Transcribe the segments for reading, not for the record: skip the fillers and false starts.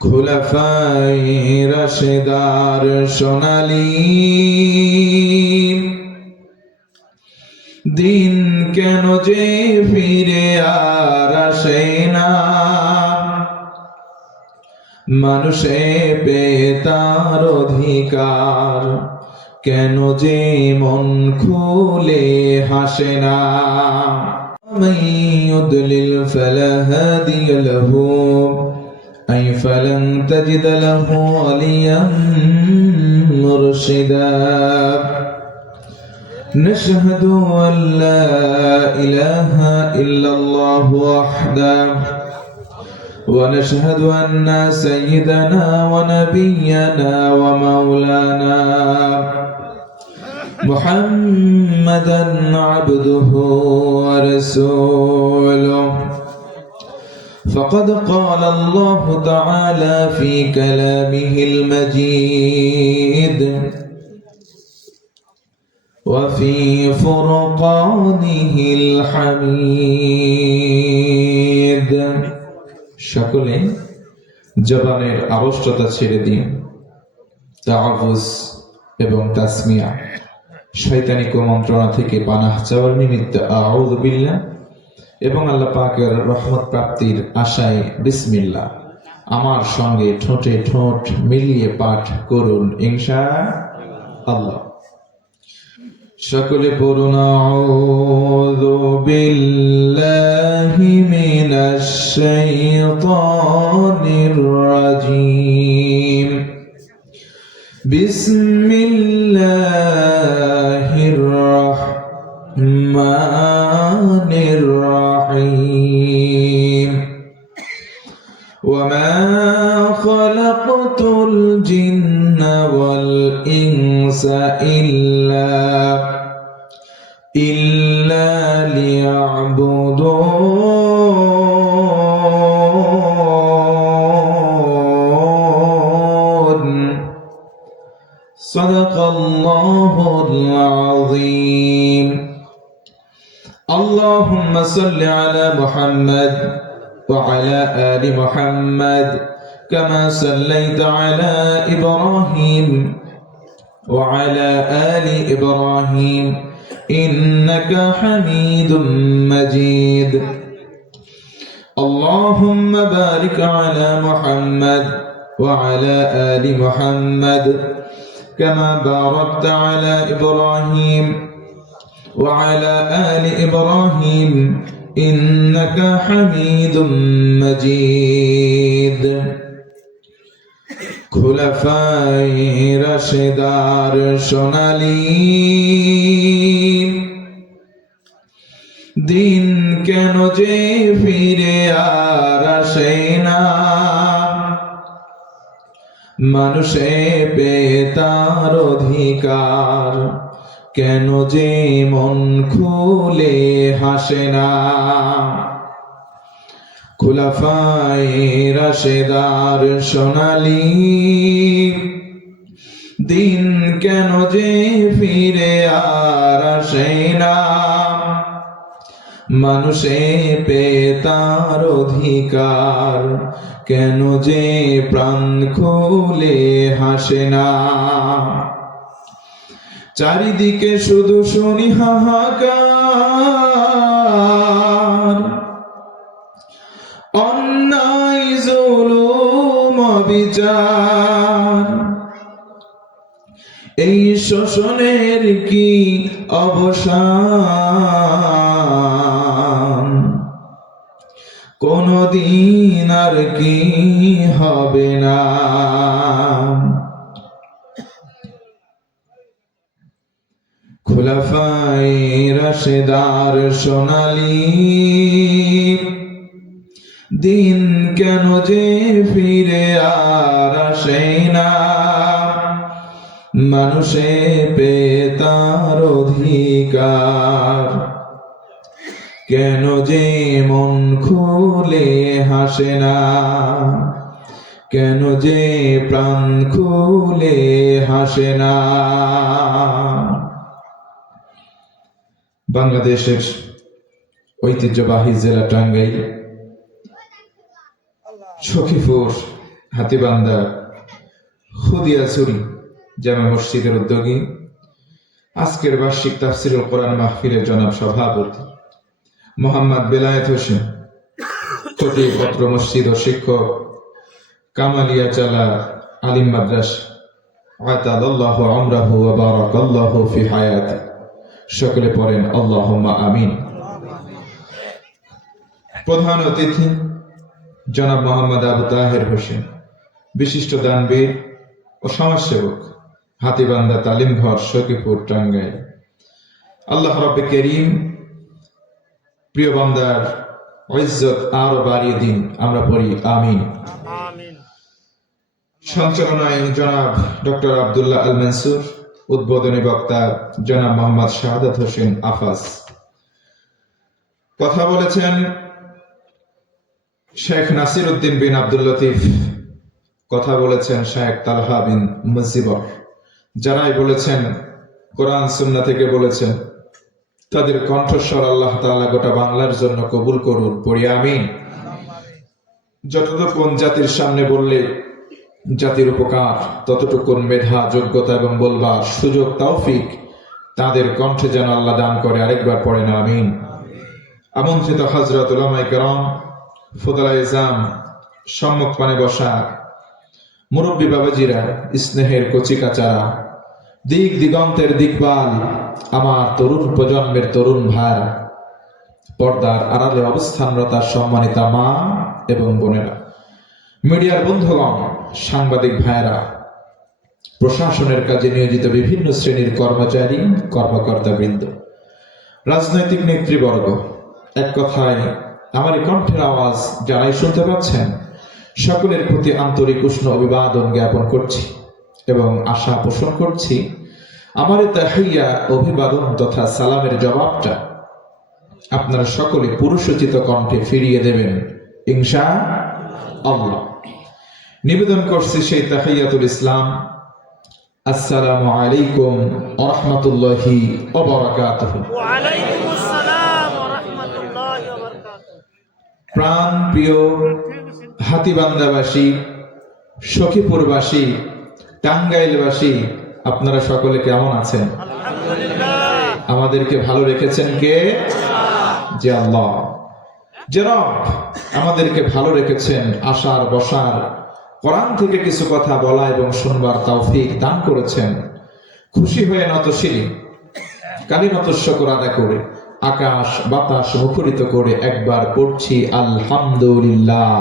খুলাফায়ে রাশেদার সোনালী দিন কেন যে ফিরে আর আসে না, মানুষে পেয়ে তার অধিকার কেন যে মন খুলে হাসে না। মান ইউদ্লিল ফালা হাদিয়া লাহু আই ফালান তাজিদ লাহু ওয়ালিয়াম মুরশিদা। نشهد أن لا إله إلا الله وحده ونشهد أن سيدنا ونبينا ومولانا محمدا عبده ورسوله. فقد قال الله تعالى في كلامه المجيد وفي فرقانه الحميد. সকলে জবানের আড়ষ্টতা ছেড়ে দিন, তাআবুজ এবং তাসমিয়া শয়তানি কুমন্ত্রণা থেকে পানাহ চাওয়ার নিমিত্তে আউযু বিল্লাহ এবং আল্লাহ পাকের রহমত প্রাপ্তির আশায় বিসমিল্লাহ আমার সঙ্গে ঠোঁটে ঠোঁট মিলিয়ে পাঠ করুন ইনশাআল্লাহ। সকলে পড়ুন আউযু বিল্লাহি মিনাশ শাইতানির রাজীম। বিসমিল্লাহির রাহমানির রাহিম। ওয়ামা খালাকতুল জিন্না ওয়াল ইনসা ইল্লা লিয়াবুদুন। সাদাকাল্লাহুল আযীম। আল্লাহুম্মা সাল্লি আলা মুহাম্মাদ ওয়া আলা আলি মুহাম্মাদ কামা সাল্লাইতা আলা ইব্রাহিম ওয়া আলা আলি ইব্রাহিম ইন্নাকা হামিদুম মাজিদ। আল্লাহুম্মা বারিক আলা মুহাম্মাদ ওয়া আলা আলি মুহাম্মাদ কামা বারাকতা আলা ইব্রাহিম ওয়া আলা আলি ইব্রাহিম ইন্নাকা হামিদুম মাজিদ। খুলাফায়ে রাশেদার সোনালী দিন কেন যে ফিরে আর আসে না, মানুষে পেয়ে তার অধিকার কেন যে মন খুলে হাসে না। খুলাফায়ে রাশেদার সোনালী দিন কেন যে ফিরে আর আসে না, মানুষে পেয়ে তার অধিকার কেন যে প্রাণ খুলে হাসে না। চারিদিকে শুধু শুনি হাহাকার, অন্যায় জুলুম অবিচার, এই শোষণের কি অবসান, কোনদিন আর কি হবে না। খুলাফায়ে রাশেদার সোনালী দিন কেন যে ফিরে আর আসে না, মানুষে পেয়ে তার অধিকার কেন যে মন খুলে হাসে না, কেন যে প্রাণ খুলে হাসে না। বাংলাদেশের ঐতিহ্যবাহী জেলা টাঙ্গাইল সখীপুর হাতীবান্ধা হুদিয়াছড়ি জামে মসজিদের উদ্যোগী আজকের বার্ষিক তাফসিরুল কোরআন মাহফিলের জনাব সভাপতি মোহাম্মদ বেলায়েত হোসেন, খতিব পত্র মসজিদ ও শিক্ষক কামালিয়া চালা আলিম মাদ্রাসা আতালাল্লাহু আমরাহু ওয়া বারাকাল্লাহু ফি হায়াতি। সকলে পড়েন আল্লাহুম্মা আমিন। প্রধান অতিথি জনাব মোহাম্মদ আবু তাহের হোসেন, বিশিষ্ট দানবীর ও সমাজসেবক, হাতীবান্ধা তালিম ঘর, সখীপুর, টাঙ্গাইল। আল্লাহ রাব্বে করিম প্রিয় বান্দার ইজ্জত আরো বাড়িয়ে দিন, আমরা পড়ি আমিন। সঞ্চালনায় জনাব ডক্টর আব্দুল্লাহ আল মনসুর, উদ্বোধনী বক্তা জনাব মোহাম্মদ শাহাদাত হোসেন আফাস। কথা বলেছেন শেখ নাসির উদ্দিন বিন আব্দুল লতিফ, কথা বলেছেন শেখ তালহা বিন মুজিবর। যারাই বলেছেন কোরআন সুন্নাহ থেকে বলেছেন, তাদের কণ্ঠস্বর আল্লাহ তাআলা গোটা বাংলার জন্য কবুল করুন, পড়ি আমিন। যতটুকুন জাতির সামনে বললে জাতির উপকার, ততটুকুন মেধা, যোগ্যতা এবং বলবার সুযোগ, তৌফিক তাদের কণ্ঠে যেন আল্লাহ দান করে। আরেকবার পড়েন আমিন। আমন্ত্রিত হযরত উলামায়ে কেরাম, ফুদালায়ে ইজাম, সম্মুখ পানে বসা মুরব্বী বাবাজিরা, স্নেহের কচিকাচারা, দিক দিগন্তের দিকপাল, আমার তরুণ প্রজন্মের তরুণ ভাই, পর্দার আড়ালে অবস্থানরতা সম্মানিতা মা এবং বোনেরা, মিডিয়ার বন্ধুগণ, সাংবাদিক ভাইরা, প্রশাসনের কাজে নিয়োজিত বিভিন্ন শ্রেণীর কর্মচারী, কর্মকর্তা বৃন্দ, রাজনৈতিক নেতৃবর্গ, এক কথায় আমার এই কণ্ঠের আওয়াজ যারাই শুনতে পাচ্ছেন, সকলের প্রতি আন্তরিক উষ্ণ অভিবাদন জ্ঞাপন করছি এবং আশা পোষণ করছি আমার এই তাহিয়া, অভিবাদন তথা সালামের জবাবটা আপনারা সকলে পুরুষোচিত কণ্ঠে ফিরিয়ে দেবেন ইনশাআল্লাহ। নিবেদন করছি সেই তাহিয়াতুল ইসলাম, আসসালামু আলাইকুম ওয়া রাহমাতুল্লাহি ওয়া বারাকাতুহু। ওয়া আলাইকুমুস সালাম ওয়া রাহমাতুল্লাহি ওয়া বারাকাতুহু। প্রাণ প্রিয় হাতীবান্ধাবাসী, সখীপুরবাসী, টাঙ্গাইলবাসী, আপনারা সকলে কেমন আছেন? আলহামদুলিল্লাহ। আমাদেরকে ভালো রেখেছেন কে? যে আল্লাহ। যে রব আমাদেরকে ভালো রেখেছেন, আসার বসার, কোরআন থেকে কিছু কথা বলা এবং শুনবার তৌফিক দান করেছেন। খুশি হয়ে নতশিরে কালিমাতুশ শুকর আদায় করে আকাশ বাতাস মুখরিত করে একবার পড়ছি আলহামদুলিল্লাহ।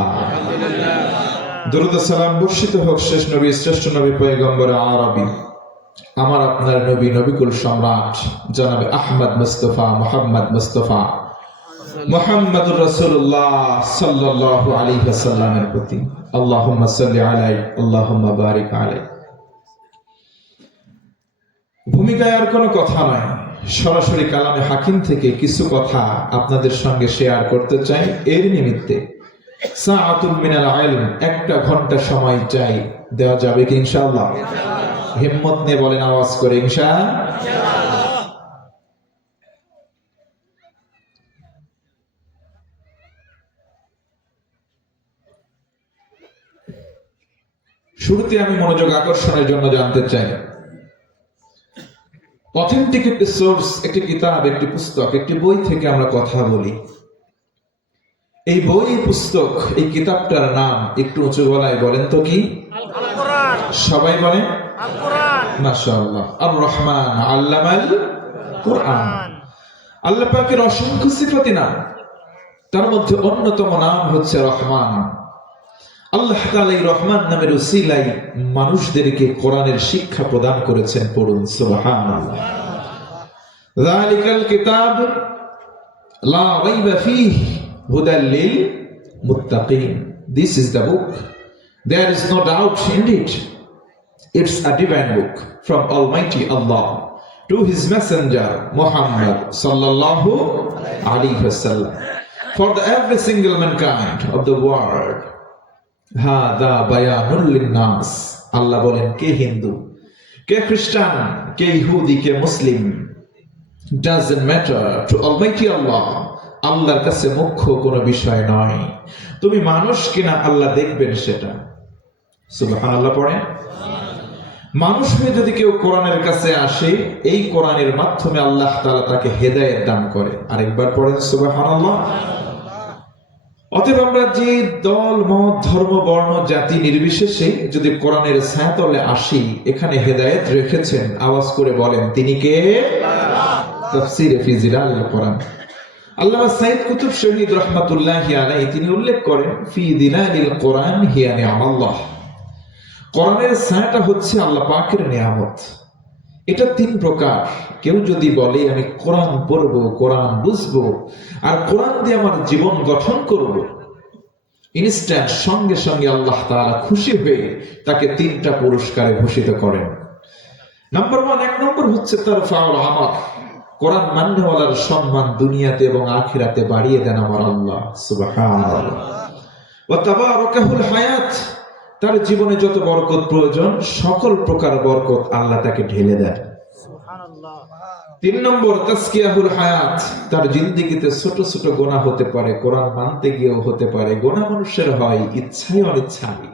দরুদ ও সালাম বর্ষিত হোক শেষ নবী, শ্রেষ্ঠ নবী, পয়গম্বর আরবি, আমার আপনার নবী, নবিকুল সম্রাট জনাবে আহমদ মুস্তাফা, মুহাম্মদ মুস্তাফা, মুহাম্মদুর রাসূলুল্লাহ সাল্লাল্লাহু আলাইহি ওয়াসাল্লামের প্রতি। আল্লাহুম্মা সাল্লি আলাইহি, আল্লাহুম্মা বারিক আলাইহি। ভূমিকায় আর কোনো কথা নয়, সরাসরি কালামে হাকিম থেকে কিছু কথা আপনাদের সঙ্গে শেয়ার করতে চাই। এর নিমিত্তে সাআতুন মিনাল ইলম, একটা ঘন্টা সময় চাই, দেওয়া যাবে কি ইনশাআল্লাহ? হিম্মত নিয়ে বলেন আওয়াজ করে ইনশাআল্লাহ। শুরুতে আমি মনোযোগ আকর্ষণের জন্য জানতে চাই, অথেন্টিক একটি সোর্স, একটি কিতাব, একটি পুস্তক, একটি বই থেকে আমরা কথা বলি। এই বই, পুস্তক, এই কিতাবটার নাম একটু উঁচু গলায় বলেন তো কি? আল কোরআন। সবাই বলেন আল কোরআন। মাশাআল্লাহ। আর রহমান আল্লামাল কোরআন। আল্লাহ পাকের অসংখ্য সিফাতি নাম, তার মধ্যে অন্যতম নাম হচ্ছে রহমান। আল্লাহ তাআলা এই রহমান নামের উসিলায় মানুষদেরকে কোরআনের শিক্ষা প্রদান করেছেন। পড়ুন সুবহানাল্লাহ। যালিকাল কিতাব লা রাইবা ফীহি হুদাল লিল মুত্তাকিন। This is the book, there is no doubt in it. It's a divine book from Almighty Allah to His Messenger Muhammad sallallahu alaihi wasallam, for the every single mankind of the world. হাদা বায়ানুল লিন্নাস। আল্লাহ বলেন, কে হিন্দু, কে খ্রিস্টান, কে ইহুদি, কে মুসলিম, doesn't matter to Almighty Allah. আল্লাহর কাছে মুখ্য কোনো বিষয় নয়। তুমি মানুষ কিনা আল্লাহ দেখবেন সেটা, সুবহানাল্লাহ পড়েন। মানুষ হয়ে যদি কেউ কোরআনের কাছে আসে, এই কোরআনের মাধ্যমে আল্লাহ তাআলা তাকে হেদায়েত দান করে। আরেকবার পড়েন সুবহানাল্লাহ। অতএব আমরা যে দল, মত, ধর্ম, বর্ণ, জাতি নির্বিশেষে যদি কোরআনের ছায়াতলে আসি, এখানে হেদায়েত রেখেছেন। আওয়াজ করে বলেন তিনি কে? তাফসীরে ফি জিলালিল কোরআন আল্লামা সাইয়্যিদ কুতুব শহীদ রাহমাতুল্লাহি আলাইহি তিনি উল্লেখ করেন, ফি জিলালিল কোরআন হিয়া নি'মাল্লাহ। কোরআনের ছায়াটা হচ্ছে আল্লাহ পাকের নিয়ামত। এটা তিন প্রকার। কেউ যদি বলে আমি কোরআন পড়বো, কোরআন বুঝবো, আর কোরআন দিয়ে আমার জীবন গঠন করব, ইনস্ট্যান্ট সঙ্গে সঙ্গে আল্লাহ তাআলা খুশি হয়ে তাকে তিনটা পুরস্কারে ভূষিত করেন। নাম্বার 1, এক নম্বর হচ্ছে তারফাউল আমাল। কোরআন মাননেওয়ালার সম্মান দুনিয়াতে এবং আখিরাতে বাড়িয়ে দেন আমার আল্লাহ সুবহানাল্লাহ। ওয়া তাবারাকাহুল হায়াত, তার জীবনে যত বরকত প্রয়োজন সকল প্রকার বরকত আল্লাহ তাকে ঢেলে দেন। 3 নম্বর তাসকিয়াহুল হায়াত, তার জিন্দেগিতে ছোট ছোট গুনাহ হতে পারে, কোরআন মানতে গিয়েও হতে পারে, গুনাহ মানুষের হয় ইচ্ছায় অনিচ্ছায়।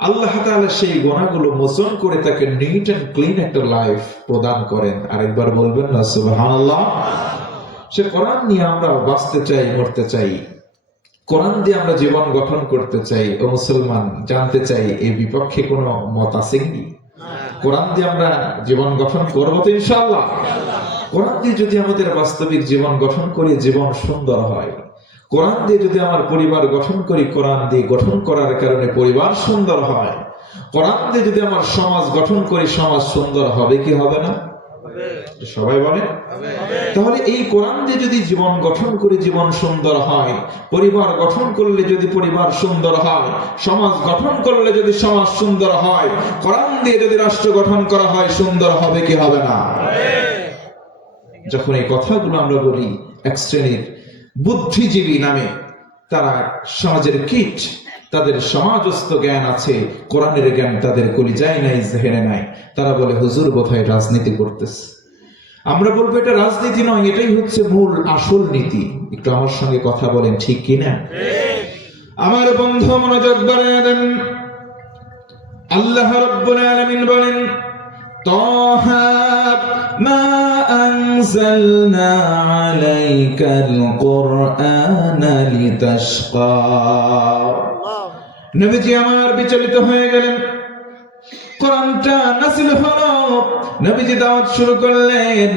আল্লাহ তাআলা সেই গুনাহগুলো মোচন করে তাকে নিট এন্ড ক্লিন একটা লাইফ প্রদান করেন। আরেকবার বলবেন না সুবহানাল্লাহ। সে কোরআন নিয়ে আমরা বাঁচতে চাই, মরতে চাই, কোরআন দিয়ে আমরা জীবন গঠন করতে চাই। ও মুসলমান, জানতে চাই এই বিপক্ষে কোনো মত আছে কি? কোরআন দিয়ে আমরা জীবন গঠন করবো তো ইনশাআল্লাহ। কোরআন দিয়ে যদি আমাদের বাস্তবিক জীবন গঠন করি, জীবন সুন্দর হয়। কোরআন দিয়ে যদি আমার পরিবার গঠন করি, কোরআন দিয়ে গঠন করার কারণে পরিবার সুন্দর হয়। কোরআন দিয়ে যদি আমার সমাজ গঠন করি, সমাজ সুন্দর হবে কি হবে না? সবাই বলে। তাহলে এই কোরআন দিয়ে যদি জীবন গঠন করি, জীবন সুন্দর হয়। পরিবার গঠন করলে যদি পরিবার সুন্দর হয়, সমাজ গঠন করলে যদি সমাজ সুন্দর হয়, কোরআন দিয়ে যদি রাষ্ট্র গঠন করা হয়, সুন্দর হবে কি হবে না? যখন এই কথাগুলো আমরা বলি, এক শ্রেণীর বুদ্ধিজীবী নামে তারা সমাজের কীট, তাদের সমাজস্থ জ্ঞান আছে, কোরআনের জ্ঞান তাদের কলিজায় নাই, জেহেনে নাই। তারা বলে হুজুর বোধহয় রাজনীতি করতেছে। আমরা বলবো এটা রাজনীতি নয়, এটাই হচ্ছে মূল আসল নীতি। একটু আমার সঙ্গে কথা বলেন, ঠিক কি না? আমার বন্ধু মনোযোগ বাড়িয়ে দেন। আল্লাহ রাব্বুল আলামিন বলেন, তাহা মা আনজালনা আলাইকাল কুরআনা লিতাশকা। নবীজি আমার বিচলিত হয়ে গেলেন। কোরআনটা নাযিল হলো, নবীজি দাওয়াত শুরু করলেন।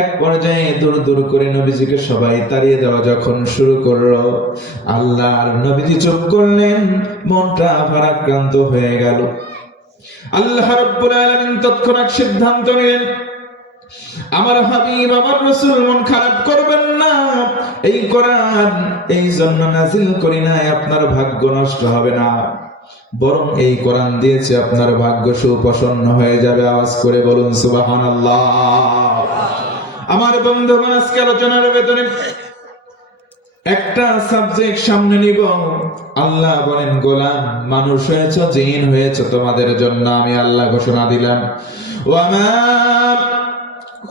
এক পর্যায়ে দূর দূর করে নবীজিকে সবাই তাড়িয়ে দেওয়া যখন শুরু করলো, আল্লাহর নবীজি চুপ করলেন, মনটা ভারাক্রান্ত হয়ে গেল। আল্লাহ রাব্বুল আলামিন তৎক্ষণাৎ সিদ্ধান্ত নিলেন, আমার হাবিব, আমার রাসূল মন খারাপ করবেন না। এই কোরআন এই জন্য নাযিল করি নাই আপনার ভাগ্য নষ্ট হবে না, বরং এই কোরআন দিয়েছে আপনার ভাগ্য সুপ্রসন্ন হয়ে যাবে। আওয়াজ করে বলুন সুবহানাল্লাহ। আমার বন্ধুগণ, আজকে আলোচনার ভেতরে একটা সাবজেক্ট সামনে নিব। আল্লাহ বলেন, গোলাম, মানুষ হয়েছে, জিন হয়েছে, তোমাদের জন্য আমি আল্লাহ ঘোষণা দিলাম, ওয়ামা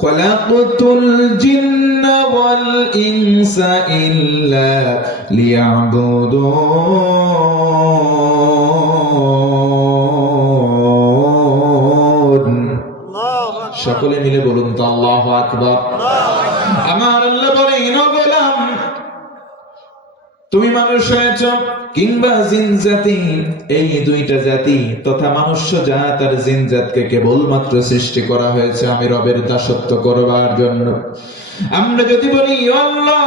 খলাকতুল জিন্না ওয়াল ইনসা ইল্লা লিয়াবুদুন। সকলে মিলে বলুন তো আল্লাহু আকবার। আমার আল্লাহ বলেন, ও গোলাম, তুমি মানুষ হয়েছ কিংবা জিন জাতি, এই দুইটা জাতি তথা মনুষ্য জাত আর জিন জাতকে কেবলমাত্র সৃষ্টি করা হয়েছে আমি রবের দাসত্ব করবার জন্য। আমরা যদি বলি আল্লাহ,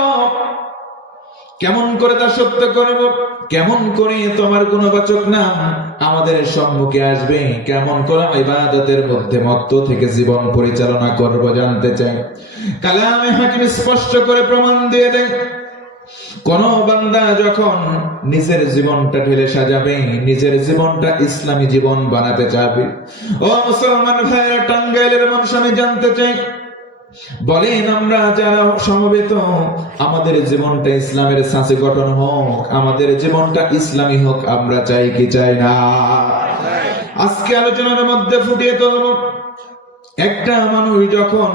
কেমন করে দাসত্ব করব, কেমন করে তোমার গুণবাচক নাম আমাদের সম্মুখে আসবে, কেমন করে ইবাদতের মধ্যে মত্ত থেকে জীবন পরিচালনা করব জানতে চাই। কালামে হাকিম স্পষ্ট করে প্রমাণ দিয়ে দেন, কোন বান্দা যখন নিজের জীবনটা ঢেলে সাজাবে, নিজের জীবনটা ইসলামী জীবন বানাতে চাবে, ও মুসলমান ভাইরা, টাঙ্গাইলের মানুষ, আমি জানতে চাই, বলেন আমরা যারা সমবেত, আমাদের জীবনটা ইসলামের ছাঁচে গঠন হোক, আমাদের জীবনটা ইসলামী হোক, আমরা চাই কি চাই না? আজকে আলোচনার মধ্যে ফুটিয়ে তুলব, একটা মানুষ যখন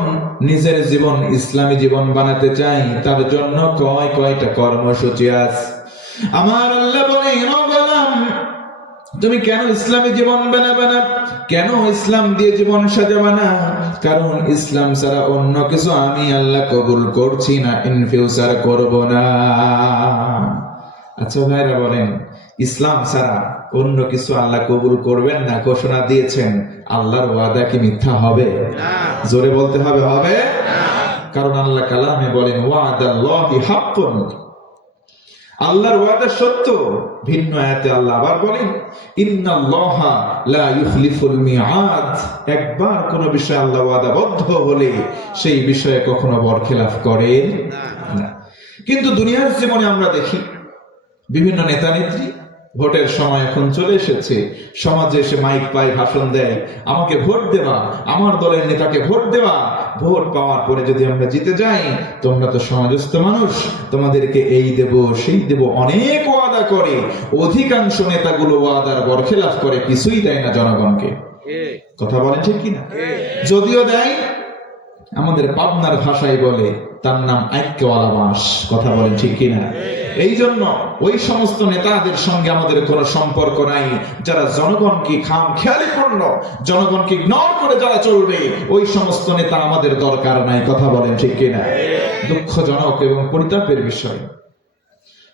নিজের জীবন ইসলামী জীবন বানাতে চাই, তার জন্য কয়টা কর্মসূচি আছে। আমার আল্লাহ বলেন, ও গোলাম, তুমি কেন ইসলামী জীবন বানাবে না? কেন ইসলাম দিয়ে জীবন সাজাবে না? কারণ ইসলাম ছাড়া অন্য কিছু আমি আল্লাহ কবুল করছি না, ইন ফিউচার করব না। আচ্ছা ভাইরা বলেন, ইসলাম ছাড়া অন্য কিছু আল্লাহ কবুল করবেন না ঘোষণা দিয়েছেন, আল্লাহর ওয়াদা কি মিথ্যা হবে? জোরে বলতে হবে, হবে না। কারণ আল্লাহ কালামে বলেন ওয়াদাল্লাহি হাক্কুন, আল্লাহর ওয়াদা সত্য। ভিন্ন আয়াতে আল্লাহ আবার বলেন ইন্নাল্লাহা লা ইউখলিফুল মিআদ, একবার কোন বিষয়ে আল্লাহ ওয়াদাবদ্ধ হলে সেই বিষয়ে কখনো বরখেলাফ করেন না। কিন্তু দুনিয়ার জীবনে আমরা দেখি বিভিন্ন নেতা নেত্রী ভোটের সময় এখন চলে এসেছে, সমাজে এসে মাইক পায়, ভাষণ দেয়, আমাকে ভোট দেওয়া, আমার দলের নেতাকে ভোট দেওয়া, ভোট পাওয়ার পরে যদি আমরা জিতে যাই, তোমরা তো সমাজস্থ মানুষ, তোমাদেরকে এই দেব সেই দেব, অনেক ওয়াদা করে। অধিকাংশ নেতাগুলো ওয়াদার বরখেলাফ করে, কিছুই দেয় না জনগণকে। কথা বলেন ঠিক কিনা? যদিও দেয়, আমাদের পাবনার ভাষায় বলে তার নাম আইক্যওয়ালা বাঁশ। কথা বলেন ঠিক কিনা? এই জন্য ওই সমস্ত নেতাদের সঙ্গে আমাদের কোনো সম্পর্ক নাই যারা জনগণকে খামখেয়ালি করল, জনগণকে ইগনোর করে যারা চলবে, ওই সমস্ত নেতা আমাদের দরকার নাই। কথা বলেন ঠিক কিনা? দুঃখজনক এবং পরিতাপের বিষয়,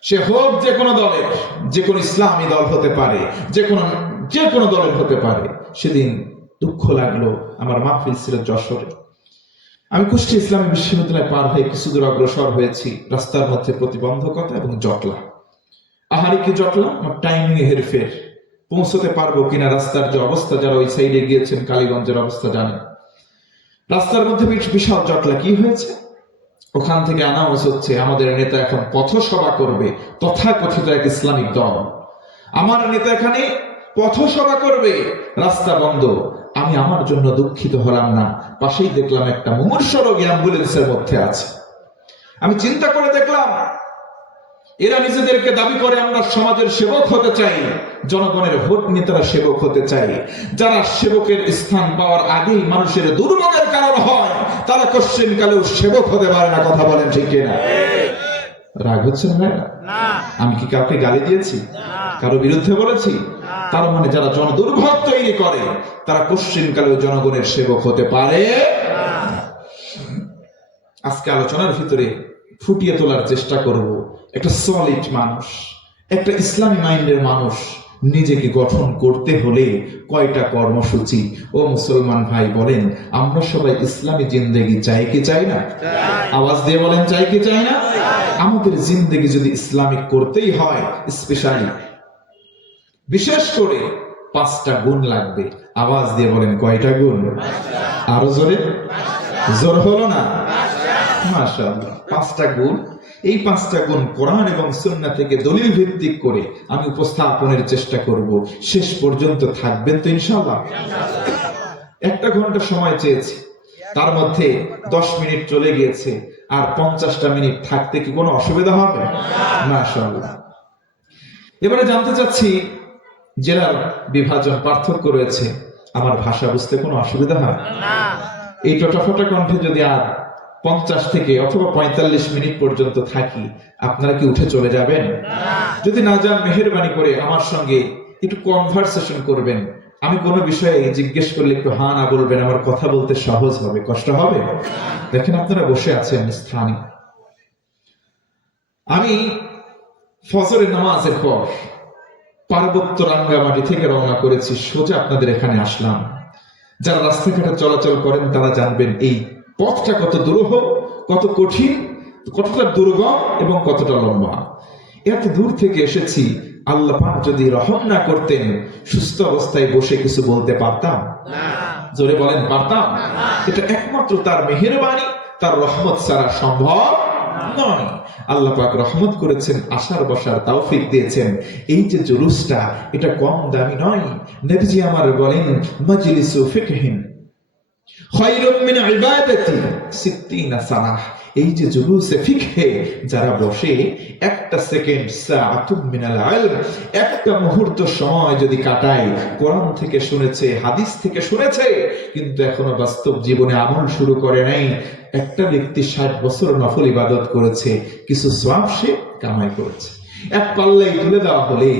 সে হোক যে কোনো দলের, যে কোনো ইসলামী দল হতে পারে, যে কোনো দলের হতে পারে। সেদিন দুঃখ লাগলো, আমার মাহফিল ছিল যশোরে, আমি কুষ্টিয়া ইসলামী বিশ্ববিদ্যালয় পার হয়ে কিছু দূর অগ্রসর হয়েছি। রাস্তার মধ্যে প্রতিবন্ধকতা এবং জটলা, আহারে কি জটলা, আমার টাইমিং এ হেরফের, পৌঁছতে পারবো কিনা, রাস্তার যে অবস্থা, যারা ওই সাইডে গিয়েছেন কালীগঞ্জের অবস্থা জানেন, রাস্তার মধ্যে বিশাল জটলা। কি হয়েছে? ওখান থেকে অ্যানাউন্স হচ্ছে আমাদের নেতা এখন পথসভা করবে, তথাকথিত এক ইসলামিক দল, আমার নেতা এখানে পথসভা করবে, রাস্তা বন্ধ। আমি আমার জন্য দুঃখিত হলাম না, পাশেই দেখলাম একটা মুমূর্ষ রোগী অ্যাম্বুলেন্সের মধ্যে আছে। আমি চিন্তা করে দেখলাম, এরা নিজেদেরকে দাবি করে আমরা সমাজের সেবক হতে চাই, জনগণের ভোট নিয়ে তারা সেবক হতে চাই। যারা সেবকের স্থান পাওয়ার আগেই মানুষের দুর্ভোগের কারণ হয়, তারা কোশ্চেন কালেও সেবক হতে পারে না। কথা বলেন ঠিক কিনা? রাগ হচ্ছে না? আমি কি কাউকে গালি দিয়েছি, কারো বিরুদ্ধে বলেছি? তার মানে যারা জনদুর্ভোগ তৈরি করে, তারা কোশ্চেন কালেও জনগণের সেবক হতে পারে। আজকে আলোচনার ভিতরে ফুটিয়ে তোলার চেষ্টা করব, একটা সলিড মানুষ, একটা ইসলামী মাইন্ডের মানুষ নিজেকে গঠন করতে হলে কয়টা কর্মসূচি। ও মুসলমান ভাই বলেন, আমরা সবাই ইসলামী জিন্দেগি চাই কি চাই না? আওয়াজ দিয়ে বলেন, চাই কি চাই না? আমাদের জিন্দেগি যদি ইসলামিক করতেই হয়, স্পেশালি বিশেষ করে 5টা গুণ লাগবে। আওয়াজ দিয়ে বলেন, কয়টা গুণ? আরো জোরে, জোর হলো না? মাশাআল্লাহ, 5টা গুণ। এই 5টা গুণ কোরআন এবং সুন্নাহ থেকে দলিল ভিত্তিক করে আমি উপস্থাপনের চেষ্টা করব। শেষ পর্যন্ত থাকবেন তো ইনশাআল্লাহ? 1 ঘন্টা সময় চেয়েছি, তার মধ্যে 10 মিনিট চলে গিয়েছে, আর 50টা মিনিট থাকতে কি কোনো অসুবিধা হবে? মাশাআল্লাহ। এবারে জানতে চাচ্ছি, জেলার বিভাজন পার্থক্য রয়েছে, আমার ভাষা বুঝতে কোনো অসুবিধা হয় না? এই টোটাফোটা কণ্ঠে যদি আর 50 থেকে অথবা 45 মিনিট পর্যন্ত থাকি, আপনারা কি উঠে চলে যাবেন? যদি না যান, মেহেরবানি করে আমার সঙ্গে একটু কনভারসেশন করবেন। আমি কোনো বিষয়ে জিজ্ঞেস করলে একটু হা না বলবেন, আমার কথা বলতে সহজ হবে, কষ্ট হবে। দেখেন আপনারা বসে আছেন স্থানে, আমি ফজরের নামাজের পর পার্বত্য রাঙ্গামাটি থেকে রওনা করেছি, সোজা আপনাদের এখানে আসলাম। যারা রাস্তাঘাটে চলাচল করেন তারা জানবেন এই পথটা কত দুরূহ, কত কঠিন, কতটা দুর্গম এবং কতটা লম্বা। এত দূর থেকে এসেছি, আল্লাহ পাক যদি রহম না করতেন, সুস্থ অবস্থায় বসে কিছু বলতে পারতাম? জোরে বলেন, পারতাম? এটা একমাত্র তার মেহেরবানি, তার রহমত ছাড়া সম্ভব নয়। আল্লাহ পাক রহমত করেছেন, আসার বসার তৌফিক দিয়েছেন। এই যে জুলুসটা, এটা কম দামি নয়। নবীজি আমার বলেন, মাজলিসু ফিকহিন খায়রুম মিন ইবাদাতি 60 সানাহ। এই যে জুলুসে ফিকহে যারা বসে, একটা সেকেন্ড, সাআতুম মিনাল ইলম, একটা মুহূর্ত সময় যদি কাটায়, কোরআন থেকে শুনেছে, হাদিস থেকে শুনেছে, কিন্তু এখনো বাস্তব জীবনে আমল শুরু করে নাই। একটা ব্যক্তি 60 বছর নফল ইবাদত করেছে, কিছু সওয়াব সে কামাই করেছে। এক পাল্লাই তুলে দেওয়া হলে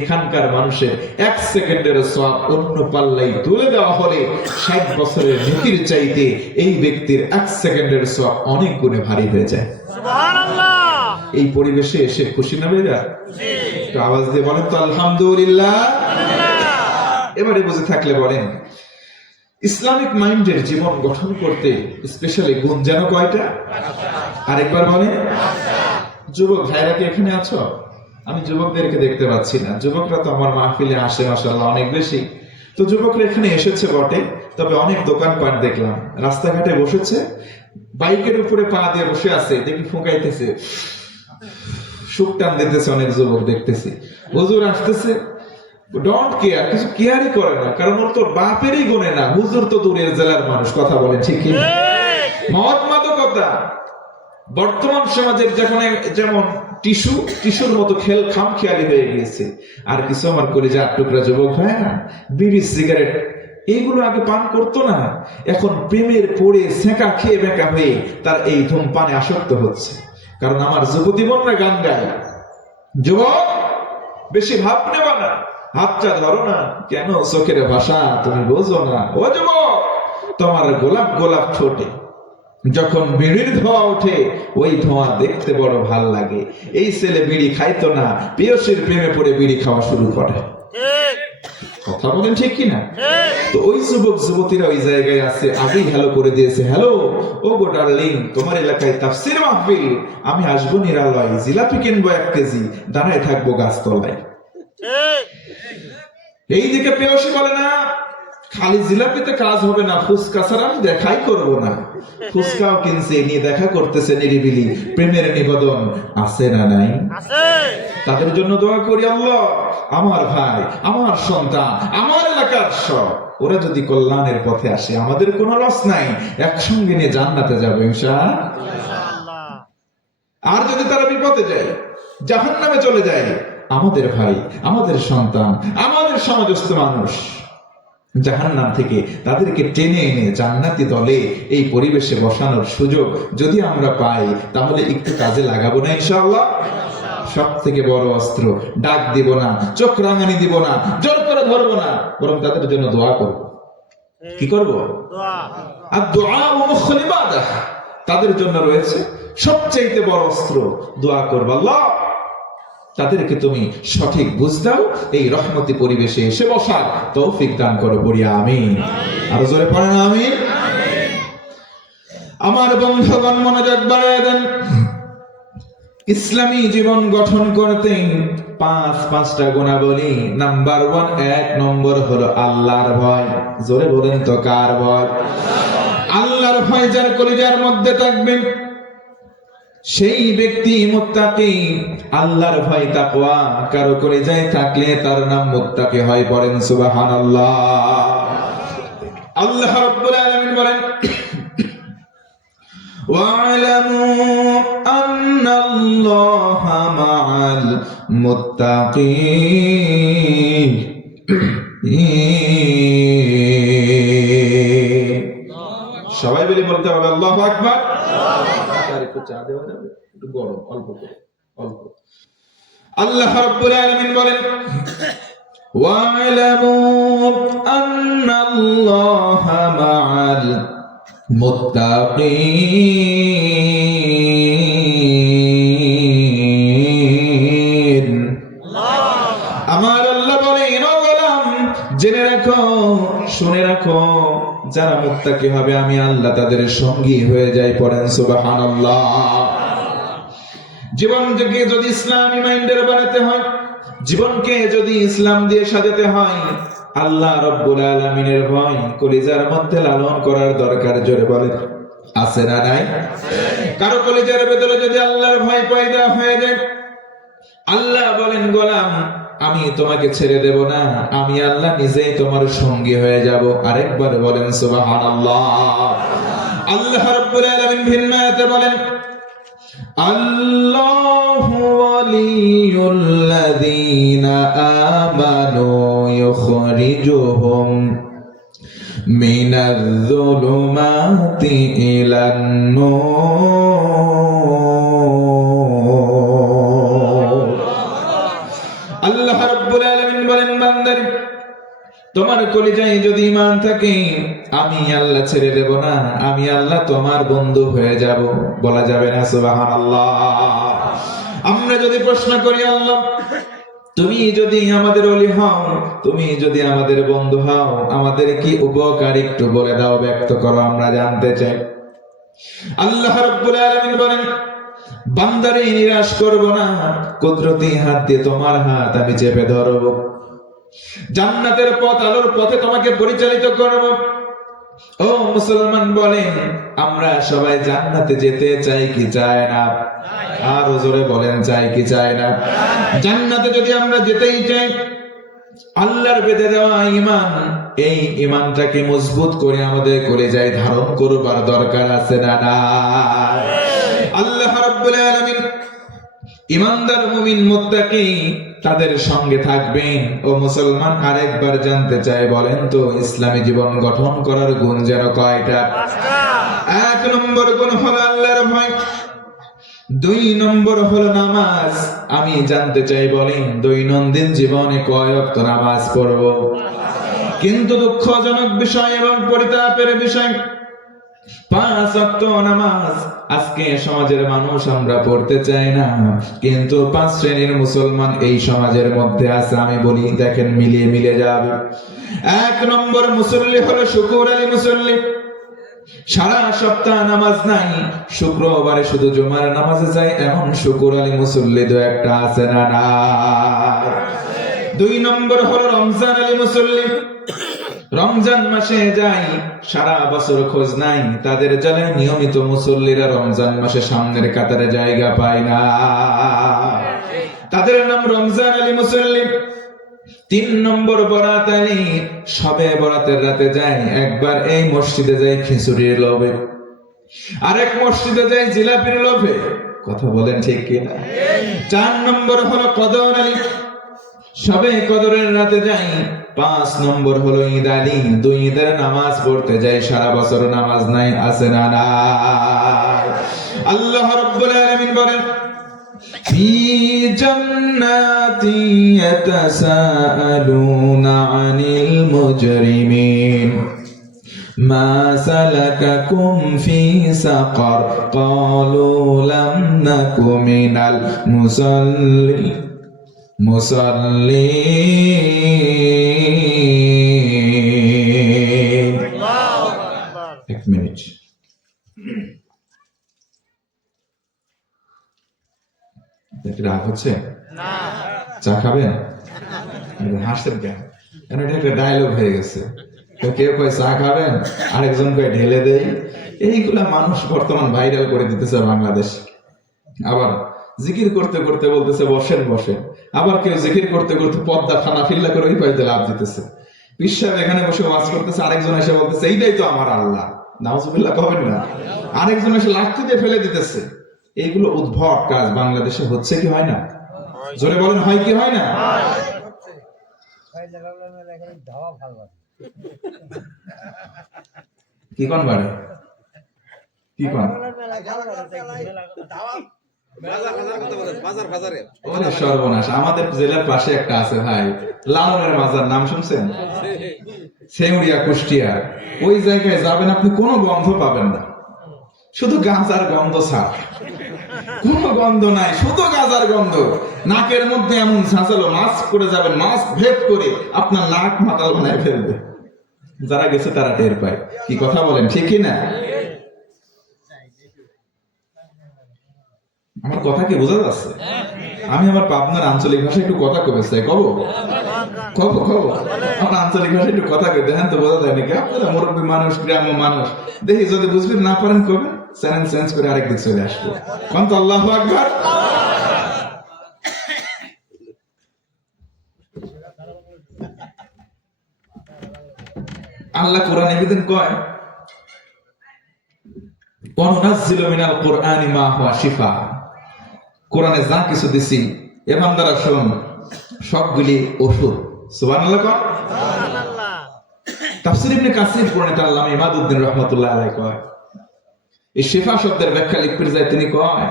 এখানকার মানুষের 1 সেকেন্ডের সওয়াব অন্য পাল্লায় তুলে দেওয়া হলে 60 বছরের নেকির চাইতে এই ব্যক্তির 1 সেকেন্ডের সওয়াব অনেক গুণে ভারী হয়ে যায়। সুবহানাল্লাহ। এই পরিবেশে এসে খুশি না বেরা? একটু আওয়াজ দিয়ে বলেন তো আলহামদুলিল্লাহ। এবারে বুঝে থাকলে বলেন, ইসলামিক মাইন্ডের জীবন গঠন করতে স্পেশালি গুণ যেন কয়টা? আরেকবার বলেন। যুবক ভাইরা কি এখানে আছো? আমি যুবকদেরকে দেখতে পাচ্ছি না। যুবকরা তো আমার মাহফিলে আসে মাশাআল্লাহ অনেক বেশি। তো যুবকরা এখানে এসেছে বটে, তবে অনেক দোকানপাট দেখলাম, রাস্তাঘাটে বসেছে, বাইকের উপরে পা দিয়ে বসে আছে, দেখি ফুঁকাইতেছে, সুখ টান দিতেছে। অনেক যুবক দেখতেছি। হুজুর আসতেছে, ডোন্ট কেয়ার, কিছু কেয়ারই করে না, কারণ ওর তো বাপেরই গুণে না। হুজুর তো দূরের জেলার মানুষ, কথা বলেন ঠিক কি? মদ মাদকতা বর্তমান সমাজের যেমন টিস্যুর মতো খামখেয়ালি হয়ে গিয়েছে। আর কিছু আমার কলিজার টুকরা যুবক হয় না, বিড়ি সিগারেট এইগুলো আগে পান করতো না, এখন প্রেমের পড়ে সেঁকা খেয়ে বেঁকা হয়ে তার এই ধূমপানে আসক্ত হচ্ছে। কারণ আমার যুবতী বোনরা গান গায়, যুবক বেশি ভাব নেবা না, হাতটা ধরো না, কেন চোখের ভাষা তুমি বোঝো না। ও যুবক, তোমার গোলাপ গোলাপ ঠোঁটে যখন বিড়ির ধোঁয়া ওঠে, ওই ধোঁয়া দেখতে বড় ভাল লাগে। এই ছেলে বিড়ি খাইতো না, প্রেয়সীর প্রেমে পড়ে বিড়ি খাওয়া শুরু করে। কথা বলেন ঠিক কিনা? তো ওই যুবক যুবতীরা ওই জায়গায় আছে, আগেই হ্যালো করে দিয়েছে, হ্যালো ও গো ডার্লিং, তোমার এলাকায় তাফসীর মাহফিল, আমি আসবো নিরালয়, জিলাপি কিনবো 1 কেজি, দাঁড়ায় থাকবো গাছতলায়। এই দিকে প্রেয়সী বলে না, খালি জিলাপিতে কাজ হবে না, ফুচকা ছাড়া আমি দেখাই করবো না। ফুচকাও কিনছে, নিয়ে দেখা করতেছে নিরিবিলি, প্রেমের নিবেদন আছে না নাই? তাদের জন্য দোয়া করি, আল্লাহ আমার ভাই, আমার সন্তান, আমার এলাকার সব, ওরা যদি কল্যাণের পথে আসে, আমাদের কোনো লস নাই, একসঙ্গে নিয়ে জান্নাতে যাবো ইনশাআল্লাহ। আর যদি তারা বিপদে যায়, জাহান্নামে চলে যায়, আমাদের ভাই, আমাদের সন্তান, আমাদের সমাজস্থ মানুষ জাহান্নাম থেকে তাদেরকে টেনে এনে জান্নাতি দলে এই পরিবেশে বসানোর সুযোগ যদি আমরা পাই, তাহলে একটু কাজে লাগাবো না ইনশাআল্লাহ? সব থেকে বড় অস্ত্র, ডাক দিব না, চোখ রাঙানি দিব না, জোর করে ধরবো না, বরং তাদের জন্য দোয়া করব। কি করব? আর দোয়া ও মুখল ইবাদাহ, তাদের জন্য রয়েছে সবচেয়ে বড় অস্ত্র, দোয়া করব, আল্লাহ তাদেরকে তুমি সঠিক বুঝ দাও, এই রহমতি পরিবেশে এসে বসার তৌফিক দান করো, বলি আমিন। আরো জোরে পড়েন আমিন। আমার বন্ধুগণ মনোযোগ বাড়িয়ে দেন। ইসলামী জীবন গঠন করতে 5টা গুণাবলী। নাম্বার 1, 1 নম্বর হলো আল্লাহর ভয়। জোরে বলেন তো কার ভয়? আল্লাহর ভয় যার কলিজার মধ্যে থাকবে, সেই ব্যক্তি মুত্তাকি। আল্লাহর ভয় তাকওয়া কারো কলিজায় থাকলে তার নাম মুত্তাকি হয়। পড়েন সুবহানাল্লাহ। আল্লাহ রাব্বুল আলামিন বলেন, ওয়া'লামু আন্নাল্লাহা মা'আল মুত্তাকিন। সবাই বলে বলতে হবে আল্লাহু আকবার। একটু চা দেওয়া যাবে? একটু গরম, অল্প করে, অল্প। আল্লাহ রাব্বুল আলামিন বলেন, ওয়া'লামু আন্নাল্লাহা মা'আল মুত্তাকিন। আমার আল্লাহ বলেন, ও গোলাম জেনে রাখো, শুনে রাখো, যারা মুত্তাকি হবে আমি আল্লাহ তাদের সঙ্গী হয়ে যাই। পড়েন সুবহানাল্লাহ। জীবনকে যদি ইসলামী মাইন্ডের বানাতে হয়, জীবনকে যদি ইসলাম দিয়ে সাজাতে হয়, আল্লাহ রাব্বুল আলামিনের ভয় কলিজার মধ্যে লালন করার দরকার। জোরে বলেন আছে না নাই? কারো কলিজার ভেতরে যদি আল্লাহর ভয় পয়দা হয়ে যায়, আল্লাহ বলেন, গোলাম আমি তোমাকে ছেড়ে দেব না, আমি আল্লাহ নিজেই তোমার সঙ্গী হয়ে যাব। আরেকবার বলেন সুবহানাল্লাহ। আল্লাহ রাব্বুল আলামিন ভিন্ন আয়াতে বলেন, আল্লাহু ওয়ালিয়ুল্লাযীনা আমানু ইউখরিজুহুম মিনায-যুলুমাতি ইলান-নূর। আল্লাহ রাব্বুল বান্দারে, তোমার কলিজায় যদি ঈমান থাকে, আমি আল্লাহ ছেড়ে দেব না, আমি আল্লাহ তোমার বন্ধু হয়ে যাব। বলা যাবে না সুবহানাল্লাহ? আমরা যদি প্রশ্ন করি, আল্লাহ তুমি যদি আমাদের ওলি হও, তুমি যদি আমাদের বন্ধু হও, আমাদের কি উপকার একটু বলে দাও, ব্যক্ত করো, আমরা জানতে চাই। আল্লাহ রাব্বুল আলামিন বলেন, বান্দারে নিরাশ করব না, কুদরতি হাত দিয়ে তোমার হাত আমি চেপে ধরব, জান্নাতের পথ, আলোর পথে তোমাকে পরিচালিত করব। ও মুসলমান বলেন, আমরা সবাই জান্নাতে যেতে চাই কি চাই না? আর জোরে বলেন, চাই কি চাই না? জান্নাতে যদি আমরা যেতেই চাই, আল্লাহর বেঁধে দেওয়া ঈমান, এই ঈমানটাকে মজবুত করে আমাদের কলিজায় ধারণ করবার দরকার আছে না? না। আল্লাহ রাব্বুল আলামিন ঈমানদার মুমিন মুত্তাকি তাদের সঙ্গে থাকবেন। ও মুসলমান, আরেকবার জানতে চাই, বলেন তো ইসলামী জীবন গঠন করার গুণ যেন কয়টা? 1 নম্বর গুণ হলো আল্লাহর ভয়, 2 নম্বর হলো নামাজ। আমি জানতে চাই, বলেন দৈনন্দিন জীবনে কয় ওয়াক্ত নামাজ পড়ব? কিন্তু দুঃখজনক বিষয় এবং পরিতাপের বিষয়, 5 ওয়াক্ত নামাজ আজকে সমাজের মানুষ আমরা পড়তে চাই না, কিন্তু 5 শ্রেণীর মুসলমান এই সমাজের মধ্যে আছে। আমি বলি, দেখেন মিলে যাবে। 1 নম্বর মুসল্লি হলো শুকুর আলী মুসল্লি, সারা সপ্তাহ নামাজ নাই, শুক্রবারে শুধু জুমার নামাজে যায়, এমন শুকুর আলী মুসল্লি দু একটা আছে না? না। 2 নম্বর হলো রমজান আলী মুসল্লি, রমজান মাসে যাই, সারা বছর খোঁজ নাই, তাদের জ্বালায় নিয়মিত মুসল্লিরা রমজান মাসে সামনের কাতারে জায়গা পায় না, তাদের নাম রমজান আলী মুসল্লি। 3 নম্বর বরাত আলী, সবে বরাতের রাতে যায়, একবার এই মসজিদে যায় খিচুড়ির লোভে, আরেক মসজিদে যায় জিলাপির লোভে। কথা বলেন ঠিক কিনা? 4 নম্বর হলো কদর আলী, সবে কদরের রাতে যাই। 5 নম্বর হলো ঈদ আলী, 2 ঈদের নামাজ পড়তে যাই, সারা বছর নামাজ নাই, আছে না? না। আল্লাহ রাব্বুল আলামিন বলেন, ফি জান্নাতি ইয়াতাসাআলুনা আনিল মুজরিমিন মা সালাকাকুম ফি সাকার ক্বালু লাম নাকু মিনাল মুসাল্লিন। এক মিনিট, রাগ হচ্ছে না? চা খাবেন? হাসছেন কেন? এটা একটা ডায়লগ হয়ে গেছে। কেউ কয় চা খাবেন, আরেকজন কয় ঢেলে দেই। এইগুলা মানুষ বর্তমান ভাইরাল করে দিতেছে বাংলাদেশ। আবার জিকির করতে করতে বলতেছে বসেন বসেন, আবার কেউ জিকির করতে করতে পদ্মা ফানা ফিল্লা করে ওই পাইতে লাভ দিতেছে। পীর সাহেব এখানে বসে ওয়াজ করতেছে, আরেকজন এসে বলতেছে এইটাই তো আমার আল্লাহ, নাউজুবিল্লাহ কবেন না? আরেকজন এসে লাঠি দিয়ে ফেলে দিতেছে। এইগুলো উদ্ভট কাজ বাংলাদেশে হচ্ছে কি হয় না? জোরে বলেন, হয় কি হয় না? কি কোন বাড়ে কি কোন সর্বনাশ। আমাদের জেলার পাশে একটা আছে ভাই, লালনের মাজার, নাম শুনছেন? সেউড়িয়া কুষ্টিয়া, ওই জায়গায় যাবেন আপনি কোনো গন্ধ পাবেন না, শুধু গাঁজার গন্ধ ছাড়া, কোনো গন্ধ নাই, শুধু গাঁজার গন্ধ। নাকের মধ্যে এমন ঝাঁচালো, মাস্ক করে যাবেন, মাস্ক ভেদ করে আপনার নাক মাতাল বানায় ফেলবে। যারা গেছে তারা টের পায়। কি কথা বলেন, ঠিক কি না? আমার কথা কি বোঝা যাচ্ছে? আমি আমার পাবনার আঞ্চলিক ভাষায় একটু কথা কবে চাই, কব আমার আঞ্চলিক ভাষায় একটু কথা কই, দেখেন তো বোঝা যায় নাকি? আপনারা মুরব্বী মানুষ, গ্রাম্য মানুষ, দেখি যদি বুঝবেন না পারেন কবে, চ্যানেল চেঞ্জ করে আরেক দিক চলে আসবো। কোন তো আল্লাহু আকবার। আল্লাহ কোরআনে বিধান কয়, ওয়ানুনাজ্জিলু মিনাল কুরআনি মা হুয়া শিফা। কোরআনে যা কিছু দিছি এ বান্দারা শোন, সবগুলি ওষুধ। সুবহানাল্লাহ কর। সুবহানাল্লাহ। তাফসীর ইবনে কাসির পড়েন আল্লামা ইমাদউদ্দিন রাহমাতুল্লাহ আলাইহি কয়, এই শিফা শব্দের ব্যাখ্যা লিখতে যায় তিনি কয়,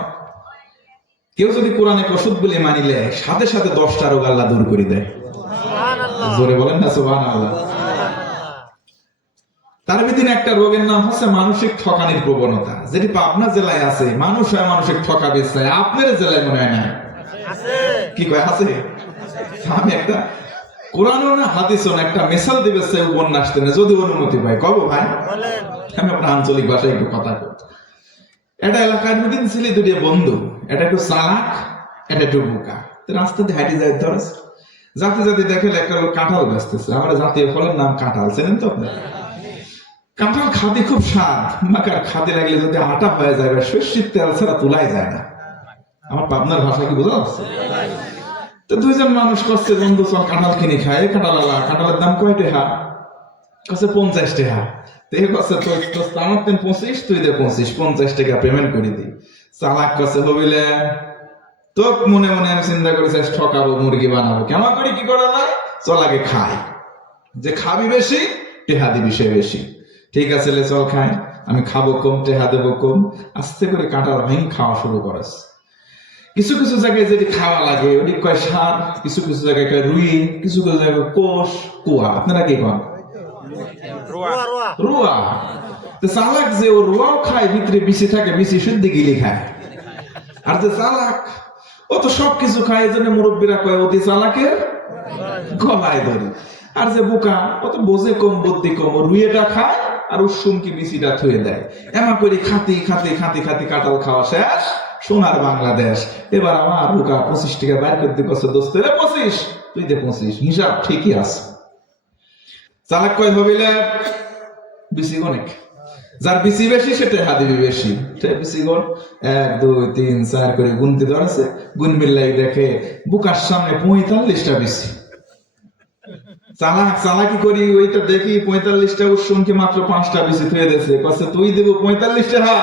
কেউ যদি কোরআনে ওষুধ বলে মানিলে সাথে সাথে 10টা রোগ আল্লাহ দূর করে দেয়। সুবহানাল্লাহ। জোরে বলেন না সুবহানাল্লাহ। তার ভিতরে একটা রোগের নাম হচ্ছে মানসিক ঠকানির প্রবণতা, যেটি পাবনা জেলায় আছে। মানুষ হয় মানসিক ঠকাবে চায়, আপনার জেলায় মনে হয় না কি কয় আছে? আমি একটা কোরআন না হাদিস না একটা মিসাল দিবে চাই উপন্যাস দেনে যদি অনুমতি পাই কব ভাই। আমি আপনার আঞ্চলিক ভাষায় একটু কথা কই। এটা এলাকার মধ্যে ছিল দুটি বন্ধু, এটা একটু চালাক, এটা একটু বোকা। রাস্তাতে হাঁটে যায় ধরেস, জাতি জাতি দেখে একটা লোক কাঁঠাল বেচতেছে। আমার জাতীয় ফলের নাম কাঁঠাল, চেনেন তো আপনি? কাঁঠাল খাতে খুব স্বাদ, মাকার খাতে লাগলে যদি আটা হয়ে যায় বা সর্ষের তেল ছাড়া তোলাই যায় না। আমার পাবনার ভাষা কি বোঝা যাচ্ছে? তো দুইজন মানুষ করছে বন্ধু চল কাঁঠাল কিনে খায়। কাঁঠালালা কাঁঠালের দাম কয় টাকা? কাছে 50 টাকা। তুই কাছে আমার 25, তুই দে 25, 50 টাকা পেমেন্ট করে দি। চালাক কাছে হবিলে তো মনে মনে আমি চিন্তা করেছি ঠকাবো, মুরগি বানাবো, কেমন করি কি করা যায়, চল আগে খাই, যে খাবি বেশি টেহা দিবি সে বেশি। ঠিক আছে লে চল খাই, আমি খাবো কম টেহা দেবো কম। আস্তে করে কাঁঠাল ভেঙে খাওয়া শুরু করেস। কিছু কিছু জায়গায় যেটি খাওয়া লাগে ওটি কয় সার, কিছু কিছু জায়গায় কয় রুই, কিছু কিছু জায়গায় কোষ কুয়া। আপনারা কি কন? রুয়া। চালাক যে ও রুয়াও খায়, ভিতরে বিচি থাকে, বিচি শুদ্ধি গিলি খায়। আর যে চালাক ও তো সবকিছু খায়, এই জন্য মুরব্বীরা কয় অতি চালাকের গলায় ধরে। আর যে বোকা ও তো বোঝে কম, বুদ্ধি কম, ও রুইয়েটা খায় আর উৎসুমকি বিচিটা থুয়ে দেয়। এমন করে খাতি খাতি খাতি খাতি কাঁঠাল খাওয়া শেষ, সোনার বাংলাদেশ। এবার আমার বোকা 25 টাকা বাইর করতে কষ্ট, দোস্ত 25, তুই দে 25, হিসাব ঠিকই আছে। চালাক কয় হবিলে বিচি অনেক, যার বিচি বেশি সে টেহা দিবি বেশি। বিচি গণ 1 2 3 4 করে গুনতে ধরেছে, গুন মিল্লাই দেখে বুকার সামনে 45টা বিচি। চালাক চালাকি করি ওইটা দেখি 45টা উৎসুমকে মাত্র 5টা বিচি থুয়ে দিয়েছে। কছে তুই দেব 45 টাকা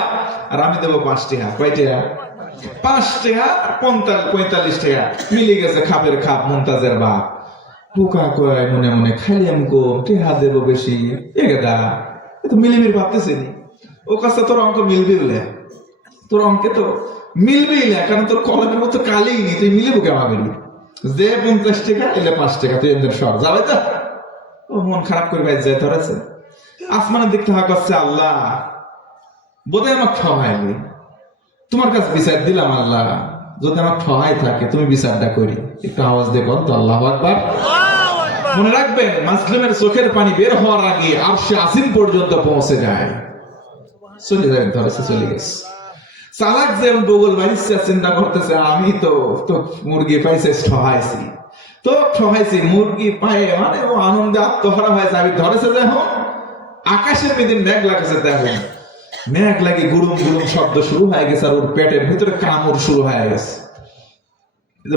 আর আমি দেবো 5 টাকা। কয় টাকা? 5 টাকা। 45 টাকা মিলে গেছে, খাপের খাপ মুমতাজের বাপ। বোকা কয় মনে মনে খাইলে আমি কম টেহা দেবো বেশি, এগেদা তো মিলিমির ভাবতেছে নি। ও কাছে তোর অঙ্ক মিলবি বলে, তোর অঙ্কে তো মিলবেই না, কারণ তোর কলমের মতো কালেই নি, তুই মিলিব কেমন? যে 50 টাকা এলে 5 টাকা, তুই এদের সর যাবে তো। ও মন খারাপ করে বাইর যায় ধরেছে। আসমানের দিক থেকে করছে আল্লাহ বোধহয় আমার ঠহায়নি, তোমার কাছে বিচার দিলাম আল্লাহ, যদি আমার ঠহাই থাকে তুমি বিচারটা করি। একটু আওয়াজ দেখো তো আল্লাহু আকবার। মনে রাখবেন মুসলিমের চোখের পানি বের হওয়ার আগে আরশে আজিম পর্যন্ত পৌঁছে যায়। চলে যাবেন ধরেছে, চলে গেছে। চালাক যে বগল বাড়িছে চিন্তা করতেছে আমি তো মুরগি পাইছে ঠহাইছি, তো ঠহাইছি মুরগি পায়ে, মানে ও আনন্দে আত্মহারা হয়েছে। আমি ধরেছে দেখো আকাশের মেদিন মেঘ লাগেছে, দেখো মেঘ লাগে গুরুম গুরুম শব্দ শুরু হয়ে গেছে, আর ওর পেটের ভিতরে কামড় শুরু হয়ে গেছে।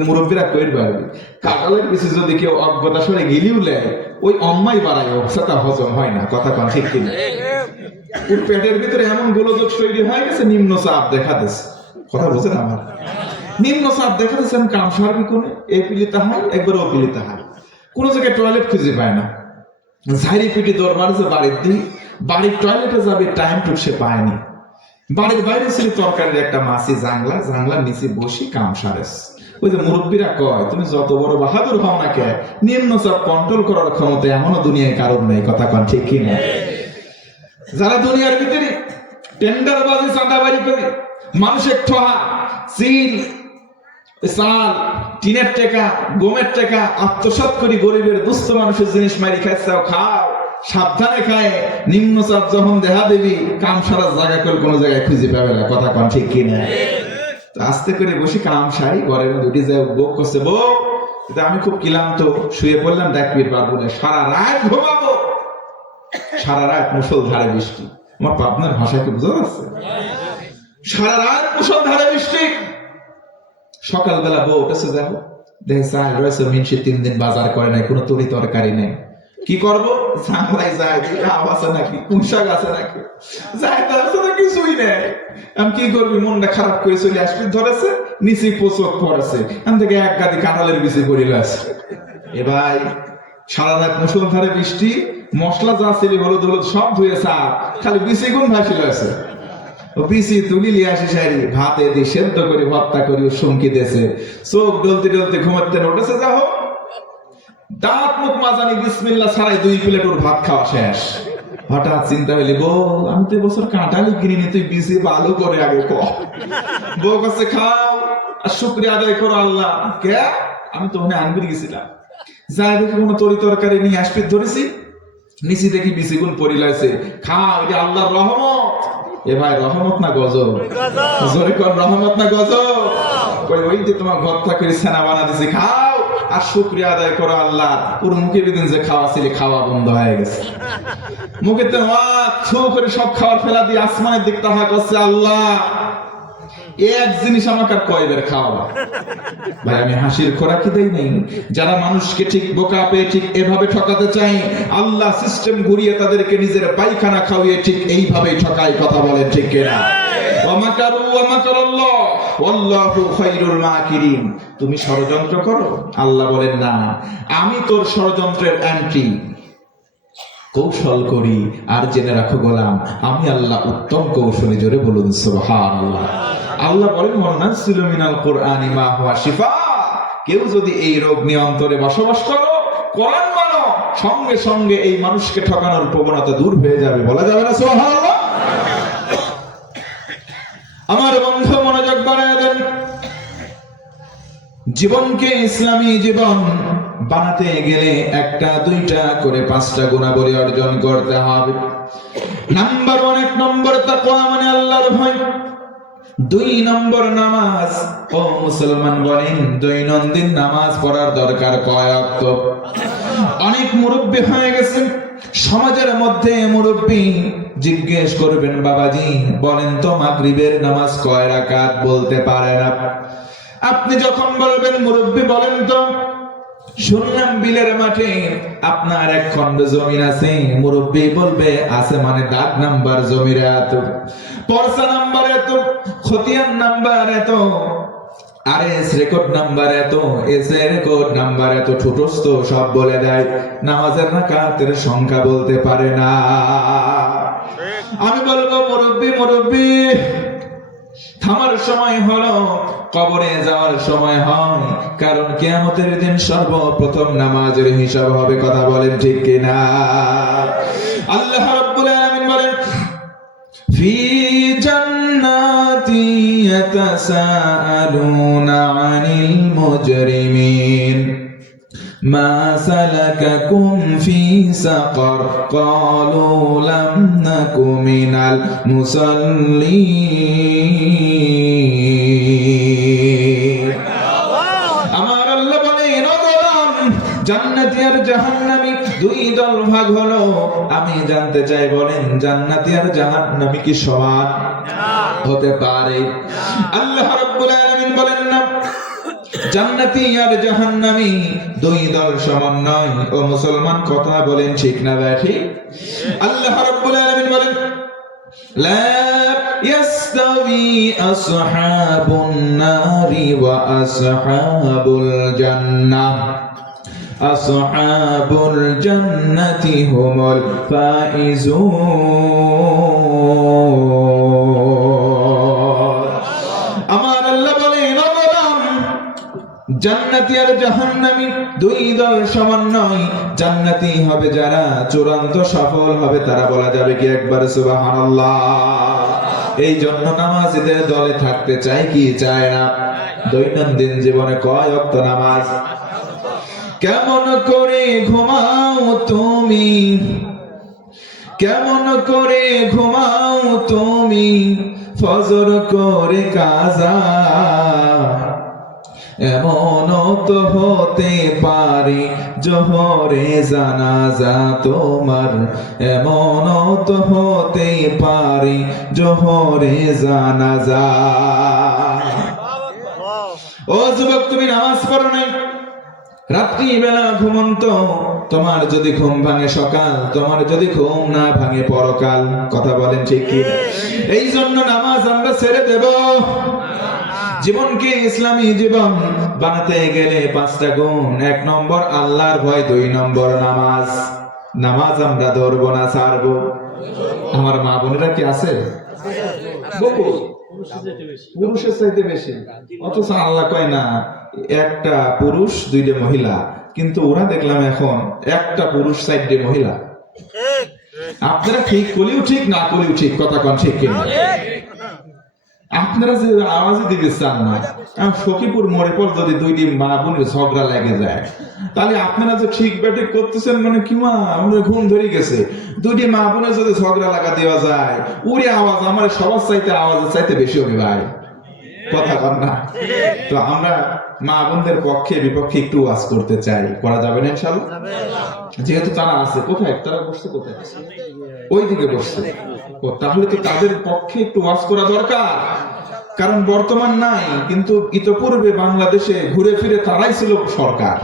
মুরব্বীরা কইর পারবে কাঁঠালের পিছে যদি কেউ অজ্ঞতা সরে গিলিও লেয়, ওই অম্মাই বাড়ায় সেটা হজম হয় না। কথা কন ঠিক কিনা? ওর পেটের ভিতরে এমন গোলযোগ তৈরি হয়ে গেছে, নিম্ন চাপ দেখা দিচ্ছে। কথা বুঝেন আমার? নিম্ন চাপ দেখা দিচ্ছে, কাম সারবি কোনে, এই পিলিতা হয় একবার ও পিলিতা হয়, কোন জায়গায় টয়লেট খুঁজে পায় না। ঝাড়ি পিটি দৌড় মারছে বাড়ির দিন, বাড়ির টয়লেটে যাবে টাইম টুক সে পায়নি। বাড়ির বাইরে ছিল তরকারির একটা মাছি, জাংলা, জাংলার নিচে বসি কাম সারেস। ওই যে মুরব্বীরা কয় তুমি যত বড় বাহাদুর হও না কে, নিম্ন চাপ কন্ট্রোল করার ক্ষমতা এমনও দুনিয়ায় কারণ নেই। কথা কন ঠিক কি না? যারা দুনিয়ার ভিতরে টেন্ডারবাজি, চাঁদাবাজি করে মানুষের ঠহা, চিল, চাল, টিনের টাকা, গমের টাকা আত্মসাৎ করি গরিবের দুস্থ মানুষের জিনিস মারি খাইছাও, খাও সাবধানে খায়। নিম্নচাপ যখন দেখা দেবি কাম সারা জায়গা করে কোনো জায়গায় খুঁজে পাবে না। কথা কন ঠিক কিনা? আস্তে করে বসে কাম সারি, ঘরের দুটি যায় বউ করছে, বউ আমি খুব ক্লান্ত, শুয়ে পড়লাম, ডাকবির পারবো না, সারা রাত ঘুমাবো। সারা রাত মুষলধারে বৃষ্টি। আমার পাবনার ভাষা কি বোঝা যাচ্ছে? সারা রাত মুষলধারে বৃষ্টি। সকালবেলা বউ উঠেছে, দেখো দেখে চাল রয়েছে, মিনসি 3 দিন বাজার করে নাই, কোনো তরি তরকারি নেই। কি করবো? জানলাই যায়, আম আছে নাকি, পুঁশাক আছে নাকি, যায় তার কিছুই নেই। আমি কি করবি? মনটা খারাপ করে চলে আসবি, ধরেছে নিচে পোচক পড়েছে, এখান থেকে এক গাদি কাঁঠালের বিচি করিল আছে। এ ভাই সারা রাত মুষলধারে বৃষ্টি, মশলা যা ছিল হলুদ হলুদ সব ধুয়ে সাপ, খালি বিচি গুণ ভাসিল আছে। বিচি তুলি লিয়ে আসি সারি, ভাতে দিয়ে সেদ্ধ করে ভর্তা করি, সঙ্কি দিয়েছে। চোখ ডলতে ডলতে ঘুমাতে উঠেছে, যাও দাঁত মুখ মাজানি বিসমিল্লাহ ছাড়াই 2 প্লেট ওর ভাত খাওয়া শেষ। হঠাৎ চিন্তা হইলি, বউ আমি তো এবছর কাঁঠালি কিনিনি, তুই বিসি ভালো করে আগে কর। বউ কাছে খাও আর শুকরিয়া আদায় করো আল্লাহ। কে? আমি তো ওখানে আনবির গেছিলাম, যাই দেখি কোনো তরি তরকারি নিয়ে আসতে ধরেছি, নিচি দেখি বিসি গুণ পরিলাইছে। খাও, এটা আল্লাহর রহমত। এ ভাই রহমত না গজব? জোরে কর, রহমত না গজব? ওই যে তোমার ঘর থেকে সেনা বানা দিছে, খাও আর শুকরিয়া আদায় করো আল্লাহ। ওর মুখে দিন যে খাওয়া ছিল, খাওয়া বন্ধ হয়ে গেছে। মুখে তো থু করে সব খাবার ফেলা দিয়ে আসমানের দিক তাহা করছে, আল্লাহ এক জিনিস আমাকে আর কয়বার খাওয়াবা? ভাই আমি হাসির খোরাকি দেই নাই। যারা মানুষকে ঠিক বোকা পেয়ে ঠিক এভাবে ঠকাতে চাই, আল্লাহ সিস্টেম ঘুরিয়ে তাদেরকে নিজের পায়খানা খাওয়িয়ে ঠিক এইভাবেই ঠকায়। কথা বলেন ঠিক কিনা? তুমি ষড়যন্ত্র করো, আল্লাহ বলেন না, আমি তোর ষড়যন্ত্রের অ্যান্টি কৌশল করি। আর জেনে রাখো গোলাম, আমি আল্লাহ উত্তম কৌশলী। জোরে বলুন সুবহানাল্লাহ। আল্লাহ বলেন ওয়ানাজ্জিলু মিনাল কুরআনি মা হুয়া শিফা। কেউ যদি এই রোগ নিয়ে অন্তরে বসবাস করো, কোরআন মানো, সঙ্গে সঙ্গে এই মানুষকে ঠকানোর প্রবণতা দূর হয়ে যাবে। বলা যাবে না সুবহানাল্লাহ? আমার বন্ধু মনোযোগ বাড়ায় দেন। জীবনকে ইসলামী জীবন বানাতে গেলে 1, 2 করে 5টা গুণাবলী অর্জন করতে হবে। নাম্বার 1, 1 নম্বর তাকওয়া, মানে আল্লাহর ভয়। 2 নম্বর নামাজ। ও মুসলমান বলেন, দৈনন্দিন নামাজ পড়ার দরকার কয় ওয়াক্ত? অনেক মুরব্বি হয়ে গেছেন সমাজের মধ্যে। মুরব্বি জিজ্ঞেস করবেন, বাবাজি বলেন তো মাগরিবের নামাজ কয় রাকাত? বলতে পারে না। আপনি যখন বলবেন মুরব্বি বলেন তো, শুনলাম বিলের মাঠে আপনার 1 খন্ড জমিন আছে। মুরব্বি বলবে আছে, মানে দাগ নাম্বার জমির এত, পরসা নাম্বার এত, খতিয়ান নাম্বার এত, আরএস রেকর্ড নাম্বার এত, এস রেকর্ড নাম্বার এত, ঠুটস্থ সব বলে দেয়। নামাজের রাকাতের সংখ্যা বলতে পারে না। আমি বলবো মুরব্বি মুরব্বি, থামার সময় হলো, কবরে যাওয়ার সময় হয়। কারণ কিয়ামতের দিন সর্বপ্রথম নামাজের হিসাব হবে। কথা বলেন ঠিক কিনা? আল্লাহ রাব্বুল আলামিন বলেন, ফি জান্নাতি ইয়াতাসাআলুনা আনিল মুজরিমিন মা সালাকাকুম ফি সাকার ক্বালু লাম নাকু মিনাল মুসাল্লিন। আমার আল্লাহ বলেন, ও গোলাম, জান্নাতি আর জাহান্নামী 2 দল ভাগ হলো। আমি জানতে চাই, বলেন জান্নাতি আর জাহান্নামী কি সমান হতে পারে? আল্লাহ রাব্বুল আলামিন বলেন না, জান্নাতি আর জাহান্নামী 2 দল সমান নয়। ও মুসলমান, কথা বলেন ঠিক না ব্যাঠি? আল্লাহ রাব্বুল আলামিন বলেন, লা ইয়াস্তাবি আসহাবুন নারি ওয়া আসহাবুল জান্নাহ, আসহাবুল জান্নাতি হুমুল ফাইজুন। আমার আল্লাহ বলেন, ও গোলাম, জান্নাতি আর জাহান্নামী 2 দল সমান নয়। জান্নাতি হবে যারা চূড়ান্ত সফল হবে, তারা বলা যাবে কি একবার সুবহানাল্লাহ। এই জন্য নামাজীদের দলে থাকতে চাই কি চায় না? দৈনন্দিন জীবনে কয় ওয়াক্ত নামাজ? কেমন করে ঘুমাও তুমি, কেমন করে ঘুমাও তুমি, ফজর করে কাজা? এমন তো হতে পারে জোহরে জানাজা তোমার, এমন তো হতে পারে জোহরে জানাজা। ও যুবক, তুমি নামাজ পড়ো নাই, রাত্রি বেলা ঘুমন্ত। তোমার যদি ঘুম ভাঙে সকাল, তোমার যদি ঘুম না ভাঙে পরকাল। কথা বলেন ঠিক কি? এই জন্য নামাজ আমরা ছেড়ে দেব। জীবনকে ইসলামী জীবন বানাতে গেলে 5টা গুণ। 1 নম্বর আল্লাহর ভয়, 2 নম্বর নামাজ। নামাজ আমরা ধরবো না, ছাড়বো। আমার মা বোনেরা কি আছে? পুরুষের চাইতে বেশি। অথচ আল্লাহ কয় না, 1টা পুরুষ 2টা মহিলা, কিন্তু ওরা দেখলাম এখন একটা পুরুষ সাইডে মহিলা। আপনারা ঠিক করলেও ঠিক, না করলেও ঠিক, কথা কন ঠিক কিনা? আপনারা যে আওয়াজে দিতে চান না, সখীপুর মোড়ে পর যদি দুইটি মা বোনের ঝগড়া লেগে যায়, তাহলে আপনারা যে ঠিক ব্যাটিক করতেছেন মানে কি মা আমাদের ঘুম ধরে গেছে। দুইটি মা বোনের যদি ঝগড়া লাগা দেওয়া যায়, ওরে আওয়াজ আমার সবার চাইতে আওয়াজের চাইতে বেশি হবে ভাই, কথা কন না? তো আমরা মা বোনদের পক্ষে বিপক্ষে একটু ওয়াজ করতে চাই, করা যাবে না ইনশাআল্লাহ? যেহেতু তারা আছে, কোথায় তারা বসছে, কোথায় ওই দিকে বসছে, ও তাহলে তো তাদের পক্ষে একটু ওয়াজ করা দরকার। কারণ বর্তমান নাই, কিন্তু ইতোপূর্বে বাংলাদেশে ঘুরে ফিরে তারাই ছিল সরকার।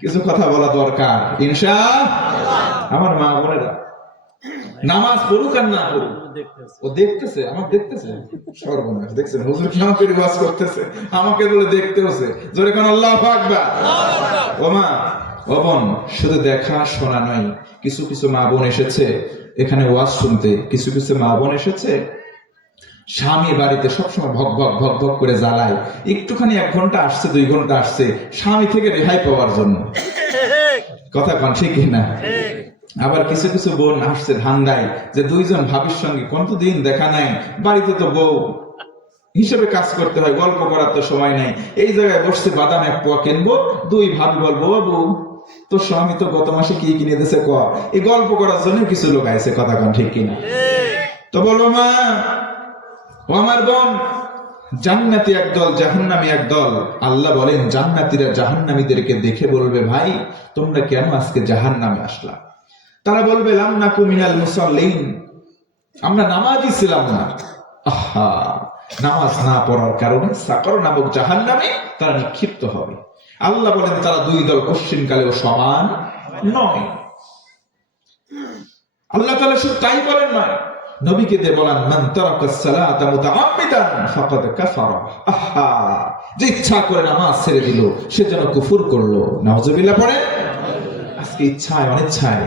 কিছু কথা বলা দরকার ইনশাআল্লাহ। আমার মা বোনেরা নামাজ পড়ুক আর না পড়ুক, ও দেখতেছে, আমার দেখতেছে, সর্বনাশ দেখছেন হুজুর কি আমাকে ওয়াজ করতেছে, আমাকে বলে দেখতে হচ্ছে, জোরে কোন আল্লাহু আকবার। ও মা ও বোন, শুধু দেখা শোনা নয়, কিছু কিছু মা বোন এসেছে এখানে ওয়াজ শুনতে, কিছু কিছু মা বোন এসেছে স্বামী বাড়িতে সবসময় ভক ভক ভক ভক করে জ্বালায়, একটুখানি 1 ঘন্টা আসছে 2 ঘন্টা আসছে স্বামী থেকে রেহাই পাওয়ার জন্য, কথা কন ঠিক না? আবার কিছু কিছু বোন আসছে ধান্দায় যে 2 জন ভাবির সঙ্গে কতদিন দেখা নাই, বাড়িতে তো বউ হিসেবে কাজ করতে হয়, গল্প করার তো সময় নাই, এই জায়গায় বসছে বাদাম 1 পোয়া কিনবো, 2 ভাবি বলবো বাবু তোর স্বামী তো গত মাসে কি কিনে দিয়েছে ক, এই গল্প করার জন্য কিছু লোক আইছে, কথা কন ঠিক কিনা? তো বলবো মা ও আমার বোন, জান্নাতি একদল জাহান্নামী একদল। আল্লাহ বলেন জান্নাতীরা জাহান্নামীদেরকে দেখে বলবে ভাই তোমরা কেন আজকে জাহান্নামে আসলা? তারা বলবে লাম নাকু মিনাল মুসাল্লিন, আমরা নামাজই ছিলাম না। আহা, নামাজ না পড়ার কারণে সাকর নামক জাহান্নামে তারা নিক্ষিপ্ত হবে। আল্লাহ বলেন তারা 2 দল কশ্চিনকালেও সমান নয়। আল্লাহ তাআলা শুধু তাই বলেন না, নবীকে দিয়ে বলেন মান তারাকাস সালাতা মুতাআম্মিদান ফাকাদ কাফারা। আহা, যে ইচ্ছা করে নামাজ ছেড়ে দিল সে যেন কুফর করলো। নাউজুবিল্লাহ পড়ে। আজকে ইচ্ছায় অনিচ্ছায়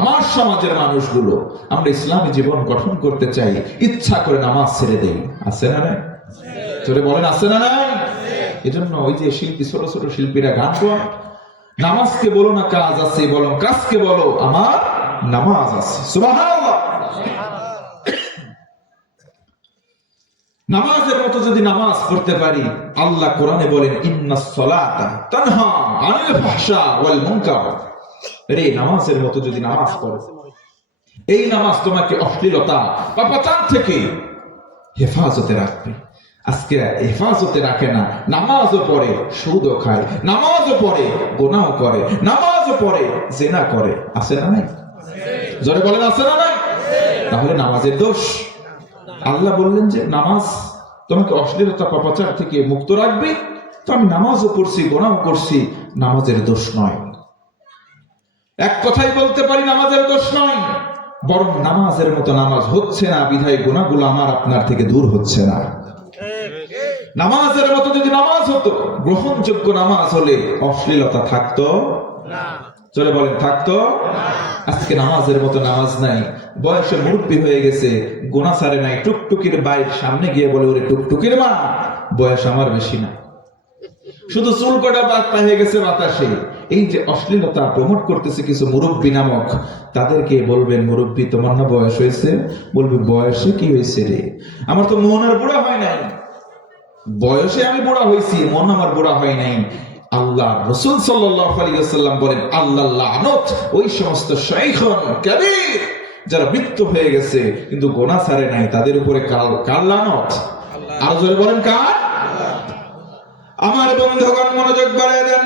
আমার সমাজের মানুষগুলো আমরা ইসলামী জীবন গঠন করতে চাই, ইচ্ছা করে নামাজ ছেড়ে দেই, আছে না নাই? চলে বলেন আছে না নাই? এজন্য ওই যে শিল্পী, ছোট ছোট শিল্পীরা গান গায়, নামাজকে বলো না কাজ আছে, বলো কাজকে বলো আমার নামাজ আছে। সুবহানাল্লাহ। নামাজের মতো যদি নামাজ পড়তে পারি, আল্লাহ কোরআনে বলেন ইন্নাস সালাতা তানহা আনিল ফাহশা ওয়াল মুনকার। রে নামাজের মতো যদি নামাজ পড়ো, এই নামাজ তোমাকে অশ্লীলতা পাপাচার থেকে হেফাজতে রাখবে। আজকে হেফাজতে রাখে না, নামাজও পড়ে সুদও খায়, নামাজও পড়ে গুনাহও করে, নামাজও পড়ে জিনা করে, আছে না নাই? জোরে বলেন আছে না নাই? তাহলে নামাজের দোষ? আল্লাহ বললেন যে নামাজ তোমাকে অশ্লীলতা পাপাচার থেকে মুক্ত রাখবে, তো আমি নামাজও পড়ছি গুনাহও করছি, নামাজের দোষ নয়। এক কথাই বলতে পারি নামাজের দোষ নয়, বরং নামাজের মতো নামাজ হচ্ছে না বিধায় গুনাহগুলো আমার আপনার থেকে দূর হচ্ছে না। নামাজের মতো যদি নামাজ হতো, গ্রহণযোগ্য নামাজ হলে অশ্লীলতা থাকতো না। চলে বলেন থাকতো না। আজকে নামাজের মতো নামাজ নাই, বয়সে মুরব্বি হয়ে গেছে, গুনাহ ছাড়ে নাই, টুকটুকির বাইর সামনে গিয়ে বলে ওরে টুকটুকির মা, বয়স আমার বেশি না, শুধু চুল কটা বাদ হয়ে গেছে বাতাসে। এই যে অশ্লীলতা প্রমোট করতেছে কিছু মুরব্বী নামক, তাদেরকে বলবেন মুরব্বী তোমার না বয়স হয়েছে? বলবে বয়সে কি হয়েছে রে, আমার তো মন আর বুড়া হয় নাই। বয়সে আমি বুড়া হয়েছি, মন আমার বুড়া হয় নাই। আল্লাহ রাসূল সাল্লাল্লাহু আলাইহি ওয়াসাল্লাম বলেন আল্লাহ লানত ওই সমস্ত শাইখুন কাবীর যারা বৃদ্ধ হয়ে গেছে কিন্তু গুনাহ ছাড়ে নাই, তাদের উপরে কার লানত? আর জোরে বলেন কার? আমার বন্ধুগণ মনোযোগ বাড়িয়ে দেন।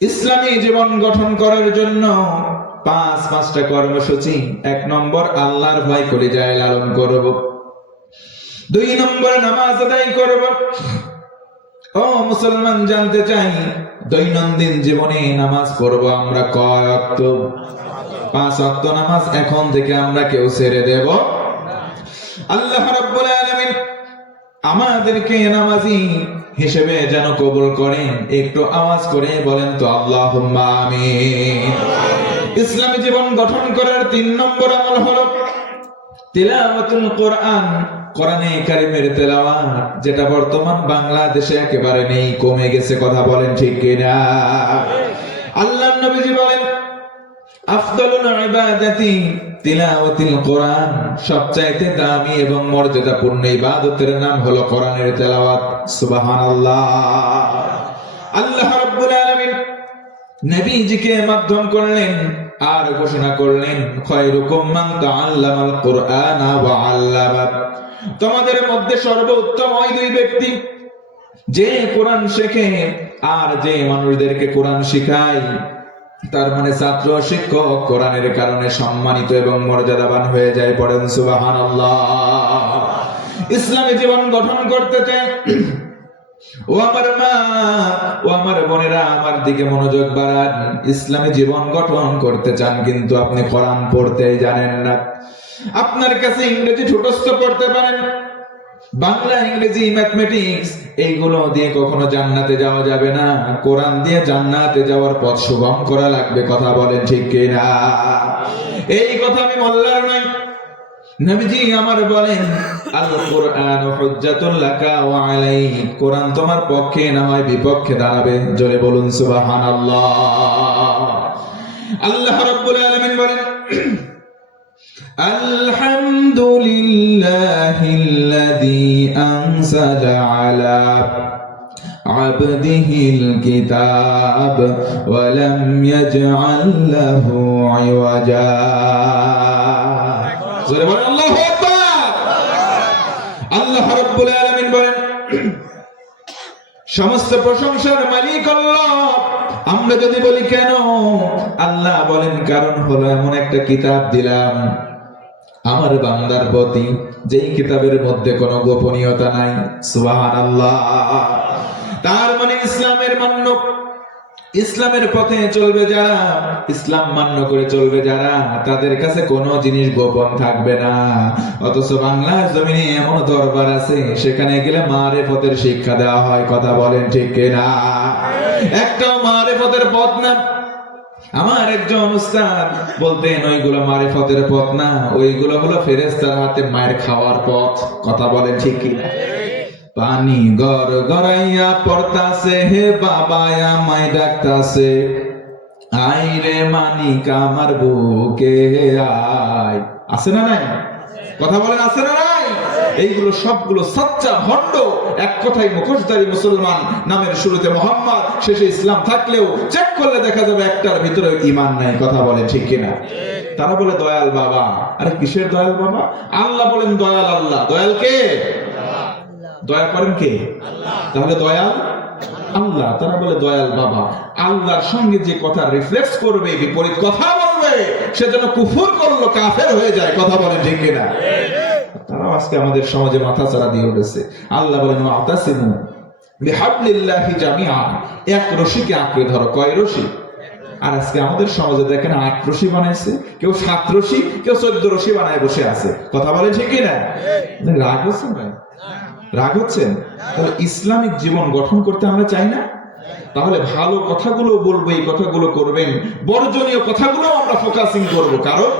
ইসলামী জীবন গঠন করার জন্য 5টা কর্মসূচি। 1 নম্বর আল্লাহর ভয় করে যায় লালন করব। 2 নম্বরে নামাজ আদায় করব। ও মুসলমান জানতে চাই দৈনন্দিন জীবনে নামাজ পড়ব আমরা কয় ওয়াক্ত? 5 ওয়াক্ত নামাজ এখন থেকে আমরা কেউ ছেড়ে দেব না। আল্লাহ রাব্বুল আলামিন আমাদেরকে নামাজি হিসেবে যেন কবুল করেন। একটু আওয়াজ করে বলেন তো আল্লাহুম্মা আমিন। ইসলামী জীবন গঠন করার 3 নম্বর আমল হলো তিলাওয়াতুল কোরআন। কোরআনে কারিমের তেলাওয়াত যেটা বর্তমান বাংলাদেশে একেবারে নেই, কমে গেছে। কথা বলেন ঠিক কিনা? আল্লাহর নবীজি বলেন আফদালুল ইবাদাতি তিলাওয়াতুল কোরআন, সবচাইতে দামি এবং মর্যাদাপূর্ণ ইবাদতের নাম হলো কোরআনের তেলাওয়াত। সুবহানাল্লাহ। আল্লাহ রাব্বুল আলামিন নবীজিকে মাধ্যম করলেন আর ঘোষণা করলেন খায়রুকুম মান তাআল্লামাল কুরআনা ওয়া আল্লামা, তোমাদের মধ্যে সর্বোত্তম ওই দুই ব্যক্তি যে কোরআন শেখে আর যে মানুষদেরকে কোরআন শেখায়। তার মানে ছাত্র শিক্ষক কোরআনের কারণে সম্মানিত এবং মর্যাদাবান হয়ে যায়। পড়েন সুবহানাল্লাহ। ইসলামী জীবন গঠন করতে চাই, ও আমার মা, ও আমার বোনেরা, আমার দিকে মনোযোগ বাড়ান। ইসলামী জীবন গঠন করতে চান কিন্তু আপনি কোরআন পড়তেই জানেন না। আপনার কাছে ইংরেজি ঠোঁটস্থ পড়তে পারেন, বাংলা, ইংরেজি, ম্যাথমেটিক্স এইগুলো দিয়ে কখনো জান্নাতে যাওয়া যাবে না। কোরআন দিয়ে জান্নাতে যাওয়ার পথ সুগম করা লাগবে। কথা বলেন ঠিক কিনা? এই কথা আমি মোল্লার নই, নবীজি আমার বলেন আল কুরআন হুজ্জাতুল লাকা ওয়া আলাইক, কোরআন তোমার পক্ষে না হয় বিপক্ষে দাঁড়াবে। জোরে বলুন সুবহানাল্লাহ। আল্লাহ রাব্বুল আলামিন বলেন আলহামদুলিল্লাহিল্লাযী আনজালা আলা আবদিহিল কিতাব ওয়া লাম ইয়াজআল লাহু ইওয়াজা। জোরে বলেন আল্লাহু আকবার। আল্লাহ রাব্বুল আলামিন বলেন সমস্ত প্রশংসার মালিক আল্লাহ। আমরা যদি বলি কেন, আল্লাহ বলেন কারণ হলো এমন একটা কিতাব দিলাম আমার বান্দার প্রতি, যেই কিতাবের মধ্যে কোনো গোপনীয়তা নাই। সুবহানাল্লাহ। তার মানে ইসলামের মান্য, ইসলামের পথে চলবে যারা, ইসলাম মান্য করে চলবে যারা, তাদের কাছে কোনো জিনিস গোপন থাকবে না। অথচ বাংলার জমিনে এমন দরবার আছে সেখানে গেলে মারেফতের শিক্ষা দেওয়া হয়। কথা বলেন ঠিক কিনা? একটাও মারেফতের পথ না। আমার একজন উস্তাদ বলতেন ওইগুলো মারিফতের পথ না, ওইগুলো হলো ফেরেশতার হাতে মায়ের খাওয়ার পথ। কথা বলেন ঠিক কিনা? পানি গর গড়াইয়া পড়তাছে, হে বাবা আমায় ডাকতাছে, আই রে মানিক আমার বুকে আয়। আছে না নাই? কথা বলেন আছে না নাই? এইগুলো সবগুলো সাচ্চা ভণ্ড, এক কথায় মুখোশধারী মুসলমান। নামের শুরুতে মোহাম্মদ, শেষে ইসলাম থাকলেও চেক করলে দেখা যাবে একটার ভিতরে ঈমান নাই। কথা বলেন ঠিক কিনা? তারা বলে দয়াল বাবা। আরে কিসের দয়াল বাবা? আল্লাহ বলেন দয়াল আল্লাহ। দয়াল কে? দয়া করেন কে? তাহলে দয়াল আল্লাহ। তারা বলে দয়াল বাবা। আল্লাহর সঙ্গে যে কথা রিফ্লেক্স করবে, বিপরীত কথা বলবে, সে যেন কুফর করলো, কাফের হয়ে যায়। কথা বলেন ঠিক কিনা? তারাও আজকে আমাদের সমাজে মাথা চারা দিয়ে উঠেছে। আল্লাহ বলেন ওয়াতাসিমু বিহাবলিল্লাহি জামিআ, এক রশিকে আঁকড়ে ধরো। কয় রশি? আর আজকে আমাদের সমাজে দেখেন 8 রশি বানাইছে, কেউ 7 রশি, কেউ 14 রশি বানায় বসে আছে। কথা বলেন ঠিক কিনা? রাগ হচ্ছে ভাই? রাগ হচ্ছেন? তাহলে ইসলামিক জীবন গঠন করতে আমরা চাই না? তাহলে ভালো কথাগুলো বলবো, এই কথাগুলো করবেন, বর্জনীয় কথাগুলো আমরা ফোকাসিং করবো। কারণ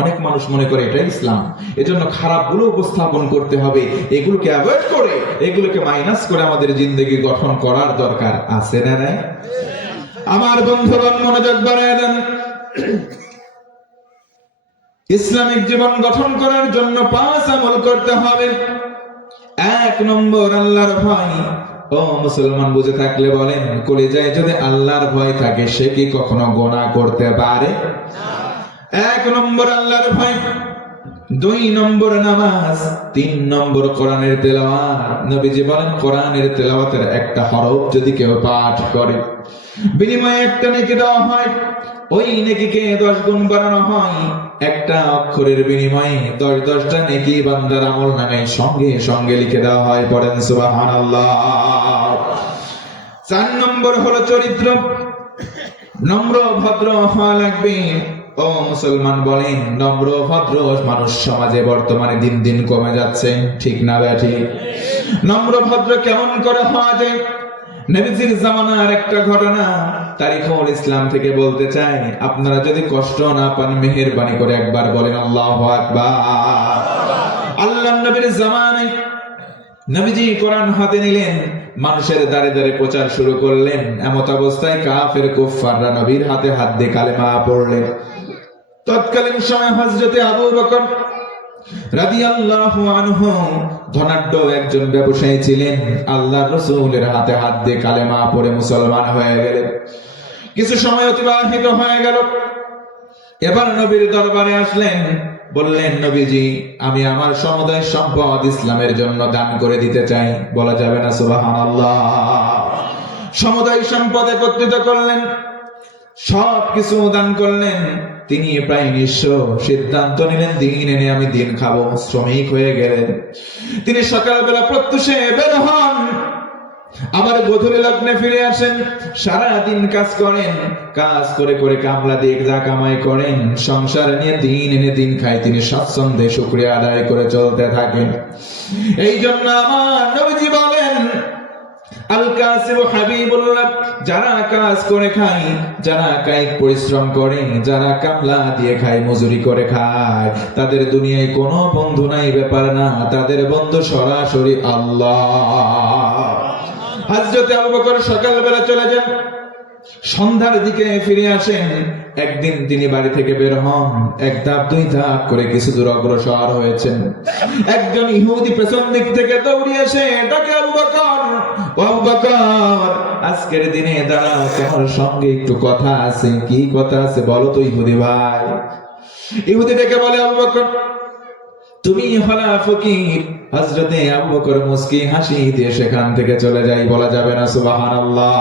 অনেক মানুষ মনে করে এটাই ইসলাম, এজন্য খারাপগুলো উপস্থাপন করতে হবে। এগুলোকে অ্যাভয়েড করে, এগুলোকে মাইনাস করে আমাদের জিন্দেগি গঠন করার দরকার আছে না নাই? আমার বন্ধুগণ মনোযোগ বাড়ায় দেন। ইসলামিক জীবন গঠন করার জন্য 5 আমল করতে হবে। 1 নম্বর আল্লাহর ভয়। ও মুসলমান, বুঝে থাকলে বলেন, কলিজায় যদি আল্লাহর ভয় থাকে সে কি কখনো গুনাহ করতে পারে? 1 নম্বর আল্লাহর ভয়, 2 নম্বর নামাজ, 3 নম্বর কোরআনের তেলাওয়াত। নবীজি বলেন কোরআনের তেলাওয়াতের একটা হরফ যদি কেউ পাঠ করে, বিনিময়ে একটা নেকি দেওয়া হয়। ওই নেকিকে 10 গুণ বাড়ানো হয়। একটা অক্ষরের বিনিময়ে 10টা নেকি বান্দার আমলনামায় সঙ্গে সঙ্গে লিখে দেওয়া হয়। পড়েন সুবহানাল্লাহ। 4 নম্বর হলো চরিত্র, নম্র ভদ্র হওয়া লাগবে। ও মুসলমান বলেন, নম্র ভদ্র মানুষ সমাজে বর্তমানে দিন দিন কমে যাচ্ছে। ঠিক না ব্যাঠি? নম্র ভদ্র কেমন করে হওয়া যায়? নবীজির জামানার একটা ঘটনা তারিখুল ইসলাম থেকে বলতে চাই। আপনারা যদি কষ্ট না পান মেহেরবানি করে একবার বলেন আল্লাহু আকবার। আল্লাহর নবীর জামানায় নবীজি কোরআন হাতে নিলেন, মানুষের দাঁড়ে দাঁড়ে প্রচার শুরু করলেন। এমত অবস্থায় কাফের কুফফাররা নবীর হাতে হাত দিয়ে কালেমা পড়লেন। তৎকালীন সময় হযরতে আবু বকর রাদিয়াল্লাহু আনহু ধনাঢ্য একজন ব্যবসায়ী ছিলেন। আল্লাহর রাসূলের হাতে হাত দিয়ে কালেমা পড়ে মুসলমান হয়ে গেলেন। কিছু সময় অতিবাহিত হয়ে গেল। এবার নবীর দরবারে আসলেন, বললেন, নবীজি, আমি আমার সমুদায় সম্পদ ইসলামের জন্য দান করে দিতে চাই। বলা যাবে না সুবহানাল্লাহ? সমুদায় সম্পদ একত্রিত করলেন, সবকিছু দান করলেন। তিনি প্রায় নিঃস্ব, সিদ্ধান্ত নিলেন দিন এনে আমি দিন খাবো। শ্রমিক হয়ে গেলেন। তিনি সকালবেলা প্রত্যুষে বের হন, আবার গধূলি লগ্নে ফিরে আসেন। সারাদিন কাজ করেন, কাজ করে করে কামলা দিয়ে যা কামাই করেন, সংসার নিয়ে দিন এনে দিন খায়। তিনি স্বাচ্ছন্দ্যে শুকরিয়া আদায় করে চলতে থাকেন। এই জন্য আমার নবীজি বলেন, আল কাসিবু হাবিবুল্লাহ, যারা কাজ করে খায়, যারা কায়িক পরিশ্রম করে, যারা কামলা দিয়ে খায়, মজুরি করে খায়, তাদের দুনিয়ায় কোনো বন্ধু নাই, ব্যাপার না। তাদের বন্ধু সরাসরি আল্লাহ। হযরতে আবু বকর সকালবেলা চলে যান, সন্ধ্যার দিকে ফিরে আসেন। একদিন তিনি বাড়ি থেকে বের হন, এক ধাপ দুই ধাপ করে কিছু দূর অগ্রসর হয়েছেন। একজন ইহুদি পেছন দিক থেকে দৌড়ে এসে ডাকে, আবু বকর, ও আবু বকর, আজকের দিনে দাঁড়াও, তোমার সঙ্গে একটু কথা আছে। কি কথা আছে বলো তো ইহুদি ভাই? ইহুদি ডেকে বলে, আবু বকর, তুমি হলা ফকির। হযরতে আবু বকর মুস্কি হাসি দিয়ে সেখান থেকে চলে যায়। বলা যাবে না সুবহানাল্লাহ?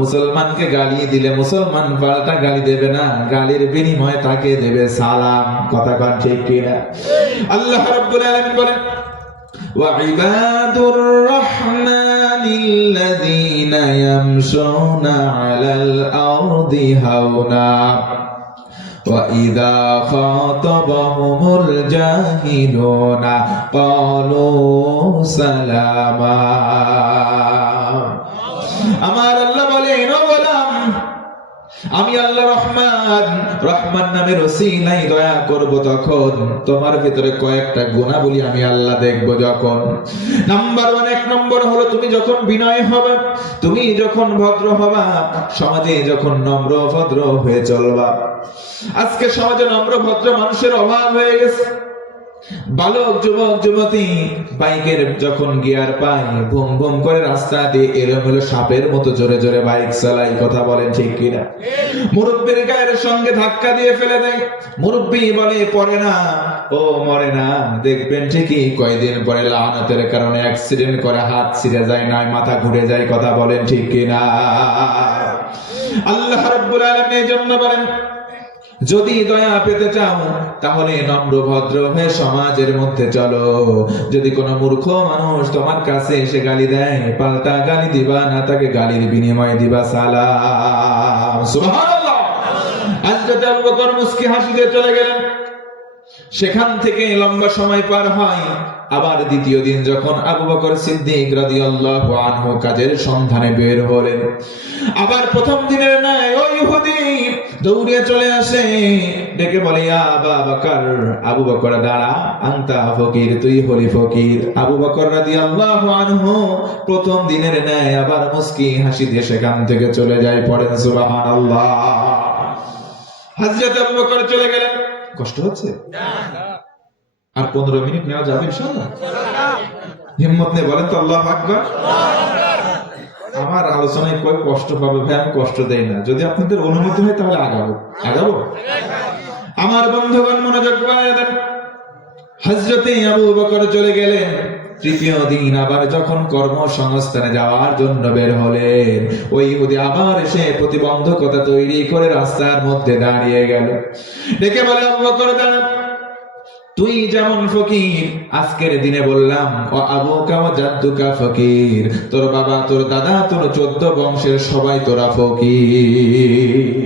মুসলমানকে গালি দিলে মুসলমান পাল্টা গালি দেবে না, গালির বিনিময়ে তাকে দেবে সালাম। কথা কন ঠিক কিনা? আল্লাহ রাব্বুল আলামিন বলেন, ওয়া ইবাদুর রাহমানিল্লাযীনা ইয়ামশুনা আলাল আরদি হাওনা وَإِذَا خَاطَبَهُمُ الْجَاهِلُونَ قَالُوا سَلَامًا। আমার আল্লাহ বলেন, ও গোলাম, আমি আল্লাহ রহমান, রহমান নামের ওসিলায় দয়া করব তখন তোমার ভিতরে কয়েকটা গুণাবলী আমি আল্লাহ দেখব যখন। নাম্বার 1, এক নম্বর হলো তুমি যখন বিনয় হবে, তুমি যখন ভদ্র হবা, সমাজে যখন নম্র ভদ্র হয়ে চলবা। আজকে সমাজে নম্র ভদ্র মানুষের অভাব হয়ে গেছে। বালক যুবক যুবতী বাইকের যখন গিয়ার পায়, ভুম ভুম করে রাস্তা দিয়ে এলোমেলো সাপের মতো জোরে জোরে বাইক চালায়। কথা বলেন ঠিক কিনা? মুরব্বির গায়ের সঙ্গে ধাক্কা দিয়ে ফেলে দেয়। মুরব্বি বলে পড়ে না, ও মরে না। দেখবেন ঠিকই কয়দিন পরে লাআনাতের কারণে অ্যাক্সিডেন্ট করে হাত ছিঁড়ে যায়, নয় মাথা ঘুরে যায়। কথা বলেন ঠিক কিনা? আল্লাহ রাব্বুল আলামিন এই জন্য বলেন, যদি দয়া পেতে চাও তাহলে নম্র ভদ্র হয়ে সমাজের মধ্যে চলো। যদি কোনো মূর্খ মানুষ তোমার কাছে এসে গালি দেয়, পাল্টা গালি দিবা না, তাকে গালির বিনিময়ে দিবা সালাম। সুবহানাল্লাহ। হযরত আবু বকর মুস্কি হাসি দিয়ে চলে গেলেন। সেখান থেকে লম্বা সময় পার হয়। আবার দ্বিতীয় দিন যখন আবু বকর সিদ্দিক রাদিয়াল্লাহু আনহু কাজের সন্ধানে বের হলেন, আবার প্রথম দিনের ন্যায় ওই ইহুদি দৌড়ে চলে আসে, ডেকে বলে, ইয়া আবা বকর, আবু বকর দাঁড়া, আনতা ফকির, তুই হলি ফকির। আবু বকর রাদিয়াল্লাহু আনহু প্রথম দিনের ন্যায় আবার মুস্কি হাসি দিয়ে সেখান থেকে চলে যায়। পড়েন সুবহানাল্লাহ। হযরত আবু বকর চলে গেলেন। কষ্ট হচ্ছে? আর 15 মিনিট নেওয়া যাবে ইনশাআল্লাহ? হিম্মত নিয়ে বলেন তো আল্লাহু আকবার। আমার আলোচনায় কই কষ্ট পাবে ভাই? আমি কষ্ট দেই না। যদি আপনাদের অনুমতি হয় তাহলে আগাবো। আমার বন্ধুগণ মনোযোগ বাড়িয়ে দেন। হযরতে আবু বকর চলে গেলেন। তৃতীয় দিন আবার যখন কর্মসংস্থানে যাওয়ার জন্য বের হলেন, ওই ইহুদি আবার এসে প্রতিবন্ধকতা তৈরি করে রাস্তার মধ্যে দাঁড়িয়ে গেল। ডেকে বলে, আবু বকর দাঁড়া, তুই যেমন ফকির, আজকের দিনে বললাম ও আবুকা ওয়া জাদ্দুকা ফকির, তোর বাবা, তোর দাদা, তোর 14 বংশের সবাই তোরা ফকির।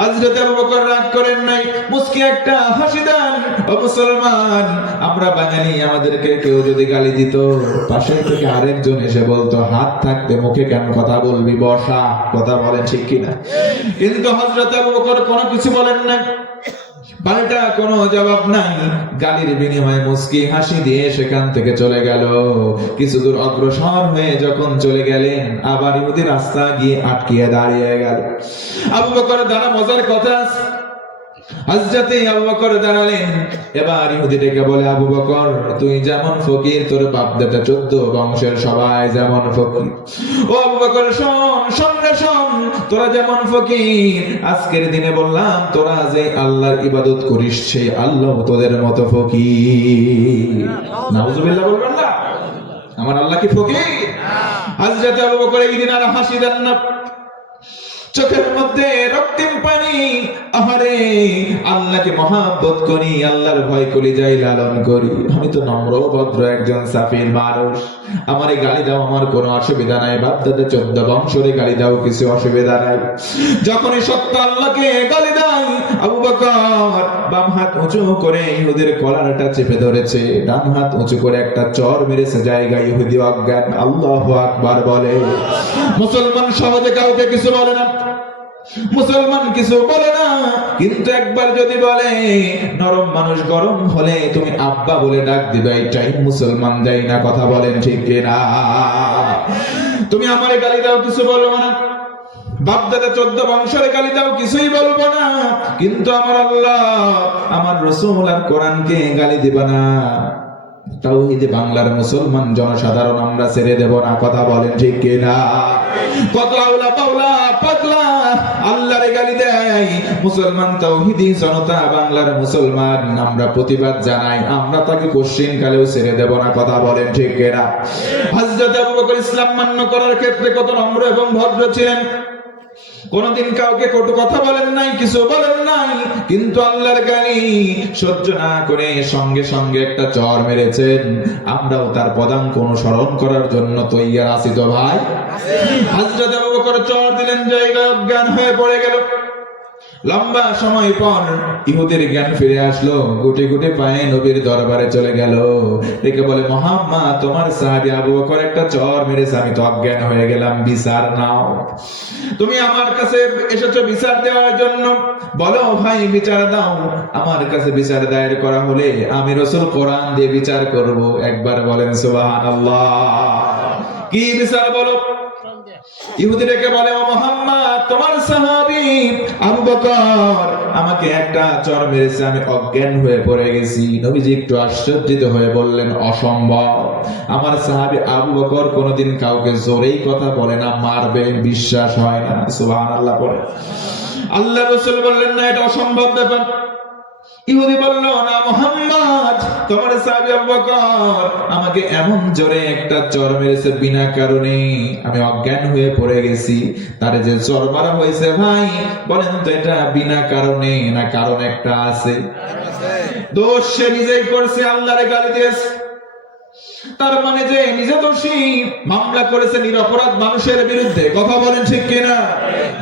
হযরত আবু বকর রাগ করেন নাই, মুস্কি একটা হাসি দেন। ও মুসলমান, আমরা বাঙালি, আমাদেরকে কেউ যদি গালি দিত, পাশে থেকে আরেকজন এসে বলতো, হাত থাকতে মুখে কেন কথা বলবি, বসা। কথা বলেন ঠিক কিনা? কিন্তু হযরত আবু বকর কোনো কিছু বলেন নাই। পাল্টা কোনো জবাব নাই, গালির বিনিময়ে মুস্কি হাসি দিয়ে সেখান থেকে চলে গেল। কিছু দূর অগ্রসর হয়ে যখন চলে গেলেন, আবার ইহুদি রাস্তা গিয়ে আটকিয়ে দাঁড়িয়ে গেল। আবু বকর দাঁড়া, মজার কথা, হযরতে আবু বকর দাঁড়ালেন। এবার ইহুদি ডেকে বলে, আবু বকর, তুই যেমন ফকির, তোর বাপ দাদা 14 বংশের সবাই যেমন ফকির। ও আবু বকর, শোন, শোন, তোরা যেমন ফকির, আজকের দিনে বললাম তোরা যে আল্লাহর ইবাদত করিস, সেই আল্লাহ তোদের মতো ফকির। নাউজুবিল্লাহ বলবেন না? আমার আল্লাহ কি ফকির? হযরতে আবু বকর এই দিন আর হাসি দেন না, চোখের মধ্যে রক্তিম পানি। আহারে, আল্লাহকে মহাব্বত করি, আল্লাহর ভয় করি, যাই লালন করি। আমি তো নম্র ভদ্র একজন সাফির মানুষ, আমারে গালি দাও, আমার কোনো অসুবিধা নাই। বাপ দাদা 14 বংশরে গালি দাও, কিছু অসুবিধা নাই। যখনই সত্য আল্লাহকে গালি দেয়, আবু বকর বাম হাত উঁচু করে ইহুদির কলারটা চেপে ধরেছে, ডান হাত উঁচু করে একটা চর মেরেছে জায়গায়। ইহুদি অজ্ঞান। আল্লাহু আকবার বলে। মুসলমান সমাজে কাউকে কিছু বলে না, মুসলমান কিছু বলে না, কিন্তু একবার যদি বলে, নরম মানুষ গরম হলে তুমি আব্বা বলে ডাক দিবে, এটাই মুসলমান দেয় না। কথা বলেন ঠিক কিনা? তুমি আমারে গালি দাও, কিছু বলবো না। বাপ দাদা 14 বংশের গালি দাও, কিছুই বলবো না, কিন্তু আমার আল্লাহ, আমার রাসূল আর কোরআনকে গালি দিবা না। তাওহীদে বাংলার মুসলমান জনসাধারণ আমরা ছেড়ে দেব না। কথা বলেন ঠিক কিনা? কত আউলা পাউলা পাগলা আল্লাহরে গালি দেয়, মুসলমান তাওহীদি জনতা বাংলার মুসলমান আমরা প্রতিবাদ জানাই, আমরা তাকে কোশ্চিন কালেও ছেড়ে দেব না। কথা বলেন ঠিক কিনা? হযরত আবু বকর ইসলাম মান্য করার ক্ষেত্রে কত নম্র এবং ভদ্র ছিলেন, কোনদিন কাউকে কটু কথা বলেন নাই, কিছু বলেন নাই, কিন্তু আল্লাহর গালি সহ্য না করে সঙ্গে সঙ্গে একটা চর মেরেছেন। আমরাও তার পদাঙ্ক অনুসরণ করার জন্য তৈয়ার আছি তো ভাই? হযরত আবু বকর চর দিলেন, জায়গা অজ্ঞান হয়ে পড়ে গেল। লম্বা সময় পর ইহুদের জ্ঞান ফিরে আসলো, গুটি গুটি পায়ে নবীর দরবারে চলে গেল। দেখে বলে, মুহাম্মদ, তোমার সাহাবী আবু বকর একটা চর মেরেছে, আমি তো অজ্ঞান হয়ে গেলাম, বিচার নাও। তুমি আমার কাছে এসেছো বিচার দেওয়ার জন্য, বলো ভাই বিচার দাও। আমার কাছে বিচার দায়ের করা হলে আমি রাসূল কোরআন দিয়ে বিচার করব। একবার বলেন সুবহানাল্লাহ। কি বিচার বলো? ইহুদি ডেকে বলে, ও মুহাম্মদ, তোমার সাহাবী আবু বকর আমাকে একটা চর মেরেছে, আমি অজ্ঞান হয়ে পড়ে গেছি। নবীজি একটু আশ্চর্যিত হয়ে বললেন, অসম্ভব, আমার সাহাবী আবু বকর কোনোদিন কাউকে জোরেই কথা বলে না, মারবে, বিশ্বাস হয় না। সুবহানাল্লাহ পড়ে। আল্লাহ রাসূল বললেন, না, এটা অসম্ভব ব্যাপার। ইহুদি বলল, না মুহাম্মদ, তোমার সাহাবী আবু বকর আমাকে এমন জোরে একটা চর মেরেছে, বিনা কারণে আমি অজ্ঞান হয়ে পড়ে গেছি। তারে যে চর মারা হয়েছে, ভাই বলেন তো, এটা বিনা কারণে না কারণ একটা আছে? দোষ সে নিজেই করছে, আল্লাহরে গালি দিয়েছে। তার মানে যে নিজে দোষী, মামলা করেছে নিরপরাধ মানুষের বিরুদ্ধে। কথা বলেন ঠিক কিনা?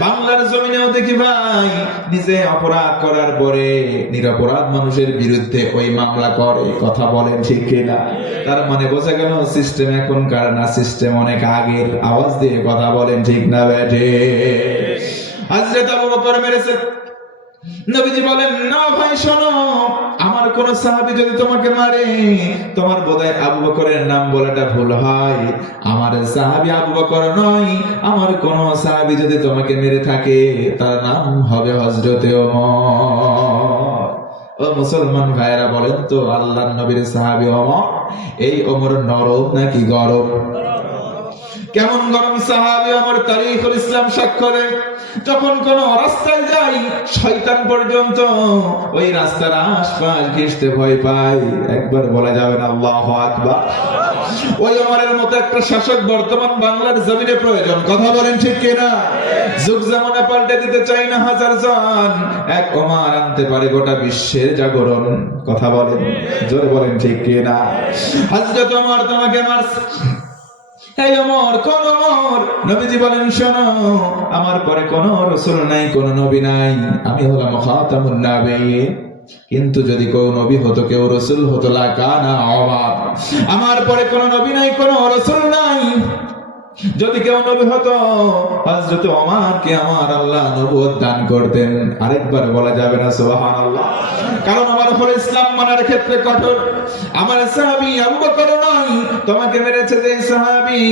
বাংলার জমিনেও দেখি ভাই, নিজে অপরাধ করার পরে নিরপরাধ মানুষের বিরুদ্ধে ওই মামলা করে। কথা বলেন ঠিক কিনা? তার মানে বোঝা গেল সিস্টেম এখনকার না, সিস্টেম অনেক আগের। আওয়াজ দিয়ে কথা বলেন ঠিক না বেঠে? হযরত আবু বকর মেরেছে। নবীজি বলেন, না ভাই শোনো, আমার কোন সাহাবী যদি তোমাকে মারে, তোমার বোধহয় আবু বকরের নাম বলাটা ভুল হয়। আমার সাহাবী আবু বকর নয়, আমার কোন সাহাবী যদি তোমাকে মেরে থাকে, তার নাম হবে হযরতে ওমর। ও মুসলমান ভাইরা, বলেন তো, আল্লাহর নবীর সাহাবী ওমর, এই ওমর নরম নাকি গরম? কেমন গরম সাহাবী ওমর? তারিখুল ইসলাম সাক্ষ্য দেয়, যখন কোন রাস্তায় যাই, শয়তান পর্যন্ত ওই রাস্তার আশপাশ ঘেঁষতে ভয় পায়। একবার বলা যাবে না আল্লাহু আকবার? ওই ওমরের মতো একটা শাসক বর্তমান বাংলার জমিনে প্রয়োজন। কথা বলেন ঠিক কিনা? যুগ জামানা পাল্টে দিতে চাই না হাজার জন, এক ওমর আনতে পারে গোটা বিশ্বের জাগরণ। কথা বলেন, জোরে বলেন ঠিক কিনা? হযরত ওমর তোমাকে মারছে, এই ওমর কোন ওমর? নবীজি বলেন, শোনো, আমার পরে কোন রাসূল নাই, কোন নবী নাই, আমি হলাম খাতামুন নবিয়্যিন। কিন্তু যদি কেউ নবী হতো, কেউ রাসূল হতো, লাকানা ওমর। আমার পরে কোন নবী নাই, কোন রাসূল নাই, যদি কেউ নবী হতো হযরত ওমরকে আমার আল্লাহ নবুয়ত দান করতেন। আরেকবার বলা যাবে না সুবহানাল্লাহ? কারণ ওমর হলো ইসলাম মানার ক্ষেত্রে কঠোর। আমার সাহাবী আবু বকর নয়, তোমাকে মেরেছে যে সাহাবী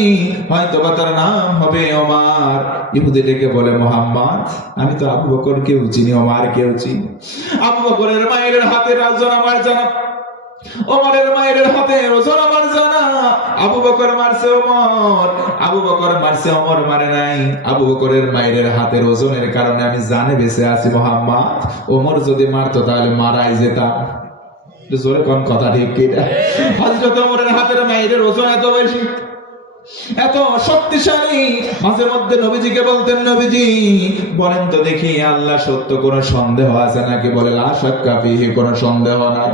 হয়তো বা তার নাম হবে ওমর। ইহুদি ডেকে বলে, মুহাম্মদ আমি তো আবু বকরকেও চিনি, ওমরকেও চিনি। আবু বকরের মায়ের হাতের ওজন আমার জানা, ওমরের মায়ের হাতে ওজন আমার জানা। আবু বকর মারছে ওমর, আবু বকর মারছে ওমর মারে নাই। আবু বকরের মায়ের হাতের ওজনের কারণে আমি জানে বেঁচে আছি মুহাম্মদ। ওমর যদি মারতো তাহলে মারাই যেতাম। জোরে কোন কথা ঠিক কিনা? হযরত ওমরের হাতের মায়ের ওজন এত বেশি, এত শক্তিশালী। মাঝে মধ্যে নবীজিকে বলতেন, নবীজি বলেন তো দেখি আল্লাহ সত্য, কোনো সন্দেহ আছে নাকি? বলে লা শাক্কা ফিহি, কোনো সন্দেহ নাই।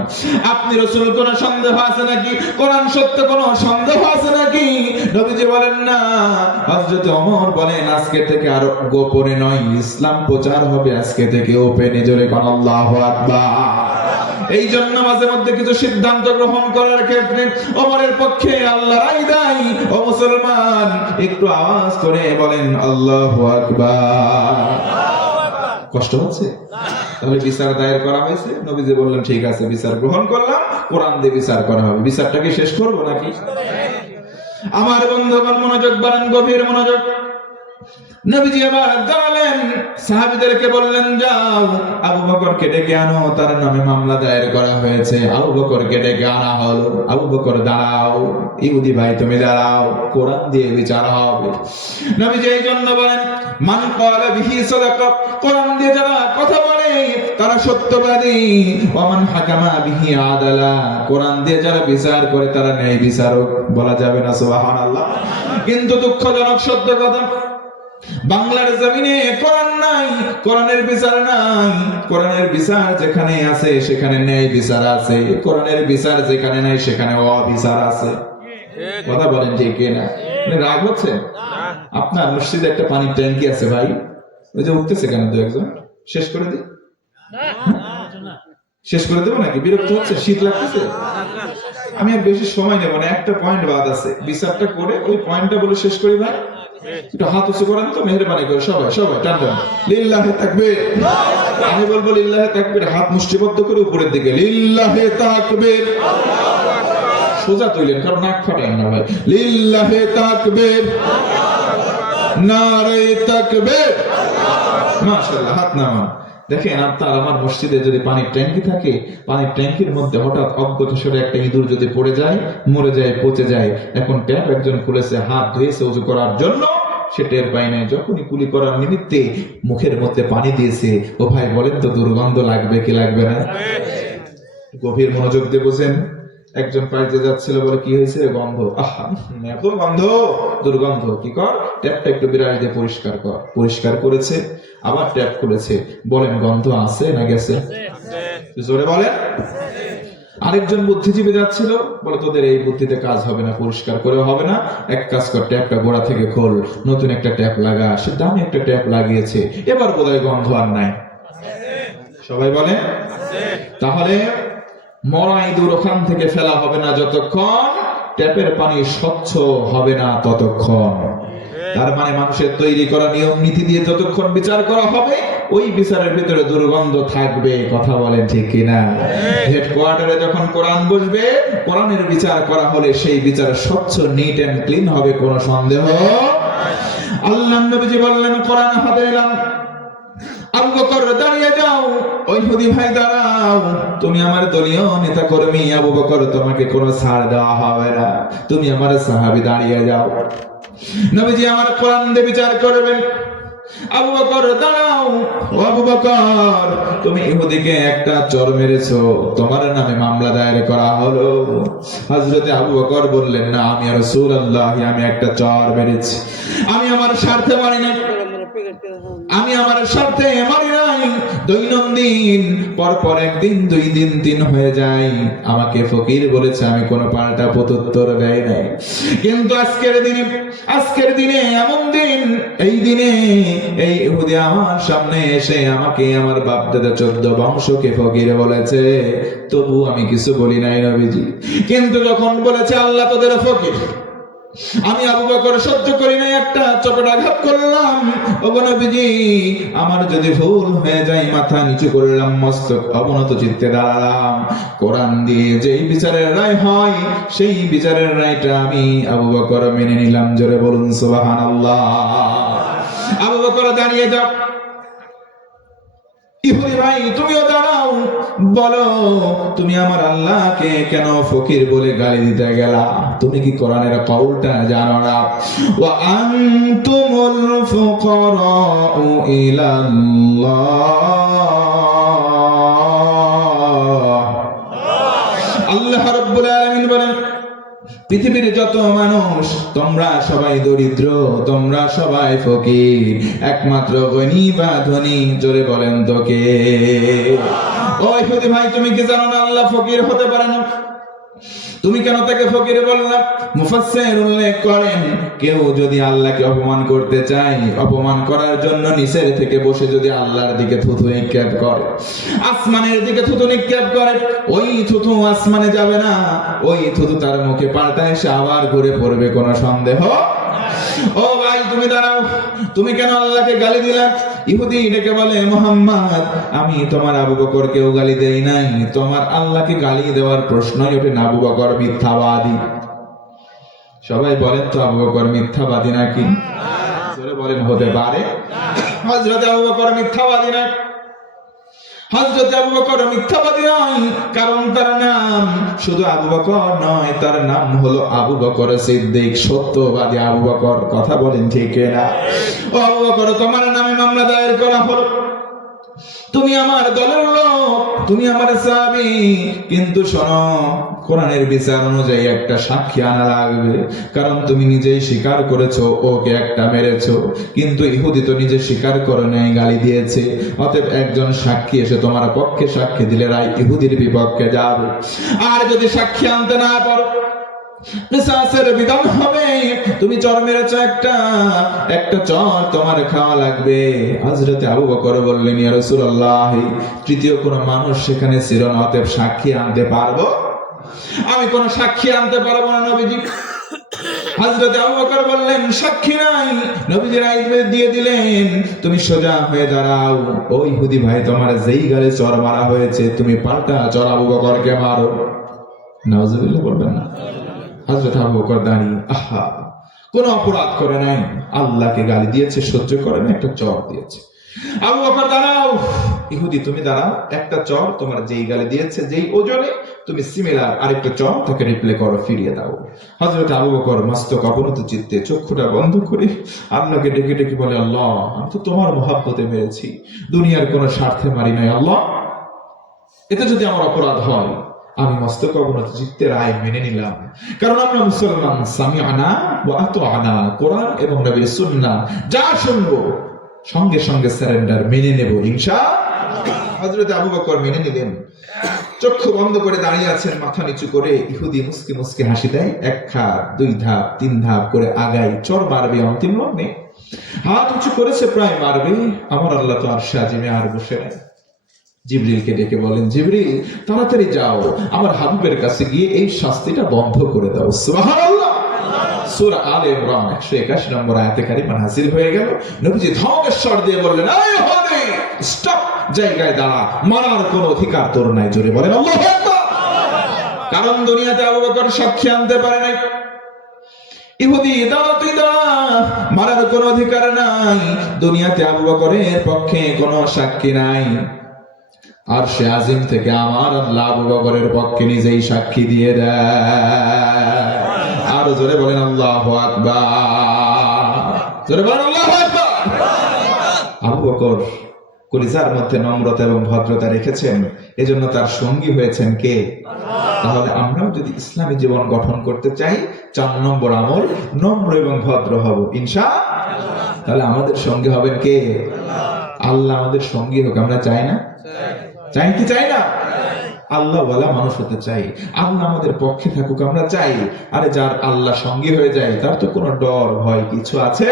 আপনি রাসূল, কোনো সন্দেহ আছে নাকি? কোরআন সত্য, কোনো সন্দেহ আছে নাকি? নবীজি বলেন না। হযরত ওমর বলেন আজকে থেকে আর গোপনে নয়, ইসলাম প্রচার হবে আজকে থেকে ওপেনে। জোরে কোন আল্লাহু আকবার। এই জন্য মাঝে মধ্যে কিছু সিদ্ধান্ত গ্রহণ করার ক্ষেত্রে ওমরের পক্ষে আল্লাহ রায় দেয়। ও মুসলমান, একটু আওয়াজ করে বলেন আল্লাহু আকবার। কষ্ট হচ্ছে? তাহলে বিচার দায়ের করা হয়েছে। নবীজি বললেন ঠিক আছে, বিচার গ্রহণ করলাম, কোরআন দিয়ে বিচার করা হবে। বিচারটাকে শেষ করবো নাকি? আমার বন্ধুগণ মনোযোগ বাড়ান, গভীর মনোযোগ। নবীজি আবার দাঁড়ালেন, সাহাবীদেরকে বললেন যাও আবু বকরকে ডেকে আনো, তার নামে মামলা দায়ের করা হয়েছে। আবু বকরকে ডেকে আনা হলো। আবু বকর দাঁড়াও, ইহুদি ভাই তুমি দাঁড়াও, কোরআন দিয়ে বিচার হবে। নবীজি এই জন্য বলেন মান ক্বালা বিহি সাদাকা, কোরআন দিয়ে যারা কথা বলে তারা সত্যবাদী। ওয়া মান হাকামা বিহি আদালা, কোরআন দিয়ে যারা বিচার করে তারা ন্যায় বিচারক। বলা যাবে না সুবহানাল্লাহ? কিন্তু দুঃখজনক সত্য কথা, বাংলার জমিনে কোরআন নাই, কোরআনের বিচার নাই। কোরআনের বিচার যেখানে আছে সেখানে ন্যায় বিচার আছে, কোরআনের বিচার যেখানে নাই সেখানে অবিচার আছে। কথা বলেন ঠিক কিনা? রাগ হচ্ছে? আপনার মসজিদে একটা পানির ট্যাঙ্কি আছে ভাই, ওই যে উঠতেছে কেন? দু একজন শেষ করে দিই, শেষ করে দেবো নাকি? বিরক্ত হচ্ছে? শীত লাগতেছে? আমি আর বেশি সময় নেব না, একটা পয়েন্ট বাদ আছে, বিচারটা করে ওই পয়েন্টটা বলে শেষ করি ভাই। একটু হাত উঁচু করেন তো, মেহেরবানি করে সবাই, সবাই টান টান লিল্লাহে তাকবীর। আমি বলবো লিল্লাহে তাকবীর, হাত মুষ্টিবদ্ধ করে উপরের দিকে লিল্লাহে তাকবীর। সোজা তুলেন, কারণ নাক ফাটায় না ভাই। লিল্লাহে তাকবীর, নারে তাকবীর। মাশাআল্লাহ, হাত নামান। দেখেন আপনার আমার মসজিদে যদি পানির ট্যাঙ্কি থাকে, পানির ট্যাঙ্কির মধ্যে হঠাৎ অজ্ঞাতসারে একটা ইঁদুর যদি পড়ে যায়, মরে যায়, পচে যায়, এখন ট্যাপ একজন খুলেছে, হাত ধুয়েছে ওযু করার জন্য, সে টের পায় নাই। যখনই কুলি করার নিমিত্তে মুখের মধ্যে পানি দিয়েছে, ও ভাই বলেন তো দুর্গন্ধ লাগবে কি লাগবে না? গভীর মনোযোগ দিয়ে বোঝেন। একজন পাইতে যাচ্ছিল, বলে কি হয়েছে? গন্ধ। আহা, এত গন্ধ, দুর্গন্ধ। কি কর, ট্যাপটা একটু বিরাজ দিয়ে পরিষ্কার কর। পরিষ্কার করেছে, আবার ট্যাপ খুলেছে। বলেন গন্ধ আছে না গেছে? জোরে বলেন। আরেকজন বুদ্ধিজীবী যাচ্ছিল, বলে তোদের এই বুদ্ধিতে কাজ হবে না, পরিষ্কার করে হবে না, এক কাজ কর, ট্যাপটা গোড়া থেকে খোল, নতুন একটা ট্যাপ লাগা। সে দামি একটা ট্যাপ লাগিয়েছে, এবার বোধহয় গন্ধ আর নাই। সবাই বলে। তাহলে মরা ইঁদুর ওখান থেকে ফেলা হবে না যতক্ষণ ট্যাপের পানি স্বচ্ছ হবে না ততক্ষণ। তার মানে মানুষের তৈরি করা নিয়ম নীতি দিয়ে যতক্ষণ বিচার করা হবে, ওই বিচারের ভিতরে দুর্গন্ধ থাকবে। কথা বলেন ঠিক কিনা? হেডকোয়ার্টারে যখন কোরআন বসবে, কোরআনের বিচার করা হলে সেই বিচার স্বচ্ছ, নিট এন্ড ক্লিন হবে, কোনো সন্দেহ। আল্লাহর নবীজি বললেন কোরআন হাতে এলাম, আবু বকর দাঁড়িয়ে যাও, ওই ইহুদি ভাই দাঁড়াও, তুমি আমার দলীয় নেতা কর্মী, আবু বকর তোমাকে কোনো ছাড় দেওয়া হবে না, তুমি আমার সাহাবী, দাঁড়িয়ে যাও। নবীজি আমার কোরআন দিয়ে বিচার করবেন। আবু বকর দাঁড়াও, ও আবু বকর তুমি ইহুদিকে একটা চর মেরেছো, তোমার নামে মামলা দায়ের করা হলো। হযরতে আবু বকর বললেন না, আমি রাসূলুল্লাহ, আমি একটা চর মেরেছি, আমি আমার স্বার্থে মারি না, আমি আমার স্বার্থে মারি নাই। দৈনন্দিন পরপর একদিন, দুই দিন, তিন হয়ে যায়, আমাকে ফকির বলেছে, আমি কোনো পাল্টা প্রত্যুত্তর দেই নাই। কিন্তু আজকের দিনে এমন দিন, এই দিনে এই ইহুদি আমার সামনে এসে আমাকে আমার বাপ দাদা 14 বংশকে ফকির বলেছে, তবু আমি কিছু বলি নাই নবীজি। কিন্তু যখন বলেছে আল্লাহ তোদের ফকির, আমি আবু বকর সহ্য করি না, একটা চপেটাঘাত করলাম। ওগো নবীজি, আমার যদি ভুল হয়ে যায় মাথা নিচু করলাম, মস্তক অবনত চিত্তে দাঁড়ালাম। কোরআন দিয়ে যেই বিচারের রায় হয় সেই বিচারের রায়টা আমি আবু বকর মেনে নিলাম। জোরে বলুন সুবহানাল্লাহ। আবু বকর দাঁড়িয়ে যাও। ইহুদি ভাই তুমিও দাঁড়াও, বলো তুমি আমার আল্লাহকে কেন ফকির বলে গালি দিতে গেলা? তুমি কি কোরআনের কওলটা জানো না? ওয়া আনতুমুল ফুকারাউ ইলাল্লাহ। আল্লাহ রাব্বুল আলামিন বলেন, পৃথিবীর যত মানুষ তোমরা সবাই দরিদ্র, তোমরা সবাই ফকির, একমাত্র গনি বা ধনী জোরে বলেন তো কে? ও ইহুদি ভাই, তুমি কি জানো না আল্লাহ ফকির হতে পারে না? তুমি কেন তাকে ফকির বললা? মুফাসসির উল্লেখ করেন, কেউ যদি আল্লাহকে অপমান করতে চায়, অপমান করার জন্য নিচের থেকে বসে যদি আল্লাহর দিকে থুথু নিক্ষেপ করে, আসমানের দিকে থুথু নিক্ষেপ করে, ওই থুথু আসমানে যাবে না, ওই থুথু তার মুখে পাল্টায় সে আবার ঘুরে পড়বে, কোনো সন্দেহ? ও ভাই তুমি দাঁড়াও, তুমি কেন আল্লাহকে গালি দিলা? ইহুদি ডেকে বলে, মুহাম্মদ, আমি তোমার আবু বকরকেও গালি দেই নাই, তোমার আল্লাহকে গালি দেওয়ার প্রশ্নই ওঠে না। আবু বকর মিথ্যাবাদী। সবাই বলেন তো আবু বকর মিথ্যাবাদী নাকি? জোরে বলেন, হতে পারে? হযরত আবু বকর মিথ্যাবাদী না। হযরত আবু বকর মিথ্যাবাদী নয়, কারণ তার নাম শুধু আবু বকর নয়, তার নাম হলো আবু বকর সিদ্দিক, সত্যবাদী আবু বকর। কথা বলেন ঠিক না? ও আবু বকর, তোমার নামে মামলা দায়ের করা হলো, তুমি আমার দলের লোক, তুমি আমার সাহাবী, কিন্তু শোনো, কোরআনের বিচার অনুযায়ী একটা সাক্ষী আনা লাগবে, কারণ তুমি নিজেই স্বীকার করেছো ওকে একটা মেরেছো, কিন্তু ইহুদি তো নিজে স্বীকার করে নাই, গালি দিয়েছে। অতএব একজন সাক্ষী এসে তোমার পক্ষে সাক্ষী দিলে রায় ইহুদির বিপক্ষে যাবে। আর যদি সাক্ষী আনতে না পারো, কিসাসের বিধান হবে। তুমি চর মেরেছো একটা চর তোমার খাওয়া লাগবে। হযরত আবু বকর বললেন, ইয়া রাসূলুল্লাহ, তৃতীয় কোন মানুষ সেখানে ছিল না, অতএব সাক্ষী আনতে পারবো? আমি কোন সাক্ষী আনতে পারবো না নবীজি। হযরত আবু বকর বললেন, সাক্ষী নাই। নবীজি রায় দিয়ে দিলেন, তুমি সোজা হয়ে দাঁড়াও। ও ইহুদি ভাই, তোমার যেই গালে চর মারা হয়েছে, তুমি পাল্টা চর আবু বকরকে মারো। নাউজুবিল্লাহ বলবেন না? হযরত আবু বকর দাঁড়িয়ে, আহা, কোন অপরাধ করে নাই, আল্লাহকে গালি দিয়েছে, সহ্য করে না, একটা চর দিয়েছে। আবু বকর দাঁড়াও। ইহুদি তুমি দাঁড়াও, একটা চর তোমার যেই গালে দিয়েছে, যেই ওজনে, তুমি সিমিলার আরেকটা চর তাকে রিপ্লে করো, ফিরিয়ে দাও। হযরত আবু বকর মস্তক অবনত চিত্তে চক্ষুটা বন্ধ করে আল্লাহকে ডেকে ডেকে বলে, আল্লাহ, আমি তো তোমার মহব্বতে মেরেছি, দুনিয়ার কোনো স্বার্থে মারি নাই। আল্লাহ, এতে যদি আমার অপরাধ হয়, আমি মস্তক অবনত চিত্তে রায় মেনে নিলাম, কারণ আমরা মুসলমান। সামিআনা ওয়া আতা'না, কোরআন এবং নবীর সুন্নাহ যা শুনবো সঙ্গে সঙ্গে সারেন্ডার, মেনে নেব ইনশাআল্লাহ। হযরত আবু বকর মেনে নিলেন, চক্ষু বন্ধ করে দাঁড়িয়ে আছেন, মাথা নিচু করে। ইহুদি মুস্কি মুস্কি হাসি দেয়, এক ধাপ, দুই ধাপ, তিন ধাপ করে আগায়, চর মারবে অন্তিম লগ্নে, হাত উঁচু করেছে, প্রায় মারবে। আমার আল্লাহ তো আরশে আজিমে আর বসে নাই। জিবরিলকে ডেকে বলেন, জিবরিল, তাড়াতাড়ি যাও, আমার হাবিবের কাছে গিয়ে এই শাস্তিটা বন্ধ করে দাও। সুবহানাল্লাহ। সূরা আলে ইমরান 181 নম্বর আয়াতে কারিমা নাযিল হয়ে গেল। নবীজি ধমকেশ্বর দিয়ে বললেন, এই ইহুদি, স্টপ, জায়গায় দাঁড়া, মারার কোনো অধিকার তোর নাই। জোরে বলেন আল্লাহু আকবার। কারণ দুনিয়াতে আবু বকর সাক্ষী আনতে পারে নাই। ইহুদি, দাঁড়া, তুই দাঁড়া, মারার কোনো অধিকার নাই। দুনিয়াতে আবু বকরের পক্ষে কোনো সাক্ষী নাই। আরশে আজিম থেকে আমার আল্লাহ আবু বকরের পক্ষে নিজেই সাক্ষী দিয়ে দেয়। আর জোরে বলেন আল্লাহু আকবার। জোরে বলেন আল্লাহু আকবার। আবু বকর কলিজার মধ্যে নম্রতা এবং ভদ্রতা রেখেছেন, এজন্য তার সঙ্গী হয়েছেন কে? তাহলে আমরাও যদি ইসলামী জীবন গঠন করতে চাই, 4 নম্বর আমল, নম্র এবং ভদ্র হব ইনশাআল্লাহ। তাহলে আমাদের সঙ্গী হবেন কে? আল্লাহ আমাদের সঙ্গী হোক, আমরা চাই না? চাই কি চাই না? আল্লাহ ওয়ালা মানুষ হতে চাই, আল্লাহ আমাদের পক্ষে থাকুক, আমরা চাই। আরে যার আল্লাহ সঙ্গী হয়ে যায়, তার তো কোনো ডর ভয় কিছু আছে?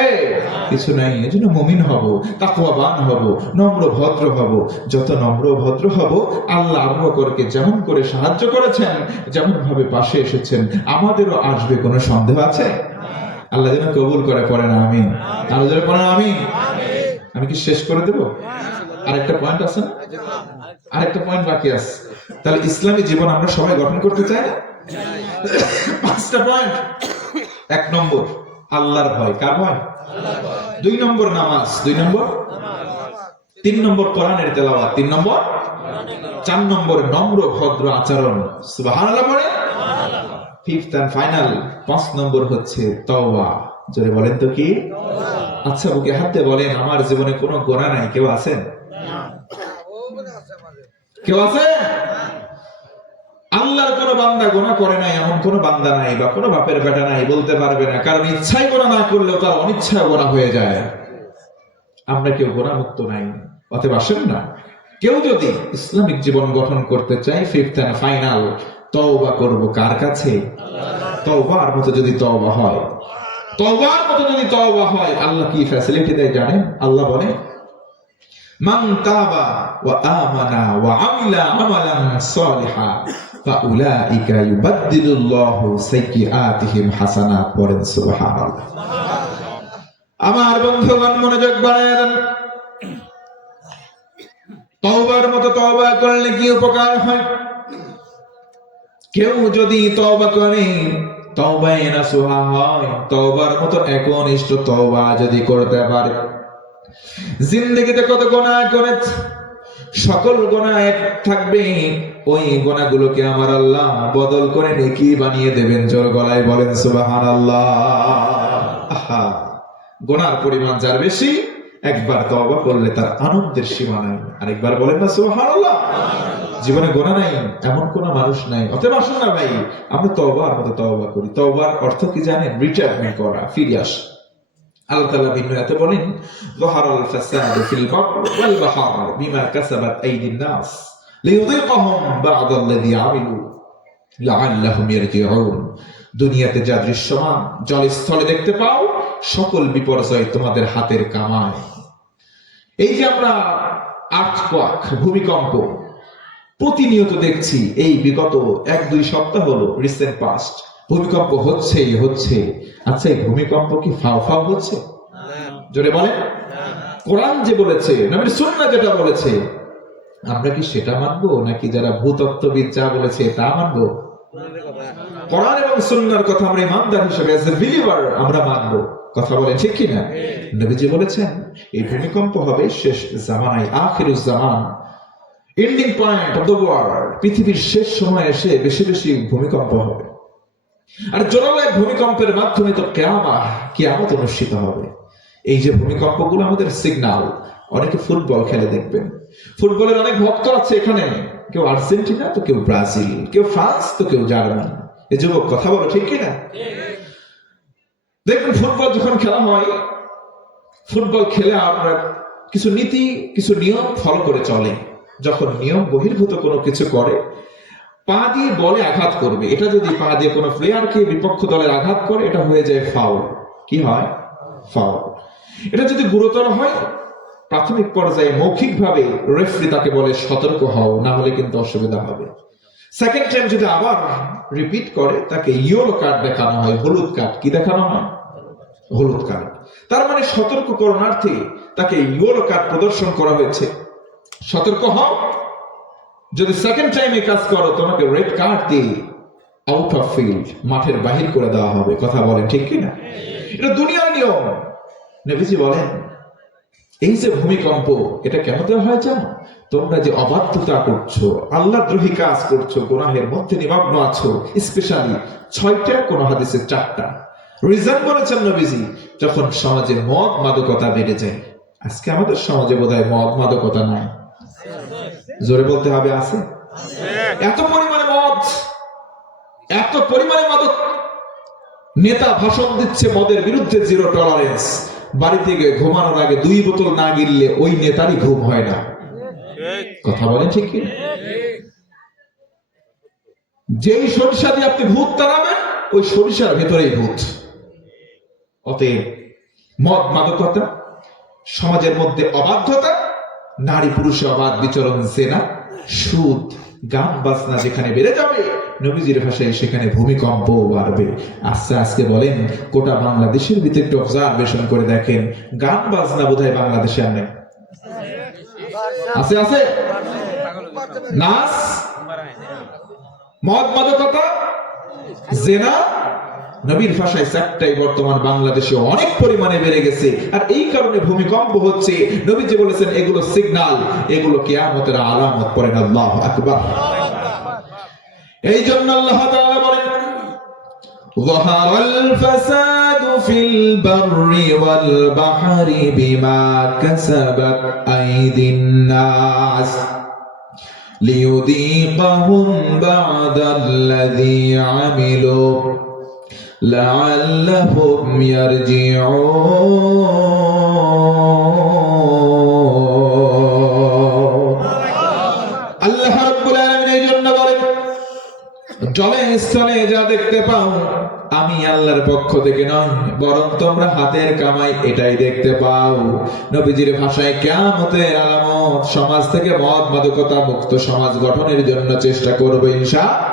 কিছু নাই। এজন্য মুমিন হব, তাকওয়াবান হব, নম্র ভদ্র হব। যত নম্র ভদ্র হব, আল্লাহ আবু বকরকে যেমন করে সাহায্য করেছেন, যেমন ভাবে পাশে এসেছেন, আমাদেরও আসবে, কোনো সন্দেহ আছে? আল্লাহ যেন কবুল করে, পড়েন আমিন। আরো জোরে পড়েন আমিন। আমি কি শেষ করে দেব? আরেকটা পয়েন্ট আছে না? আরেকটা পয়েন্ট বাকি আছে। তাহলে ইসলামী জীবন আমরা সবাই গঠন করতে চাই। 5টা পয়েন্ট। 1 নম্বর আল্লাহর ভয়। কার ভয়? 2 নম্বর নামাজ। 2 নম্বর 3 নম্বর কোরআনের তেলাওয়াত। 3 নম্বর 4 নম্বর নম্র ভদ্র আচরণ। সুবহানাল্লাহ পড়ে। 5th and final 5 নম্বর হচ্ছে তওবা। জোরে বলেন তো কি? আচ্ছা, বুকে হাত দিয়ে বলেন, আমার জীবনে কোনো গুনাহ নাই। কেউ আছেন? কেউ আছে? আল্লাহর কোন বান্দা গুনাহ করে নাই এমন কোন বান্দা নাই, বা কোন বাপের বেটা নাই বলতে পারবে না, কারণ ইচ্ছাই গুনাহ না করলেও তার অনিচ্ছায় গুনাহ হয়ে যায়। আমরা কেউ গুনাহ মুক্ত নাই। অতএব আসেন না, কেউ যদি ইসলামিক জীবন গঠন করতে চায়, 5th and final তওবা করব কার কাছে? তওবার মতো যদি তওবা হয়, তওবার মতো যদি তওবা হয়, আল্লাহ কি ফ্যাসিলিটি দেয় জানেন? আল্লাহ বলে, মান তাবা ওয়া আমানা ওয়া আমিলা আমালান সালিহা ফাউলাইকা ইউবাদদিলুল্লাহু সাইয়্যাতিহিম হাসানাত। পড়েন সুবহানাল্লাহ। আমার বন্ধুগণ মনোযোগ বাড়ায় দেন। তওবার মতো তওবা করলে কি উপকার হয়? কেউ যদি তওবা করে, তওবায়ে নাসুহা হয়, তওবার মতো একনিষ্ঠ তওবা যদি করতে পারে, জিন্দেগিতে কত গুনাহ করেছে, সকল গুনাহ এক থাকবে, ওই গুনাহগুলোকে আমার আল্লাহ বদল করে নেকি বানিয়ে দেবেন। জোর গলায় বলেন সুবহানাল্লাহ। আহা, গুনার পরিমাণ যার বেশি, একবার তওবা করলে তার আনন্দের সীমা নাই। আরেকবার বলেন না সুবহানাল্লাহ। জীবনে গুনাহ নাই এমন কোন মানুষ নাই। অতএব আসুন না ভাই, আমরা তওবার মতো তওবা করি। তওবার অর্থ কি জানেন? রিটার্ন করা, ফিরে আসা। আল্লাহ তাআলা ভিন্ন আয়াতে বলেন, যাহারাল ফাসাদু ফিল বাররি ওয়াল বাহর বিমা কাসাবাত আইদিন নাস লিয়ুযীকাহুম বা'দাল্লাযী আমিলু লাআল্লাহুম ইয়ারজিউন। দুনিয়াতে যা দৃশ্যমান জলস্থলে দেখতে পাও, সকল বিপর্যয় তোমাদের হাতের কামাই। এই যে আমরা আর্থকোয়াক, ভূমিকম্প প্রতিনিয়ত দেখছি, এই বিগত 1-2 সপ্তাহ হলো, রিসেন্ট পাস্ট, ভূমিকম্প হচ্ছেই হচ্ছে। আচ্ছা, এই ভূমিকম্প কি ফাও ফাও হচ্ছে? জোরে বলেন। কোরআন যে বলেছে, নবীর সুন্নাহ যেটা বলেছে, আমরা কি সেটা মানবো, নাকি যারা ভূতত্ত্ববিদ যা বলেছে তা মানবো? কোরআন এবং সুন্নাহর কথা আমরা ইমানদার হিসেবে এজ এ বিলিভার আমরা মানবো। কথা বলেন ঠিক কি না? নবীজি বলেছেন, এই ভূমিকম্প হবে শেষ জামানায়, আখিরুজ জামান, ending point of the world. পৃথিবীর শেষ সময় এসে বেশি বেশি ভূমিকম্প হবে। আর জোরালো এক ভূমিকম্পের মাধ্যমে তো কিয়ামত অনুষ্ঠিত হবে। এই যে ভূমিকম্পগুলো আমাদের সিগন্যাল। অনেকে ফুটবল খেলে দেখবেন, ফুটবলের অনেক ভক্ত আছে এখানে, কেউ আর্জেন্টিনা তো কেউ ব্রাজিল, কেউ ফ্রান্স তো কেউ জার্মান। এই যুবক কথা বলো ঠিক কিনা? দেখবেন ফুটবল যখন খেলা হয়, ফুটবল খেলে আমরা কিছু নীতি, কিছু নিয়ম ফলো করে চলে। যখন নিয়ম বহির্ভূত কোনো কিছু করে, পা দিয়ে বলে আঘাত করবে, এটা যদি পা দিয়ে কোনো প্লেয়ারকে বিপক্ষ দলের আঘাত করে, এটা হয়ে যায় ফাউল। কি হয়? ফাউল। এটা যদি গুরুতর হয়, প্রাথমিক পর্যায়ে মৌখিকভাবে রেফারি তাকে বলে সতর্ক হও, না হলে কিন্তু অসুবিধা হবে। সেকেন্ড টাইম যদি আবার রিপিট করে, তাকে ইয়েলো কার্ড দেখানো হয়, হলুদ কার্ড। কি দেখানো হয়? হলুদ কার্ড। তার মানে সতর্ক করণার্থে তাকে ইয়েলো কার্ড প্রদর্শন করা হয়েছে, সতর্ক হও। যদি সেকেন্ড টাইমে কাজ করো, তোমাকে রেড কার্ড দিয়ে আউট অফ ফিল্ড, মাঠের বাহির করে দেওয়া হবে। কথা বলেন ঠিক কিনা? এটা দুনিয়ার নিয়ম। নবীজি বলেন, এই যে ভূমিকম্প, এটা কেন দেওয়া হয় জানো? তোমরা যে অবাধ্যতা করছো, আল্লাহদ্রোহী কাজ করছো, গুনাহের মধ্যে নিমগ্ন আছো, স্পেশালি 6টা, কোন হাদিসে 4টা রিজন বলেছেন নবীজি। যখন সমাজে মদ মাদকতা বেড়ে যায়, আজকে আমাদের সমাজে বোধহয় মদ মাদকতা নাই, জোরে বলতে হবে আছে। এত পরিমাণে মদ, এত পরিমাণে মাদক, নেতা ভাষণ দিচ্ছে মদের বিরুদ্ধে, জিরো টলারেন্স। বাড়িতে গিয়ে ঘুমানোর আগে 2 বোতল না গিললে ওই নেতারই ঘুম হয় না। কথা বলেন ঠিক কি? যেই সরিষা দিয়ে আপনি ভূত তাড়াবেন, ওই সরিষার ভেতরেই ভূত। অতএব মদ মাদকতা, সমাজের মধ্যে অবাধ্যতা, নারী পুরুষে অবাধ বিচরণ, জেনা, সুদ, গান বাজনা যেখানে বেড়ে যাবে, নবীজির ভাষায় সেখানে ভূমিকম্প বাড়বে। আজকে বলেন গোটা বাংলাদেশের ভিতরে একটু অবজারভেশন করে দেখেন, গান বাজনা বোধহয় বাংলাদেশে আর নেই। আছে আছে নাচ, মদ মাদকতা, জেনা, নবীর ভাষায় চারটাই বর্তমান বাংলাদেশে অনেক পরিমাণে বেড়ে গেছে। আর এই কারণে ভূমিকম্প হচ্ছে। নবীজি বলেছেন এগুলো সিগন্যাল, এগুলো কিয়ামতের আলামত। পড়েন আল্লাহু আকবার। এই জন্য আল্লাহ তাআলা বলেন যাহারাল ফাসাদু ফিল বাররি ওয়াল বাহরি বিমা কাসাবাত আইদিন নাস লিয়ুযীকাহুম বা'দাল্লাযী আমিলু লাআল্লাহুম ইয়ারজিউন। আল্লাহ রাব্বুল আলামিন এই জন্য বলেন জলে স্থলে যা দেখতে পাও আমি আল্লাহর পক্ষ থেকে নয়, বরং তোমরা হাতের কামাই এটাই দেখতে পাও। নবীজির ভাষায় কিয়ামতের আলামত, সমাজ থেকে মদ মাদকতা মুক্ত সমাজ গঠনের জন্য চেষ্টা করব ইনশাআল্লাহ।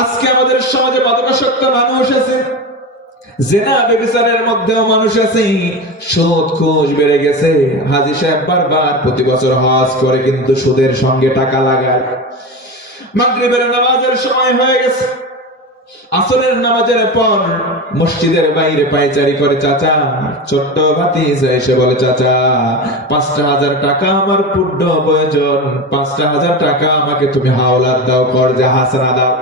আজকে আমাদের সমাজে মাদকাসক্ত মানুষ আছে, জেনা ব্যভিচারের মধ্যেও মানুষ আছে, সুদ ঘুষ বেড়ে গেছে। হাজী সাহেব বারবার প্রতি বছর হজ করে কিন্তু সুদের সঙ্গে টাকা লাগায়। মাগরিবের নামাজের সময় হয়ে গেছে, আসরের নামাজের পর মসজিদের বাইরে পায়চারি করে চাচা, ছোট্ট ভাতিজা এসে বলে চাচা ৫,০০০ টাকা আমার পূর্ণ প্রয়োজন, ৫,০০০ টাকা আমাকে তুমি হাওলাত দাও, কর্জা হাসানা দাও।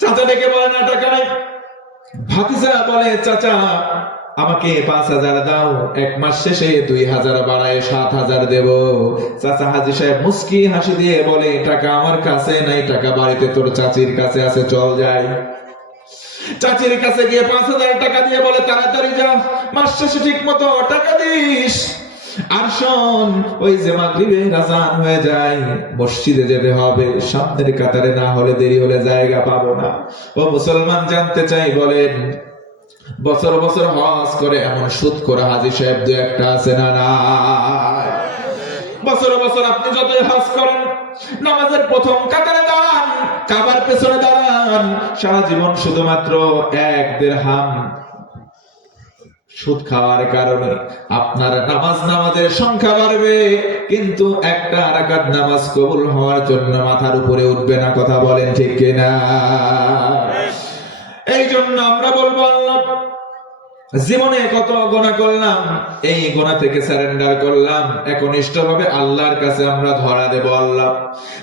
চাচা ডেকে বলে না টাকা নাই। ভাতিজা বলে চাচা আমাকে ৫,০০০ দাও, এক মাস শেষে ২,০০০ বাড়ায় ৭,০০০ দেব। চাচা হাজী সাহেব মুস্কি হাসি দিয়ে বলে টাকা আমার কাছে নাই, টাকা বাড়িতে তোর চাচির কাছে আছে, চল যাই। চাচির কাছে গিয়ে ৫,০০০ টাকা দিয়ে বলে তাড়াতাড়ি যা, মাস শেষে ঠিক মতো টাকা দিস। আর শোন, ওই যে মাগরিবের আযান হয়ে যায়, মসজিদে যেতে হবে, সামনের কাতারে না হলে দেরি হলে জায়গা পাবো না। ও মুসলমান জানতে চাই বলেন বছর বছর হজ করে এমন সুদ করে হাজী সাহেব দু একটা আছে না নাই? বছর বছর আপনি যতই হজ করেন, নামাজের প্রথম কাতারে দাঁড়ান, কাবার পেছনে দাঁড়ান, সারা জীবন শুধুমাত্র ১ দিরহাম সুদ খাওয়ার কারণে আপনার নামাজের সংখ্যা বাড়বে, কিন্তু একটা রাকাত নামাজ কবুল হওয়ার জন্য মাথার উপরে উঠবে না। কথা বলেন ঠিক কিনা? এই জন্য আমরা বলবো আল্লাহ জীবনে কত গুনাহ করলাম, এই গুনাহ থেকে সারেন্ডার করলাম, একনিষ্ঠভাবে আল্লাহর কাছে আমরা ধরা দেব। আল্লাহ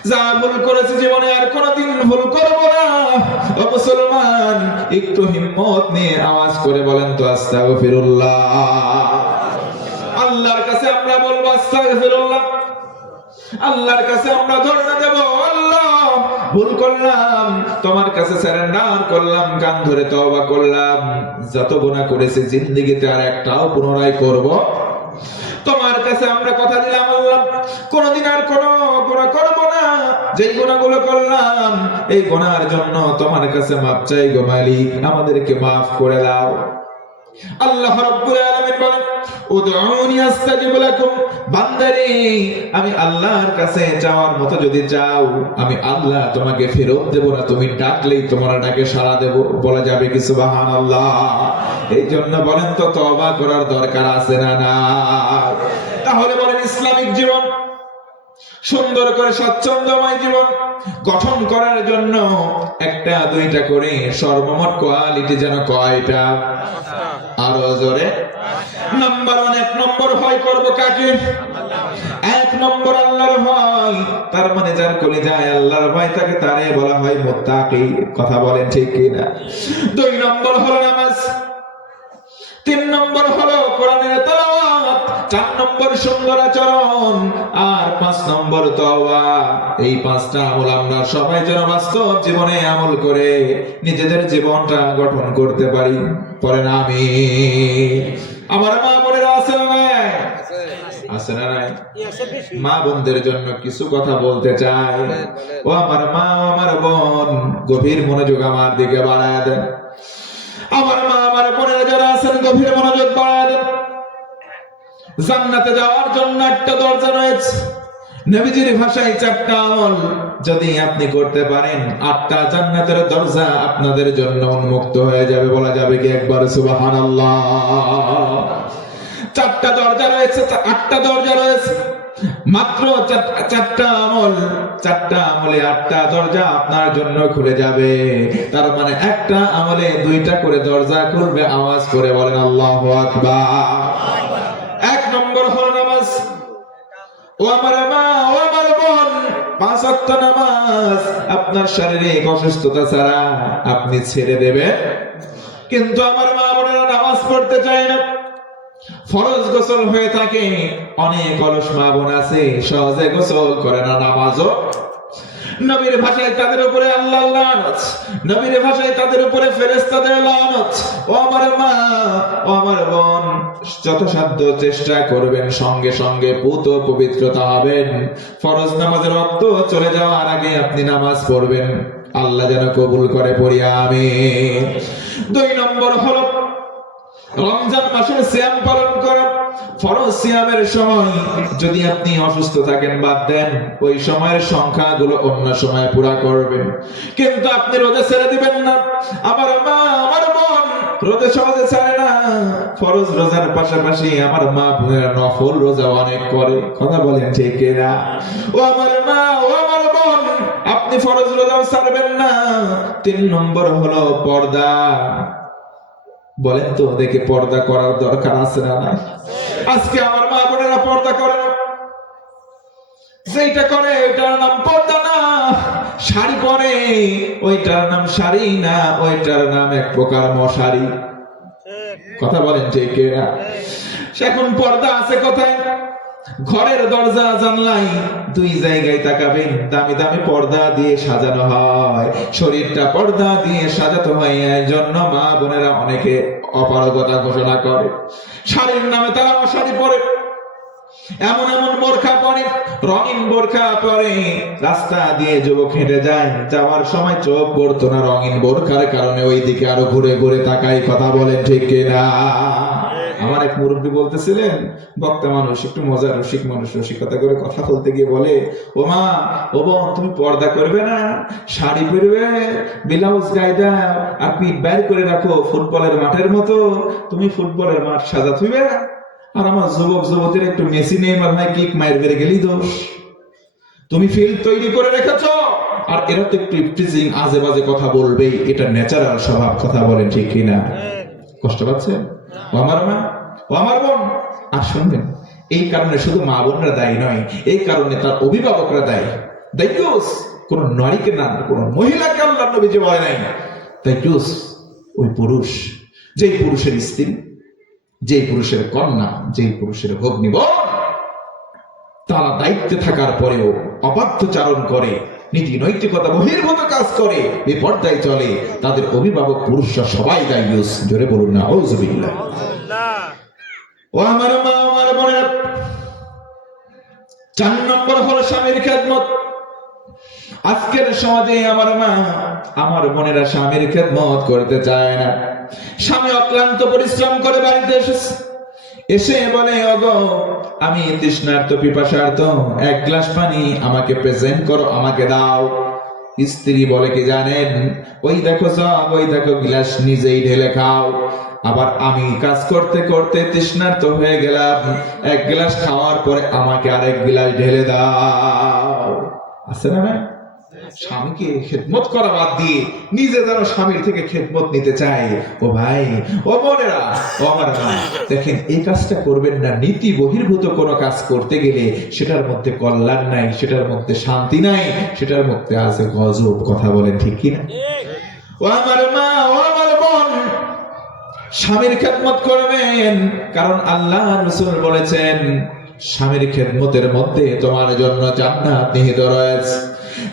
যা ভুল করেছি জীবনে আর কোনোদিন ভুল করব না। ও মুসলমান একটু হিম্মত নিয়ে আওয়াজ করে বলেন তো আস্তাগফিরুল্লাহ। আল্লাহর কাছে আমরা বলবো আস্তাগফিরুল্লাহ। আল্লাহর কাছে আমরা ধরা দেব, আল্লাহ ভুল করলাম, তোমার কাছে সারেন্ডার করলাম, কান ধরে তওবা করলাম, যত গুনাহ করেছি জিন্দেগিতে আর একটাও পুনরায় করব। তোমার কাছে আমরা কথা দিলাম আল্লাহ কোনদিন আর কোনো গুনাহ করব না। যেই গুনাহগুলো করলাম এই গুনাহের জন্য তোমার কাছে মাপ চাই গো মালিক, আমাদেরকে মাফ করে দাও। আল্লাহ রাব্বুল আলামিন বলেন উদউনি আস্তাজিব লাকুম, বান্দারে আমি আল্লাহর কাছে চাওয়ার মতো যদি চাও আমি আল্লাহ তোমাকে ফেরত দেব না, তুমি ডাকলেই তোমার ডাকে সাড়া দেব। বলা যাবে কি সুবহানাল্লাহ? এই জন্য বলেন তো তওবা করার দরকার আছে না না? তাহলে বলেন ইসলামিক জীবন সুন্দর করে স্বচ্ছন্দময় জীবন গঠন করার জন্য একটা দুইটা করে সর্বমোট কোয়ালিটি যেন কয়টা? আরো জোরে। নাম্বার 1, 1 নম্বর ভয় করব কাকে? 1 নম্বর আল্লাহর ভয়। তার মানে যার কলিজায় আল্লাহর ভয় থাকে তারে বলা হয় মুত্তাকি। কথা বলেন ঠিক কিনা? 2 নম্বর হলো নামাজ, 3 নম্বর হলো কোরআনের তেলাওয়াত, 4 নম্বর সুন্দর আচরণ, আর 5 নম্বর তওবা। এই 5টা আমল আমরা সবাই যেন বাস্তব জীবনে আমল করে নিজেদের জীবনটা গঠন করতে পারি। পড়েন আমিন। আমার মা বোনেরা আছেন না? আছে না নাই? মা বোনদের জন্য কিছু কথা বলতে চাই। ও আমার মা, আমার বোন, গভীর মনোযোগ আমার দিকে বাড়ায় দেন। আমার মা আমার বোনেরা যারা আছেন গভীর মনোযোগ বাড়ায় দেন। জান্নাতে যাওয়ার জন্য একটা দরজা রয়েছে, নবীজির ভাষায় 4টা আমল যদি আপনি করতে পারেন 8টা জান্নাতের দরজা আপনাদের জন্য উন্মুক্ত হয়ে যাবে। বলা যাবে কি একবার সুবহানাল্লাহ? 4টা দরজা রয়েছে, 8টা দরজা রয়েছে, মাত্র 4টা আমল, 4টা আমলে 8টা দরজা আপনার জন্য খুলে যাবে। তার মানে একটা আমলে 2টা করে দরজা খুলবে। আওয়াজ করে বলেন আল্লাহু আকবার। 1 নম্বর হলো নামাজ। ও আমার মা, ও আমার বোন, 5 ওয়াক্ত নামাজ আপনার শারীরিক অসুস্থতা ছাড়া আপনি ছেড়ে দেবেন, কিন্তু আমার মা বোনেরা নামাজ পড়তে চায় না। ফরজ গোসল হয়ে থাকে, অনেক অলস মা বোন আছে সহজে গোসল করে না, নামাজও। নবীর ভাষায় তাদের উপরে আল্লাহর লানত, নবীর ভাষায় তাদের উপরে ফেরেশতাদের লানত। ও আমার মা, ও আমার বোন, যথাসাধ্য চেষ্টা করবেন সঙ্গে সঙ্গে পুত পবিত্রতা হবেন। ফরজ নামাজের ওয়াক্ত চলে যাওয়ার আগে আপনি নামাজ পড়বেন, আল্লাহ যেন কবুল করে, পড়ি আমিন। 2 নম্বর হলো রমজান মাসের সিয়াম পালন করা। ফরজ সিয়ামের সময় যদি আপনি অসুস্থ থাকেন বাদ দেন, ওই সময়ের সংখ্যাগুলো অন্য সময় পুরা করবেন, কিন্তু আপনি রোজা ছেড়ে দিবেন না। আমার মা, আমার বোন রোজা সহজে ছাড়ে না। ফরজ রোজার পাশাপাশি আমার মা বোনেরা নফল রোজা অনেক করে। কথা বলেন ঠিক কিনা? ও আমার মা, ও আমার বোন, আপনি ফরজ রোজাও ছাড়বেন না। 3 নম্বর হলো পর্দা। বলেন তো দেখে, পর্দা করার দরকার আছে না নাই? আজকে আমার মা বোনেরা পর্দা করে না, যেটা করে ওইটার নাম পর্দা না। শাড়ি পরে ওইটার নাম শাড়ি না, ওইটার নাম এক প্রকার মশারি। কথা বলেন ঠিক কিনা? এখন পর্দা আছে কোথায়? ঘরের দরজা জানলাই 2 জায়গায় তাকাবেন, দামি দামি পর্দা দিয়ে সাজানো হয়, শরীরটা পর্দা দিয়ে সাজাতে হয়। এই জন্য মা বোনেরা অনেকে অপারগতা ঘোষণা করে, শাড়ির নামে তারা মশারি পরে, এমন এমন বোরখা পরে, রঙিন বোরখা পরে। রাস্তা দিয়ে যুবক হেঁটে যায়, যাওয়ার সময় চোখ পড়তো না রঙিন বোরখার কারণে, ওই দিকে আরো ঘুরে ঘুরে তাকাই। কথা বলেন ঠিক কিনা? আমার এক মুরব্বী বলতেছিলেন, বক্তা মানুষ, একটু মজার রসিক মানুষ, রসিকতা করে কথা বলতে গিয়ে বলে, ও মা, ও বোন, তুমি পর্দা করবে না, শাড়ি পরবে, ব্লাউজ গায়ে দাও, আর পিঠ বাইর করে রাখো ফুটবলের মাঠের মতো, তুমি ফুটবলের মাঠ সাজা থইবে। আর আমার যুবক যুবতীর একটু মেসি নেইমার ভাই কিক মাইর বেড়ে গেলি দোষ। তুমি ফিল্ড তৈরি করে রেখেছ, আর এরা তো একটু প্রিজিং আজে বাজে কথা বলবেই, এটা ন্যাচারাল স্বভাব। কথা বলেন ঠিক কিনা? কষ্ট পাচ্ছেন? ও আমার মা, ও আমার বোন, আর শুনবেন, এই কারণে শুধু মা বোনরা দায়ী নয়, এই কারণে তার অভিভাবকরা দায়ী। দায়ুস কোন নারীকে না, কোন মহিলাকে আল্লাহর নবী যে বলে নাই। দায়ুস ওই পুরুষ, যেই পুরুষের স্ত্রী, যেই পুরুষের কন্যা, যেই পুরুষের ভগ্নী বোন, তারা দায়িত্বে থাকার পরেও অবাধ্যচারণ করে, নীতি নৈতিকতা বহির্ভূত কাজ করে, বেপরদায় চলে, তাদের অভিভাবক পুরুষরা সবাই দায়ুস। জোরে বলুন না আউযুবিল্লাহ। ও আমার মা, আমার বোনেরা, 4 নম্বর হলো স্বামীর খেদমত। আজকের সমাজে আমার মা, আমার বোনেরা স্বামীর খেদমত করতে চায় না। স্বামী অক্লান্ত পরিশ্রম করে বাড়িতে এসে বলে, ওগো আমি তৃষ্ণার্ত পিপাসার্ত, 1 গ্লাস পানি আমাকে প্রেজেন্ট করো, আমাকে দাও। স্ত্রী বলে কি জানেন, ওই দেখো সব, ওই দেখো গ্লাস, নিজেই ঢেলে খাও। আবার আমি কাজ করতে করতে তৃষ্ণার্ত হয়ে গেলাম, 1 গ্লাস খাওয়ার পরে আমাকে আরেক গ্লাস ঢেলে দাও। আছে না? স্বামীকে খেদমত করা বাদ দিয়ে নিজে যেন স্বামীর থেকে খেদমত নিতে চায়। ও ভাই, ও বোনেরা, ও আমার মা, দেখেন এই কাজটা করবেন না। নীতি বহির্ভূত কোনো কাজ করতে গেলে সেটার মধ্যে কল্যাণ নাই, সেটার মধ্যে শান্তি নাই, সেটার মধ্যে আছে গজব। কথা বলেন ঠিক কিনা? ও আমার মা, ও আমার বোন, স্বামীর খেদমত করবেন, কারণ আল্লাহ রাসূল বলেছেন, স্বামীর খেদমতের মধ্যে তোমার জন্য জান্নাত নিহিত রয়েছে।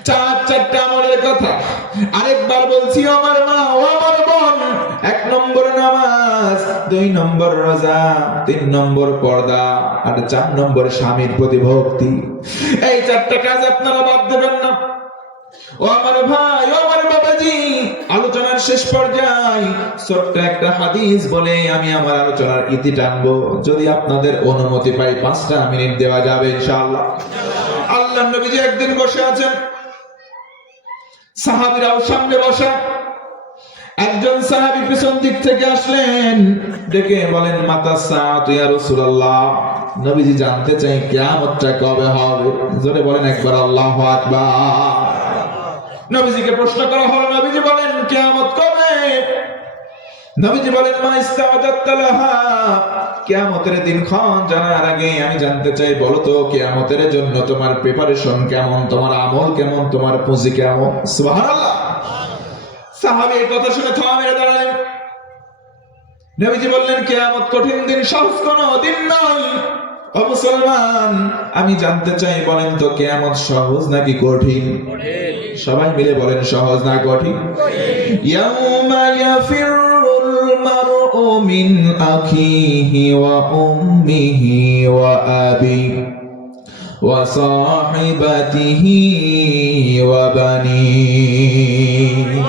4টা আমলের কথা আরেকবার বলছি, আমার মা, ও আমার বোন। 1 নম্বর নামাজ, 2 নম্বর রোজা, 3 নম্বর পর্দা, আর 4 নম্বর স্বামীর প্রতি ভক্তি। এই 4টা কাজ আপনারা বাদ দেবেন না। ও আমার ভাই, ও আমার বাবাজি, আলোচনার আলোচনার শেষ পর্যায়ে ছোট্ট একটা হাদিস বলে আমি আমার আলোচনার ইতি টানবো। যদি আপনাদের অনুমতি পাই 5টা মিনিট দেওয়া যাবে ইনশাআল্লাহ। আল্লাহর নবীজি একদিন বসে আছেন, সাহাবীরাও সামনে বসা। একজন সাহাবী পিছন দিক থেকে আসলেন, ডেকে বলেন মাতা সাআতু ইয়া রাসূলুল্লাহ, নবীজি জানতে চাই কিয়ামতটা কবে হবে। জোরে বলেন একবার আল্লাহু আকবার। নবীজিকে প্রশ্ন করা হলো, নবীজি বলেন কিয়ামত কবে? নবীজি বলেন মা ইস্তাওদাত লাহা, কিয়ামতের দিনক্ষণ জানার আগে আমি জানতে চাই, বলো তো কিয়ামতের জন্য তোমার প্রিপারেশন কেমন, তোমার আমল কেমন, তোমার পুঁজি কেমন? সুবহানাল্লাহ। সাহাবী এই কথা শুনে থামা মেরে দাঁড়ালেন। নবীজি বললেন কিয়ামত কঠিন দিন, সহজ কোনো দিন নয়। ও মুসলমান, আমি জানতে চাই, বলেন তো কিয়ামত সহজ নাকি কঠিন? সবাই মিলে বলেন সহজ না কঠিন? ইয়াউমা ইয়াফিরুল মারউ মিন আখিহি ওয়া উম্মিহি ওয়া আবি ওয়া সাহিবাতিহি ওয়া বানিহি।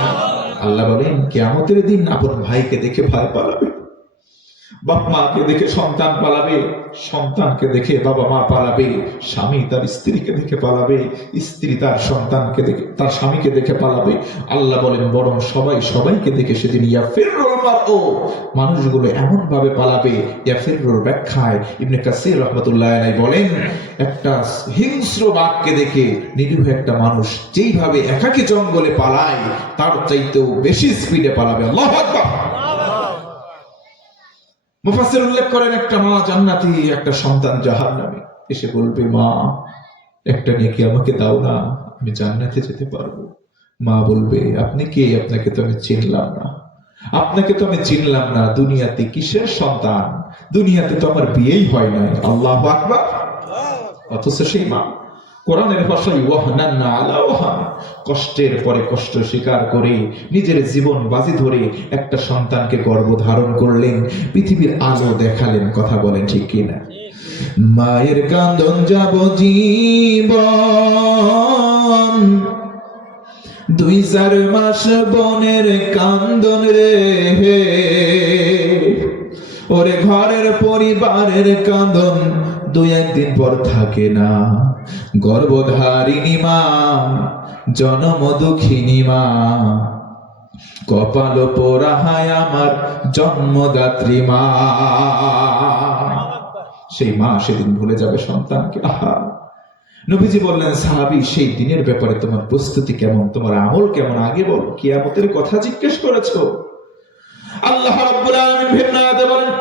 আল্লাহ বলেন কিয়ামতের দিন আপন ভাইকে দেখে ভাই পালাবে, বাপ মাকে দেখে সন্তান পালাবে, সন্তানকে দেখে বাবা মা পালাবে, স্বামী তার স্ত্রীকে দেখে পালাবে, স্ত্রী তার সন্তানকে দেখে তার স্বামীকে দেখে পালাবে। আল্লাহ বলেন বরং সবাই সবাইকে দেখে সেদিন ইয়াফিরুল মারউ, মানুষগুলো এমন ভাবে পালাবে। ইয়াফিরুর ব্যাখ্যায় ইবনে কাসির রাহমাতুল্লাহ আলাইহি বলেন, একটা হিংস্র বাঘকে দেখে নিরীহ একটা মানুষ যেইভাবে একাকী জঙ্গলে পালায় তার চাইতেও বেশি স্পিডে পালাবে। আল্লাহু আকবার। মুফাসসির উল্লেখ করেন, একটা মা জান্নাতি, একটা সন্তান জাহান্নামী, এসে বলবে মা একটা নেকি আমাকে দাও না, আমি জান্নাতে যেতে পারবো। মা বলবে আপনি কে? আপনাকে তো আমি চিনলাম না, আপনাকে তো আমি চিনলাম না, দুনিয়াতে কিসের সন্তান? দুনিয়াতে তো আমার বিয়েই হয় নাই। আল্লাহু আকবার। অথচ সেই মা কোরআনের ভাষায় ওয়াহনান আলা ওয়াহান, কষ্টের পরে কষ্ট স্বীকার করে নিজের জীবন বাজি ধরে একটা সন্তানকে গর্ভধারণ করলেন, পৃথিবীর আলো দেখালেন। কথা বলেন ঠিক কিনা? মায়ের কান্দন যাব জীবন, 2-4 মাস বনের কান্দন রে, ওরে ঘরের পরিবারের কান্দন 2-1 দিন পর থাকে না। গর্ভধারিণী মা, জনম দুঃখিনী মা, কপাল পোড়াহায় আমার জন্মদাত্রী মা। সেই মা সেদিন ভুলে যাবে সন্তানকে। আহা, নবীজি বললেন সাহাবী সেই দিনের ব্যাপারে তোমার প্রস্তুতি কেমন, তোমার আমল কেমন আগে বলো, কিয়ামতের কথা জিজ্ঞেস করেছো। আল্লাহ রাব্বুল আলামিন ভিন্ন আয়াতে বলেন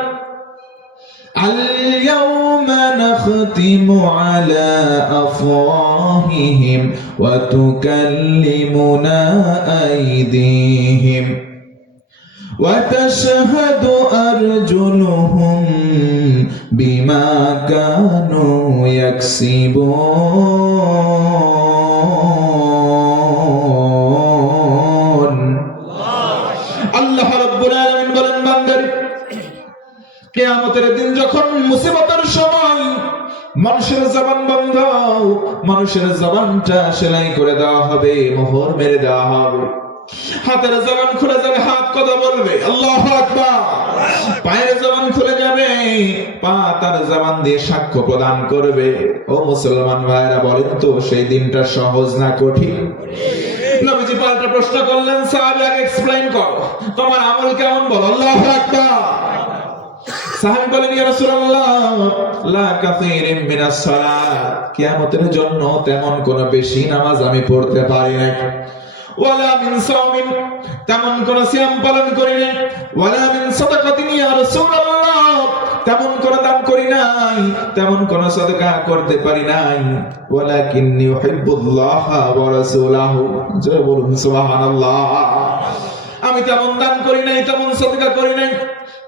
আল-ইয়াওমা নাখতিমু আলা আফওয়াহিহিম ওয়া তুকাল্লিমুনা আইদিহিম ওয়া তাশহাদু আরজুলুহুম বিমা কানু ইয়াকসিবুন। আল্লাহ রাব্বুল আলামিন বলেন বান্দারে, কিয়ামতের দিন যখন মুসিবতের সময় মানুষের জবান বন্ধ, মানুষের জবানটা সেলাই করে দেওয়া হবে, মোহর মেরে দেওয়া হবে। হাতের জবান খুলে যাবে, হাত কথা বলবে আল্লাহু আকবার। পায়ের জবান খুলে যাবে, পা তার জবান দিয়ে সাক্ষ্য প্রদান করবে। ও মুসলমান ভাইরা, বলেন তো সেই দিনটা সহজ না কঠিন? নবীজি পাল্টা প্রশ্ন করলেন, সাহাবী আগে এক্সপ্লেইন করো, তোমার আমল কেমন বলো। আল্লাহু আকবার। সাহাবী বলেন ইয়া রাসূলুল্লাহ লা কাসীরিন মিনাস সালাত, কিয়ামতের জন্য তেমন কোন বেশি নামাজ আমি পড়তে পারি না, ওয়ালা মিন সাওমিন, তেমন কোন সিয়াম পালন করি নাই, ওয়ালা মিন সাদাকাতিন ইয়া রাসূলুল্লাহ, তেমন কোন দান করি নাই, তেমন কোন সাদাকা করতে পারি নাই, ওয়ালাকিন্নী উহিব্বুল্লাহ ওয়া রাসূলাহু। জোরে বলুন সুবহানাল্লাহ। আমি তেমন দান করি নাই, তেমন সাদাকা করি নাই,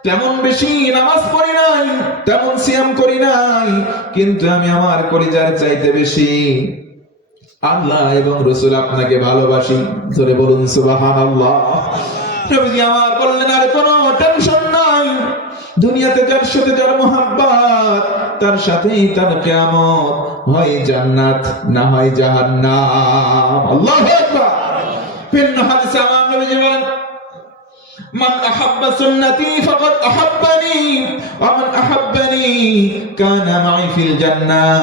তেমন বেশি নামাজ পড়ি নাই, তেমন সিয়াম করি নাই, কিন্তু আমি আমার কলিজার চাইতে বেশি আল্লাহ এবং রাসূল আপনাকে ভালোবাসি। জোরে বলুন সুবহানাল্লাহ। নবীজি আমার বললেন আর কোনো টেনশন নাই, দুনিয়াতে যার সাথে যার মোহাব্বত তার সাথেই তার কিয়ামত, হয় জান্নাত না হয় জাহান্নাম। আল্লাহু আকবার। ভিন্ন হাদিসে আমার নবীজি বলেন মান আহাব্বা সুন্নতি ফাকাদ আহাব্বানি ওয়া মান আহাব্বানি কানা মাই ফিল জান্নাহ।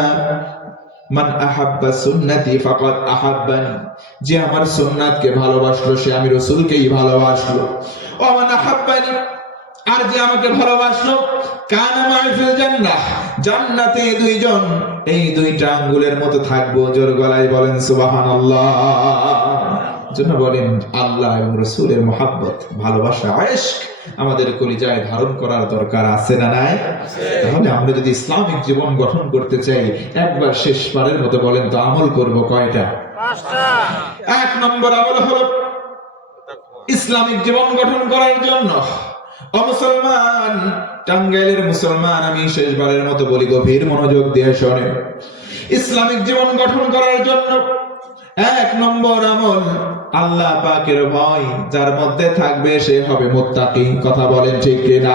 মান আহাব্বা সুন্নতি ফাকাদ আহাব্বানি, যে আমার সুন্নাতকে ভালোবাসলো সে আমি রাসূলকেই ভালোবাসলো। ওয়া মান আহাব্বানি, আর যে আমাকে ভালোবাসলো কানা মাই ফিল জান্নাহ, জান্নাতে দুইজন এই দুইটা আঙ্গুলের মতো থাকবো। জোর গলায় বলেন সুবহানাল্লাহ। জন্য বলেন আল্লাহ এবং রাসূলের মহব্বত, ভালোবাসা, ইশক আমাদের কলিজায় ধারণ করার দরকার আছে না নাই? তাহলে আমরা যদি ইসলামিক জীবন গঠন করতে চাই, একবার শেষবারের মতো বলেন তো আমল করব কয়টা? 5টা। 1 নম্বর আমল হলো ইসলামিক জীবন গঠন করার জন্য, ও মুসলমান, টাঙ্গাইলের মুসলমান, আমি শেষবারের মতো বলি, গভীর মনোযোগ দিয়ে শোনেন। ইসলামিক জীবন গঠন করার জন্য 1 নম্বর আমল আল্লাহ পাকের ভয় যার মধ্যে থাকবে সে হবে মুত্তাকি। কথা বলেন ঠিক কিনা?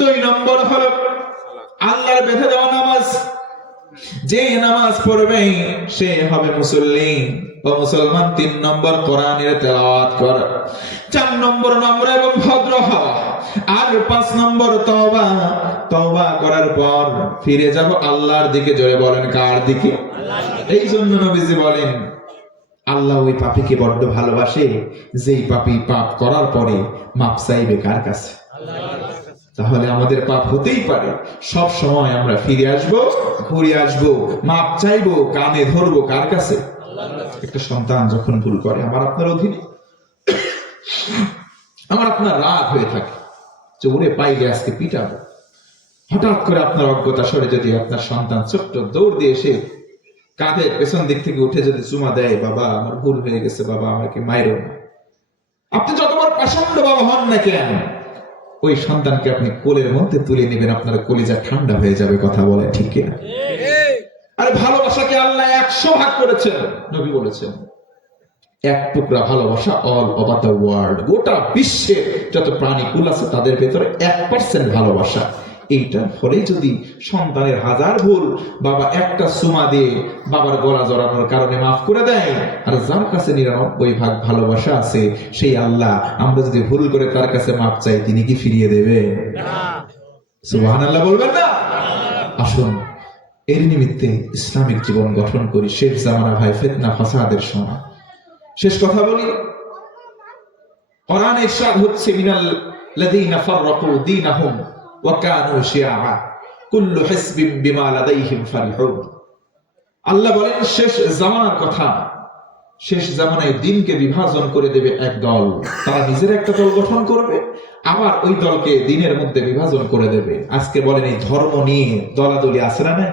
2 নম্বর হলো আল্লাহর বেঁধে দেওয়া নামাজ, যে নামাজ পড়বে সে হবে মুসল্লি ও মুসলমান। 3 নম্বর কোরআনের তেলাওয়াত করা। 4 নম্বর নম্র এবং ভদ্র হওয়া। আর 5 নম্বর তওবা। তওবা করার পর ফিরে যাব আল্লাহর দিকে। জোরে বলেন কার দিকে? এই জন্য নবীজি বলেন আল্লাহ ওই পাপীকে বড্ড ভালোবাসে যেই পাপী পাপ করার পরে মাপ চাইবে কার কাছে? তাহলে আমাদের পাপ হতেই পারে, সব সময় আমরা ফিরে আসব, ঘুরে আসব, মাপ চাইবো, কানে ধরবো কার কাছে? একটা সন্তান যখন ভুল করে আমার আপনার অধীনে, আমার আপনার রাগ হয়ে থাকে যে ওরে পাইলে আজকে পিটাবো। হঠাৎ করে আপনার অজ্ঞতা সরে যদি আপনার সন্তান ছোট্ট দৌড় দিয়ে এসে কাঁধের পেছন দিক থেকে উঠে যদি চুমা দেয়, বাবা আমার ভুল হয়ে গেছে, বাবা আমাকে মাইরো না, আপনি যতবার প্রচন্ড বাবা হন না কেন, ওই সন্তানকে আপনি কোলের মধ্যে তুলে নেবেন, আপনার কলিজা ঠান্ডা হয়ে যাবে। কথা বলে ঠিক কিনা? আরে ভালোবাসাকে আল্লাহ 100 ভাগ করেছেন। নবী বলেছেন 1 টুকরা ভালোবাসা অল ওভার দ্য ওয়ার্ল্ড, গোটা বিশ্বের যত প্রাণীকুল আছে তাদের ভেতরে 1% ভালোবাসা। এইটার ফলে যদি সন্তানের 1000 ভুল বাবা একটা সুমা দিয়ে বাবার গলা জড়ানোর কারণে মাফ করে দেয়, আর যার কাছে 99 ভাগ ভালোবাসা আছে সেই আল্লাহ, আমরা যদি ভুল করে তার কাছে মাফ চাই তিনি কি ফিরিয়ে দেবে? সুবহানাল্লাহ বলবেন না? আসুন এর নিমিত্তে ইসলামিক জীবন গঠন করি। শেষ জামানা ভাই ফিতনা ফাসাদের সময়। শেষ কথা বলি, কোরআনে ইরশাদ হচ্ছে মিনাল লাযিনা ফাররাকু দীনাহুম ওয়া কানু শিয়া কুল্লু হিসবিন বিমা লাদাইহিম ফারিহুন। আল্লাহ বলেন শেষ জামানার কথা, শেষ জামানায় দ্বীনকে বিভাজন করে দেবে এক দল, তারা নিজের একটা দল গঠন করবে, আবার ওই দলকে দ্বীনের মধ্যে বিভাজন করে দেবে। আজকে বলেন এই ধর্ম নিয়ে দলাদলি আছে না নাই?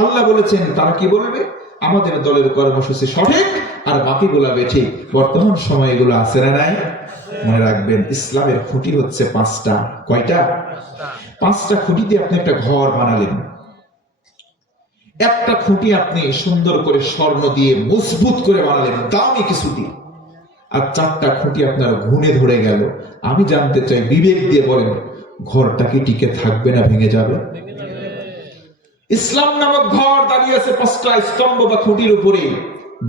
আল্লাহ বলেছেন তারা কি বলবে? আমাদের দলের কর্মসূচি সঠিক আর বাকিগুলা বেঠিক। বর্তমান সময় এগুলো আছে না নাই? মনে রাখবেন ইসলামের খুঁটি হচ্ছে 5টা। কয়টা? 5টা খুঁটি দিয়ে আপনি একটা ঘর বানালেন। একটা খুঁটি আপনি সুন্দর করে স্বর্ণ দিয়ে মজবুত করে বানালেন, দামি কিছু দিয়ে, আর 4টা খুঁটি আপনার ঘুণে ধরে গেল। আমি জানতে চাই বিবেক দিয়ে বলেন ঘরটা কি টিকে থাকবে না ভেঙে যাবে? ইসলাম নামক ঘর দাঁড়িয়ে আছে 5টা স্তম্ভ বা খুঁটির উপরে।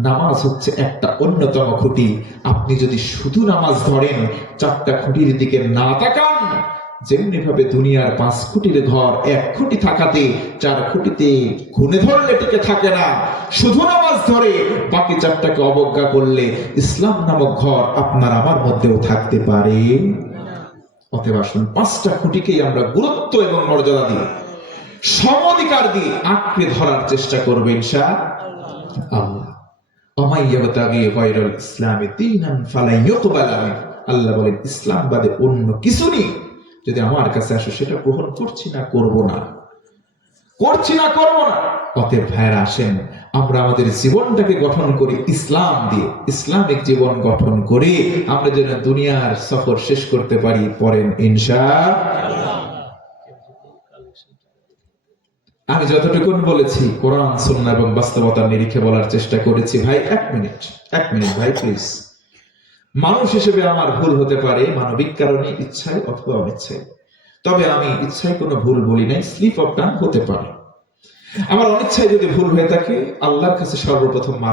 নামাজ হচ্ছে একটা অন্যতম খুঁটি। আপনি যদি শুধু নামাজ ধরেন, 4টা খুঁটির দিকে না তাকান, যেমনি ভাবে দুনিয়ার 5 খুঁটির ঘর 1 খুঁটি থাকাতে 4 খুঁটিতে ঘুণে ধরলে টিকে থাকে না, শুধু নামাজ ধরে বাকি 4টাকে অবজ্ঞা করলে ইসলাম নামক ঘর আপনার আমার মধ্যেও থাকতে পারে। অতএব আসুন 5টা খুঁটিকেই আমরা গুরুত্ব এবং মর্যাদা দিই, সমঅধিকার দিয়ে আঁকড়ে ধরার চেষ্টা করবে ইনশাআল্লাহ। আল্লাহ বলেন ইসলাম বাদে অন্য কিছু নেই, যদি আমার কাছে আসো সেটা গ্রহণ করছি না, করব না। অতএব ভাইরা আসেন আমরা আমাদের জীবনটাকে গঠন করি ইসলাম দিয়ে, ইসলামিক জীবন গঠন করে আমরা যেন দুনিয়ার সফর শেষ করতে পারি। পড়েন ইনশাআল্লাহ। আমি যতটুকু বলেছি কোরআন সুন্নাহ এবং বাস্তবতার নিরিখে বলার চেষ্টা করেছি। ভাই 1 মিনিট ভাই প্লিজ। মানুষ হিসেবে আমার ভুল হতে পারে, মানবিক কারণে, ইচ্ছায় অথবা অনিচ্ছায়। তবে আমি ইচ্ছায় কোনো ভুল বলি নাই, স্লিপ অফ টাং হতে পারে। আমার অনিচ্ছায় যদি ভুল হয়ে থাকে আল্লাহর কাছে সর্বপ্রথম মাপ